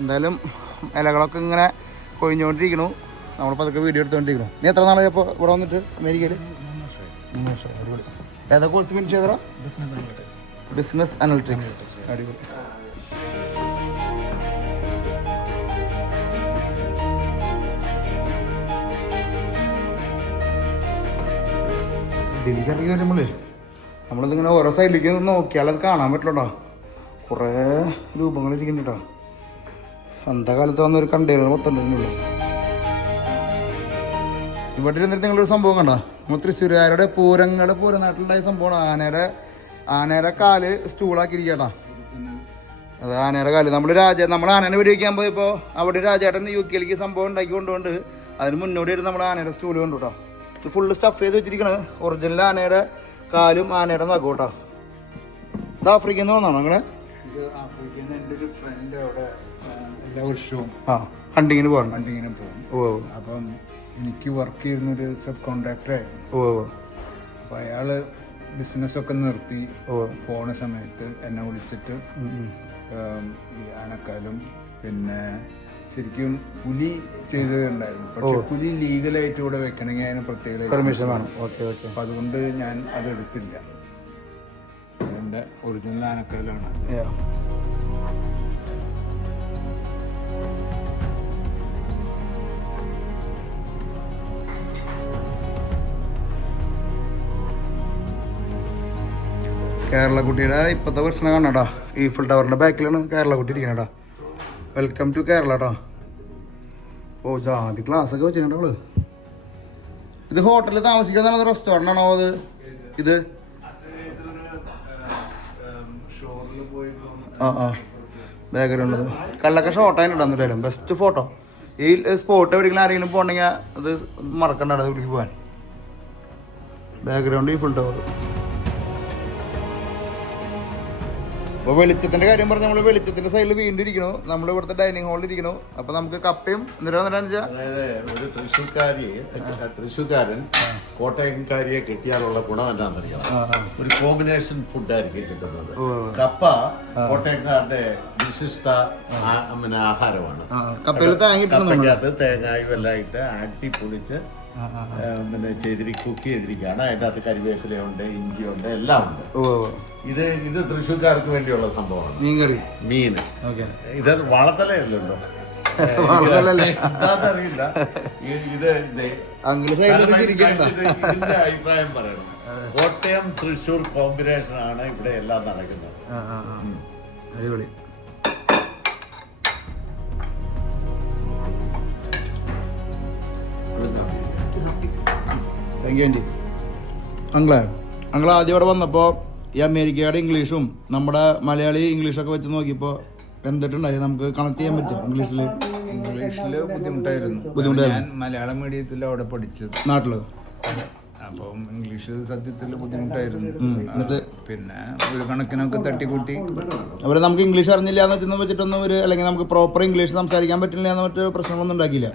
എന്തായാലും ഇലകളൊക്കെ ഇങ്ങനെ കൊഴിഞ്ഞുകൊണ്ടിരിക്കണു. നമ്മൾ പതുക്കെ വീഡിയോ എടുത്തുകൊണ്ടിരിക്കണം. നീ എത്ര നാളായി അപ്പോൾ ഇവിടെ വന്നിട്ട് അമേരിക്കയിൽ? 3 വർഷം. അടിപൊളി. ഏതാ കോഴ്സ് ഫിനിഷ് ചെയ്തോ? Business analytics. അടിപൊളി. ഡൽഹിക്ക് ഇറങ്ങി വരുമ്പോഴേ നമ്മളിതിങ്ങനെ ഓരോ സൈഡിലേക്ക് നോക്കിയാൽ അത് കാണാൻ പറ്റില്ലട്ടോ. കുറേ രൂപങ്ങളിരിക്കുന്നുണ്ട് കേട്ടോ. അന്ത കാലത്ത് വന്നൊരു കണ്ടെയ്നർ മൊത്തമുണ്ടല്ലോ. ഇവിടെ ഇരുന്നിട്ട് നിങ്ങളൊരു സംഭവം കണ്ടോ, നമ്മൾ തൃശ്ശൂരുകാരുടെ പൂരനാട്ടിലുണ്ടായ സംഭവമാണ്. ആനയുടെ കാല് സ്റ്റൂളാക്കിയിരിക്കട്ടാ. അത് ആനയുടെ കാല്. നമ്മൾ ആനേനെ വെടിവെക്കാൻ പോയപ്പോൾ അവിടെ രാജേട്ടൻ UK സംഭവം ഉണ്ടാക്കി കൊണ്ടുകൊണ്ട് അതിന് മുന്നോടിയായിട്ട് നമ്മൾ ആനയുടെ സ്റ്റൂള് കൊണ്ടു കേട്ടോ. ഇത് ഫുള്ള് സ്റ്റഫ് ചെയ്ത് വെച്ചിരിക്കണത് ഒറിജിനൽ ആനയുടെ കാലും ആനയുടെ നഖം കേട്ടോ. ഇത് ആഫ്രിക്കയിൽ നിന്ന് വന്നാണോ നിങ്ങളെ? ഇത് ആഫ്രിക്കയിൽ നിന്ന് എൻ്റെ ഒരു ഫ്രണ്ട് അവിടെ എല്ലാ വർഷവും ഹണ്ടിങ്ങിന് പോകും. അപ്പം എനിക്ക് വർക്ക് ചെയ്യുന്നൊരു സബ് കോൺട്രാക്ടർ ആയിരുന്നു. അപ്പം അയാൾ ബിസിനസ്സൊക്കെ നിർത്തി പോണ സമയത്ത് എന്നെ വിളിച്ചിട്ട് ഈ ആനക്കാലും പിന്നെ ശരിക്കും പുലി ചെയ്തതുണ്ടായിരുന്നു. പക്ഷെ പുലി ലീഗലായിട്ട് ഇവിടെ വെക്കണമെങ്കിൽ അതിന് പ്രത്യേക പെർമിഷൻ വേണം. അപ്പം അതുകൊണ്ട് ഞാൻ അതെടുത്തില്ല. എൻ്റെ ഒറിജിനൽ ആനക്കാലാണ്. കേരളക്കുട്ടിയുടെ ഇപ്പോഴത്തെ പ്രശ്നം കാണാട്ടാ. ഈഫിൾ ടവറിൻ്റെ ബാക്കിലാണ് കേരളക്കുട്ടി ഇരിക്കണേട്ടാ. വെൽക്കം ടു കേരള കേട്ടോ. ജാതി ക്ലാസ്സൊക്കെ വെച്ചിട്ടുണ്ട് അവള്. ഇത് ഹോട്ടലിൽ താമസിക്കുന്ന റെസ്റ്റോറൻ്റ് ആണോ അത്? ഇത് ബാക്ക്ഗ്രൗണ്ട് കല്ലൊക്കെ ഷോർട്ടായിട്ട് എന്നിട്ടായാലും ബെസ്റ്റ് ഫോട്ടോ. ഈ സ്പോട്ട് എവിടെയെങ്കിലും ആരെങ്കിലും പോകണമെങ്കിൽ അത് മറക്കണ്ട വിളിക്ക് പോകാൻ. Background Eiffel tower. അപ്പോൾ വെളിച്ചത്തിൻ്റെ കാര്യം പറഞ്ഞാൽ നമ്മൾ വെളിച്ചത്തിൻ്റെ സൈഡിൽ വീണ്ടും ഇരിക്കണു. നമ്മൾ ഇവിടുത്തെ ഡൈനിങ് ഹാളിൽ ഇരിക്കണു. അപ്പോൾ നമുക്ക് കപ്പയും എന്നിട്ടാന്ന് വെച്ചാൽ അതായത് ഒരു തൃശ്ശൂർക്കാരൻ കോട്ടയംകാരിയെ കിട്ടിയാലുള്ള ഗുണം എന്താണെന്നറിയാം. ഒരു കോമ്പിനേഷൻ ഫുഡായിരിക്കും കിട്ടുന്നത്. കപ്പ കോട്ടയംകാരുടെ വിശിഷ്ട ആഹാരമാണ്. കപ്പയ്ക്കകത്ത് തേങ്ങായും എല്ലാം ഇട്ട് ആട്ടി പൊളിച്ച് പിന്നെ കുക്ക് ചെയ്തിരിക്കുകയാണ്. അതിൻ്റെ അകത്ത് കരിവേപ്പിലയുണ്ട്, ഇഞ്ചിയുണ്ട്, എല്ലാം ഉണ്ട്. ഇത് തൃശ്ശൂർക്കാർക്ക് വേണ്ടിയുള്ള സംഭവമാണ്. മീൻ ഇത് വളത്തലയല്ലോ, അറിയില്ല. ഇതിന്റെ അഭിപ്രായം പറയണം. കോട്ടയം തൃശ്ശൂർ കോമ്പിനേഷൻ ആണ് ഇവിടെ എല്ലാം നടക്കുന്നത്. അടിപൊളി. Thank you aunty. അങ്കിള് ആദ്യം ഇവിടെ വന്നപ്പോൾ ഈ അമേരിക്കയുടെ ഇംഗ്ലീഷും നമ്മുടെ മലയാളി ഇംഗ്ലീഷൊക്കെ വെച്ച് നോക്കിയപ്പോൾ എന്തിട്ടുണ്ടായി? നമുക്ക് കണക്ട് ചെയ്യാൻ പറ്റുമോ? ഇംഗ്ലീഷിൽ ബുദ്ധിമുട്ടായിരുന്നു. ഞാൻ മലയാളം മീഡിയത്തിൽ അവിടെ പഠിച്ചത് നാട്ടില്. അപ്പം ഇംഗ്ലീഷ് സത്യത്തിൽ ബുദ്ധിമുട്ടായിരുന്നു. എന്നിട്ട് പിന്നെ ഒരു കണക്കിനൊക്കെ തട്ടിക്കൂട്ടി അവരെ നമുക്ക് ഇംഗ്ലീഷ് അറിഞ്ഞില്ല എന്ന് വെച്ചിട്ടൊന്നും അല്ലെങ്കിൽ നമുക്ക് പ്രോപ്പർ ഇംഗ്ലീഷ് സംസാരിക്കാൻ പറ്റില്ല എന്ന് മറ്റു പ്രശ്നങ്ങളൊന്നും ഉണ്ടാക്കിയില്ല.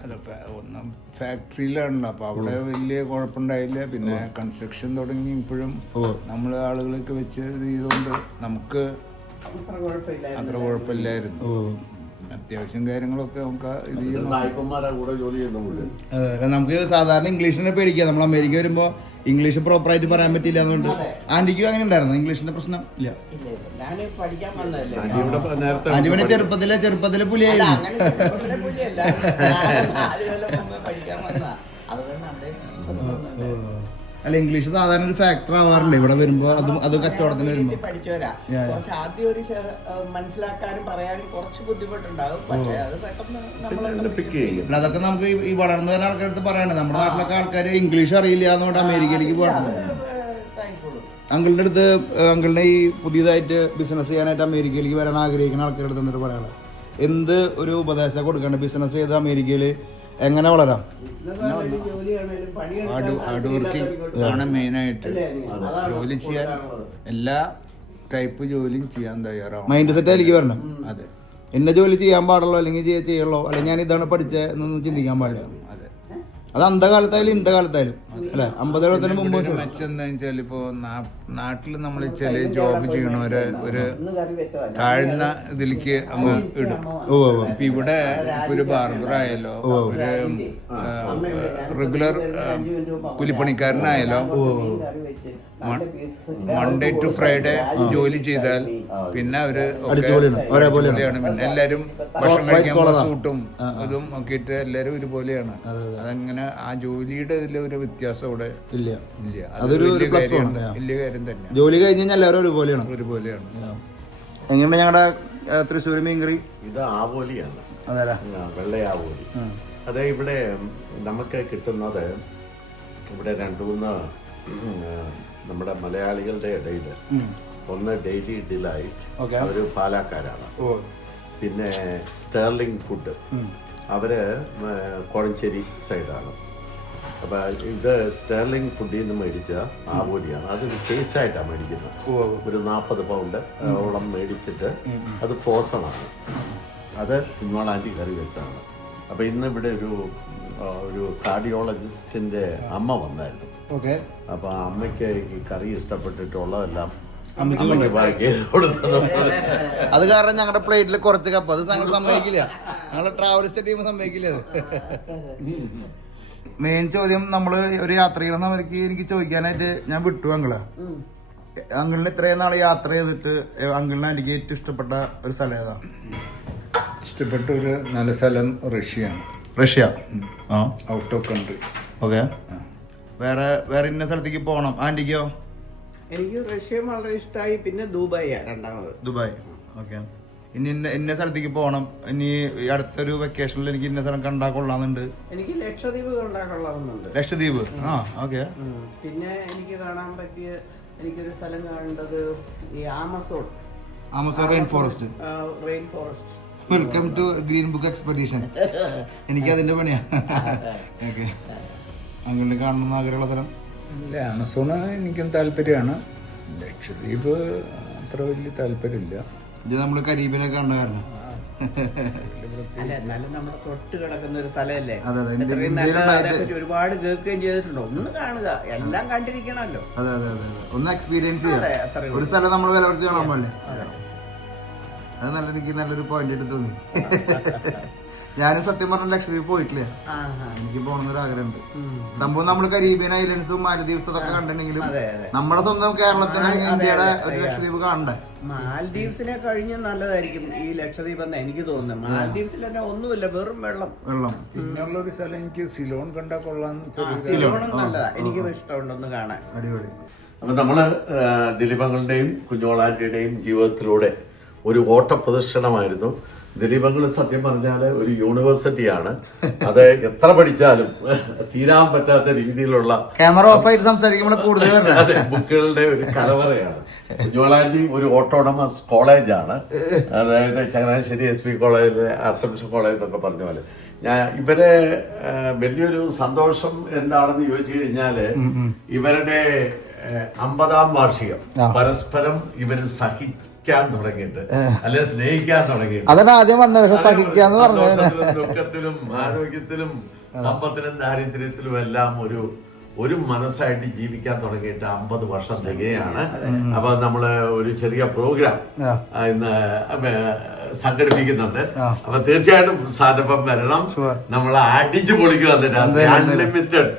ഒന്നും ഫാക്ടറിയിലാണല്ലോ, അപ്പോൾ അവിടെ വലിയ കുഴപ്പമുണ്ടായില്ല. പിന്നെ കൺസ്ട്രക്ഷൻ തുടങ്ങി ഇപ്പോഴും നമ്മൾ ആളുകളൊക്കെ വെച്ച് ഇത് ചെയ്തുകൊണ്ട് നമുക്ക് അത്ര കുഴപ്പമില്ലായിരുന്നു. അത്യാവശ്യം കാര്യങ്ങളൊക്കെ നമുക്ക് നമുക്ക് സാധാരണ ഇംഗ്ലീഷിനെ പേടിക്കാം. നമ്മൾ അമേരിക്ക വരുമ്പോൾ ഇംഗ്ലീഷ് പ്രോപ്പറായിട്ട് പറയാൻ പറ്റില്ല എന്നുകൊണ്ട്. ആന്റിക്കും അങ്ങനെ ഉണ്ടായിരുന്നു ഇംഗ്ലീഷിന്റെ പ്രശ്നം? ഇല്ല. ആന്റി പിന്നെ ചെറുപ്പത്തിലെ പുലിയായിരുന്നു. അല്ല, ഇംഗ്ലീഷ് സാധാരണ ഒരു ഫാക്ടർ ആവാറില്ല ഇവിടെ വരുമ്പോ. അത് കച്ചവടത്തിന് വരുമ്പോ ആദ്യം ഒരു മനസ്സിലാക്കാനും പറയാനും കുറച്ച് ബുദ്ധിമുട്ടുണ്ടാകും. പക്ഷേ അത് പെട്ടെന്ന് അതൊക്കെ നമുക്ക് ഈ വളർന്നു വരുന്ന ആൾക്കാരടുത്ത് പറയണേ. നമ്മുടെ നാട്ടിലൊക്കെ ആൾക്കാർ ഇംഗ്ലീഷ് അറിയില്ല എന്നുകൊണ്ട് അമേരിക്കയിലേക്ക് പോകണം. അങ്കിളിന്റെ അടുത്ത് അങ്കിളിനെ ഈ പുതിയതായിട്ട് ബിസിനസ് ചെയ്യാനായിട്ട് അമേരിക്കയിലേക്ക് വരാൻ ആഗ്രഹിക്കുന്ന ആൾക്കാരുടെ അടുത്ത് എന്നിട്ട് പറയാനുള്ളത് എന്ത് ഒരു ഉപദേശം കൊടുക്കേണ്ട ബിസിനസ് ചെയ്ത് അമേരിക്കയിൽ എങ്ങനെ വളരാം? ഹാർഡ് വർക്കിംഗ് ആണ് മെയിനായിട്ട്. ജോലി ചെയ്യാൻ എല്ലാ ടൈപ്പ് ജോലിയും ചെയ്യാൻ തയ്യാറാവും. മൈൻഡ് സെറ്റ് ആയിരിക്കും വരണം. അതെ, എന്നെ ജോലി ചെയ്യാൻ പാടുള്ളൂ അല്ലെങ്കിൽ ചെയ്യുള്ളൂ അല്ലെങ്കിൽ ഞാൻ ഇതാണ് പഠിച്ചത് എന്നൊന്നും ചിന്തിക്കാൻ പാടില്ല. അതെ. അത് അന്ധകാലത്തായാലും ഇന്ന കാലത്തായാലും അല്ലെ 50 മുമ്പ് മെച്ചം എന്താ വെച്ചാൽ ഇപ്പോ നാട്ടിൽ നമ്മൾ ചില ജോബ് ചെയ്യണവരെ ഒരു താഴ്ന്ന ഇതിലേക്ക് അങ്ങ് ഇടും. ഇപ്പൊ ഇവിടെ ഒരു ബാർബർ ആയാലോ ഒരു റെഗുലർ കൂലിപ്പണിക്കാരനായാലോ മൺഡേ ടു ഫ്രൈഡേ ജോലി ചെയ്താൽ പിന്നെ അവര് ഒരേപോലെയാണ്. പിന്നെ എല്ലാരും ഭക്ഷണം കഴിക്കാൻ സൂട്ടും ഇതും ഒക്കെ ഇട്ട് എല്ലാരും ഒരുപോലെയാണ്. അതങ്ങനെ ആ ജോലിയുടെ ഇതിൽ ഒരു വ്യത്യാസം ഇവിടെ ഇല്ല. അതൊരു വലിയ കാര്യം തന്നെ. ജോലി കഴിഞ്ഞ് കഴിഞ്ഞാൽ എല്ലാവരും ഒരുപോലെയാണ്. എങ്ങനെയാണ് ഞങ്ങളുടെ തൃശ്ശൂർ മീൻകറി? ഇത് ആവോലിയാണ്. അതെ, വെള്ള ആവോലി. അത് ഇവിടെ നമുക്ക് കിട്ടുന്നത് ഇവിടെ 2-3 നമ്മുടെ മലയാളികളുടെ ഇടയിൽ ഒന്ന് ഡെയിലി ഡിലൈറ്റ്, അവര് പാലക്കാരാണ്. പിന്നെ സ്റ്റെർലിംഗ് ഫുഡ്, അവര് കോഴഞ്ചേരി സൈഡാണ്. അപ്പൊ ഇത് സ്റ്റെർലിംഗ് ഫുഡിൽ നിന്ന് മേടിച്ച ആവോലിയാണ്. അതൊരു കേസായിട്ടാണ് മേടിക്കുന്നത്. ഒരു 40 പൗണ്ട് ഓളം മേടിച്ചിട്ട് അത് ഫ്രോസണാണ്. അത് കുഞ്ഞോളാൻറ്റി കറി വെച്ചാണ്. അപ്പൊ ഇന്ന് ഇവിടെ ഒരു കാർഡിയോളജിസ്റ്റിന്റെ അമ്മ വന്നായിരുന്നു. അപ്പൊ അമ്മയ്ക്ക് ഈ കറി ഇഷ്ടപ്പെട്ടിട്ടുള്ളതെല്ലാം അത് കാരണം ഞങ്ങളുടെ പ്ലേറ്റിൽ കുറച്ച് കപ്പ് അത് സമ്മതിക്കില്ല. ഞങ്ങളുടെ ട്രാവലിസ്റ്റ് ടീം സമ്മതിക്കില്ല. മെയിൻ ചോദ്യം, നമ്മള് ഒരു യാത്ര ചെയ്യണം അവർക്ക് എനിക്ക് ചോദിക്കാനായിട്ട് ഞാൻ വിട്ടു അങ്കിളിന് ഇത്രയും നാൾ യാത്ര ചെയ്തിട്ട് അങ്കിളിന് എനിക്ക് ഏറ്റവും ഇഷ്ടപ്പെട്ട ഒരു സ്ഥലം ഏതാ? ഇഷ്ടപ്പെട്ട ഒരു നല്ല സ്ഥലം റഷ്യയാണ്. Russia, out of country. Okay. വേറെ ഇന്ന സ്ഥലത്തേക്ക് പോകണം. ആന്റിക്കോ? എനിക്ക് റഷ്യ വളരെ ഇഷ്ടമായി. പിന്നെ ദുബായ് രണ്ടാമത്. ദുബായ്. ഓക്കെ. ഇനി ഇന്ന സ്ഥലത്തേക്ക് പോകണം. ഇനി അടുത്തൊരു വെക്കേഷനിൽ എനിക്ക് ഇന്ന സ്ഥലം കണ്ടാ കൊള്ളാന്നുണ്ട്. എനിക്ക് ലക്ഷദ്വീപ് കണ്ടാ കൊള്ളാവുന്നുണ്ട്. ലക്ഷദ്വീപ്, ഓക്കെ. പിന്നെ എനിക്ക് കാണാൻ പറ്റിയ എനിക്കൊരു സ്ഥലം കാണേണ്ടത് ഈ Amazon rain forest. Welcome to green book expedition. എനിക്ക് അതിന്റെ പണിയാ. ഓക്കെ. അങ്ങനെ കാണണമെന്ന് ആഗ്രഹമുള്ള സ്ഥലം? അല്ല, ആമസോണ് എനിക്കും താല്പര്യമാണ്. ലക്ഷദ്വീപ് അത്ര വലിയ താല്പര്യമില്ല. ഇത് നമ്മള് കരീബിനൊക്കെ കണ്ട കാരണം. അല്ല, എന്നാലും നമ്മുടെ തൊട്ട് കിടക്കുന്ന ഒരു സ്ഥലമല്ലേ. അതെ, ഒരുപാട് കേൾക്കുകയും ചെയ്തിട്ടുണ്ടോ? ഒന്ന് കാണുക, എല്ലാം കണ്ടിരിക്കണമല്ലോ. അതെ, ഒന്ന് എക്സ്പീരിയൻസ് ചെയ്യാം. ഒരു സ്ഥലം നമ്മൾ വില കുറച്ച് കാണാൻ പാടില്ല. അത് എനിക്ക് നല്ലൊരു പോയിന്റ് ആയിട്ട് തോന്നി. ഞാനും സത്യം പറഞ്ഞ ലക്ഷദ്വീപ് പോയിട്ടില്ല. എനിക്ക് പോകണമെന്നൊരു ആഗ്രഹമുണ്ട്. സംഭവം നമ്മൾ കരീബിയൻ ഐലൻഡ്സും മാലദ്വീപ്സും അതൊക്കെ കണ്ടിട്ടുണ്ടെങ്കിലും നമ്മുടെ സ്വന്തം കേരളത്തിന് ഇന്ത്യയുടെ ഒരു ലക്ഷദ്വീപ് കാണണ്ടേ? മാലദ്വീപ്സിനെ കഴിഞ്ഞ നല്ലതായിരിക്കും ഈ ലക്ഷദ്വീപ് എന്ന് എനിക്ക് തോന്നുന്നത്. മാലദ്വീപ്സിൽ തന്നെ ഒന്നുമില്ല, വെറും വെള്ളം. പിന്നെയുള്ള ഒരു സ്ഥലം എനിക്ക് സിലോൺ കണ്ടാ കൊള്ളാം. സിലോണും നല്ലതാ, എനിക്കും ഇഷ്ടമുണ്ടൊന്ന് കാണാൻ. അടിപൊളി. അപ്പൊ നമ്മള് ദിലീപങ്ങളുടെയും കുഞ്ഞോളാന്റിയുടെയും ജീവിതത്തിലൂടെ ഒരു ഓട്ട പ്രദർശനമായിരുന്നു. ദിലീപങ്ങൾ സത്യം പറഞ്ഞാല് ഒരു യൂണിവേഴ്സിറ്റിയാണ്. അത് എത്ര പഠിച്ചാലും തീരാൻ പറ്റാത്ത രീതിയിലുള്ള ക്യാമറ ഓഫ് ആയിട്ട് സംസാരിക്കുമ്പോൾ കൂടുതൽ അതെ ബുക്കുകളുടെ ഒരു കലവറയാണ്. കുഞ്ഞോളാന്റി ഒരു ഓട്ടോണമസ് കോളേജാണ്. അതായത് Changanassery SP college, assumption college എന്നൊക്കെ പറഞ്ഞ പോലെ. ഇവരെ വലിയൊരു സന്തോഷം എന്താണെന്ന് ചോദിച്ചു കഴിഞ്ഞാല് ഇവരുടെ 50ാം വാർഷികം പരസ്പരം ഇവര് സഹിക്കാൻ തുടങ്ങിയിട്ട്, അല്ലെ സ്നേഹിക്കാൻ തുടങ്ങിയിട്ട്, അതാണ് ആദ്യം വന്ന സഹിക്കാന്ന് പറഞ്ഞത്. ദുഃഖത്തിലും ആരോഗ്യത്തിലും സമ്പത്തിലും ദാരിദ്ര്യത്തിലും എല്ലാം ഒരു മനസ്സായിട്ട് ജീവിക്കാൻ തുടങ്ങിയിട്ട് 50 വർഷം തികയാണ്. അപ്പൊ നമ്മള് ഒരു ചെറിയ പ്രോഗ്രാം ഇന്ന് സംഘടിപ്പിക്കുന്നുണ്ട്. അപ്പൊ തീർച്ചയായിട്ടും സാധനം വരണം. നമ്മൾ അടിച്ചു പൊളിക്കുക. അൺലിമിറ്റഡ്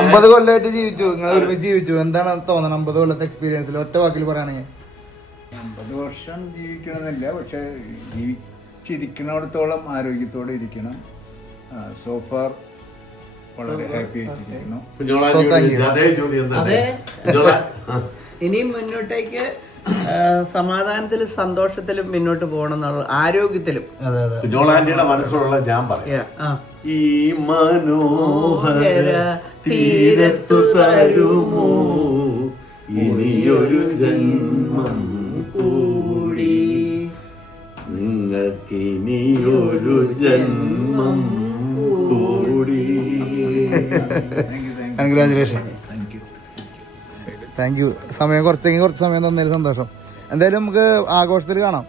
50 കൊല്ലമായിട്ട് ജീവിച്ചു, നിങ്ങൾ ഒരുമിച്ച് ജീവിച്ചു. എന്താണ് തോന്നുന്നത് 50 കൊല്ലത്തെ എക്സ്പീരിയൻസിൽ ഒറ്റ വാക്കിൽ പറയുകയാണെങ്കിൽ? 50 വർഷം ജീവിക്കണമെന്നില്ല, പക്ഷെ ജീവിച്ചിരിക്കുന്നിടത്തോളം ആരോഗ്യത്തോടെ ഇരിക്കണം. സോഫാർ വളരെ ഹാപ്പി ആയിട്ടിരിക്കുന്നു. ഇനിയും മുന്നോട്ടേക്ക് സമാധാനത്തിലും സന്തോഷത്തിലും മുന്നോട്ട് പോകണം എന്നുള്ള, ആരോഗ്യത്തിലും. കുഞ്ഞോളാന്റിയുടെ മനസ്സിലുള്ള ഞാൻ പറയാം, ഈ മനോഹര തീരത്തു തരുമോ ഇനിയൊരു ജന്മം കൂടി, നിങ്ങൾക്കിനിയൊരു ജന്മം കൂടി. കൺഗ്രാജുലേഷൻ. Thank you. സമയം കുറച്ച് സമയം തന്നതിൽ സന്തോഷം. എന്തായാലും നമുക്ക് ആഘോഷത്തിൽ കാണാം.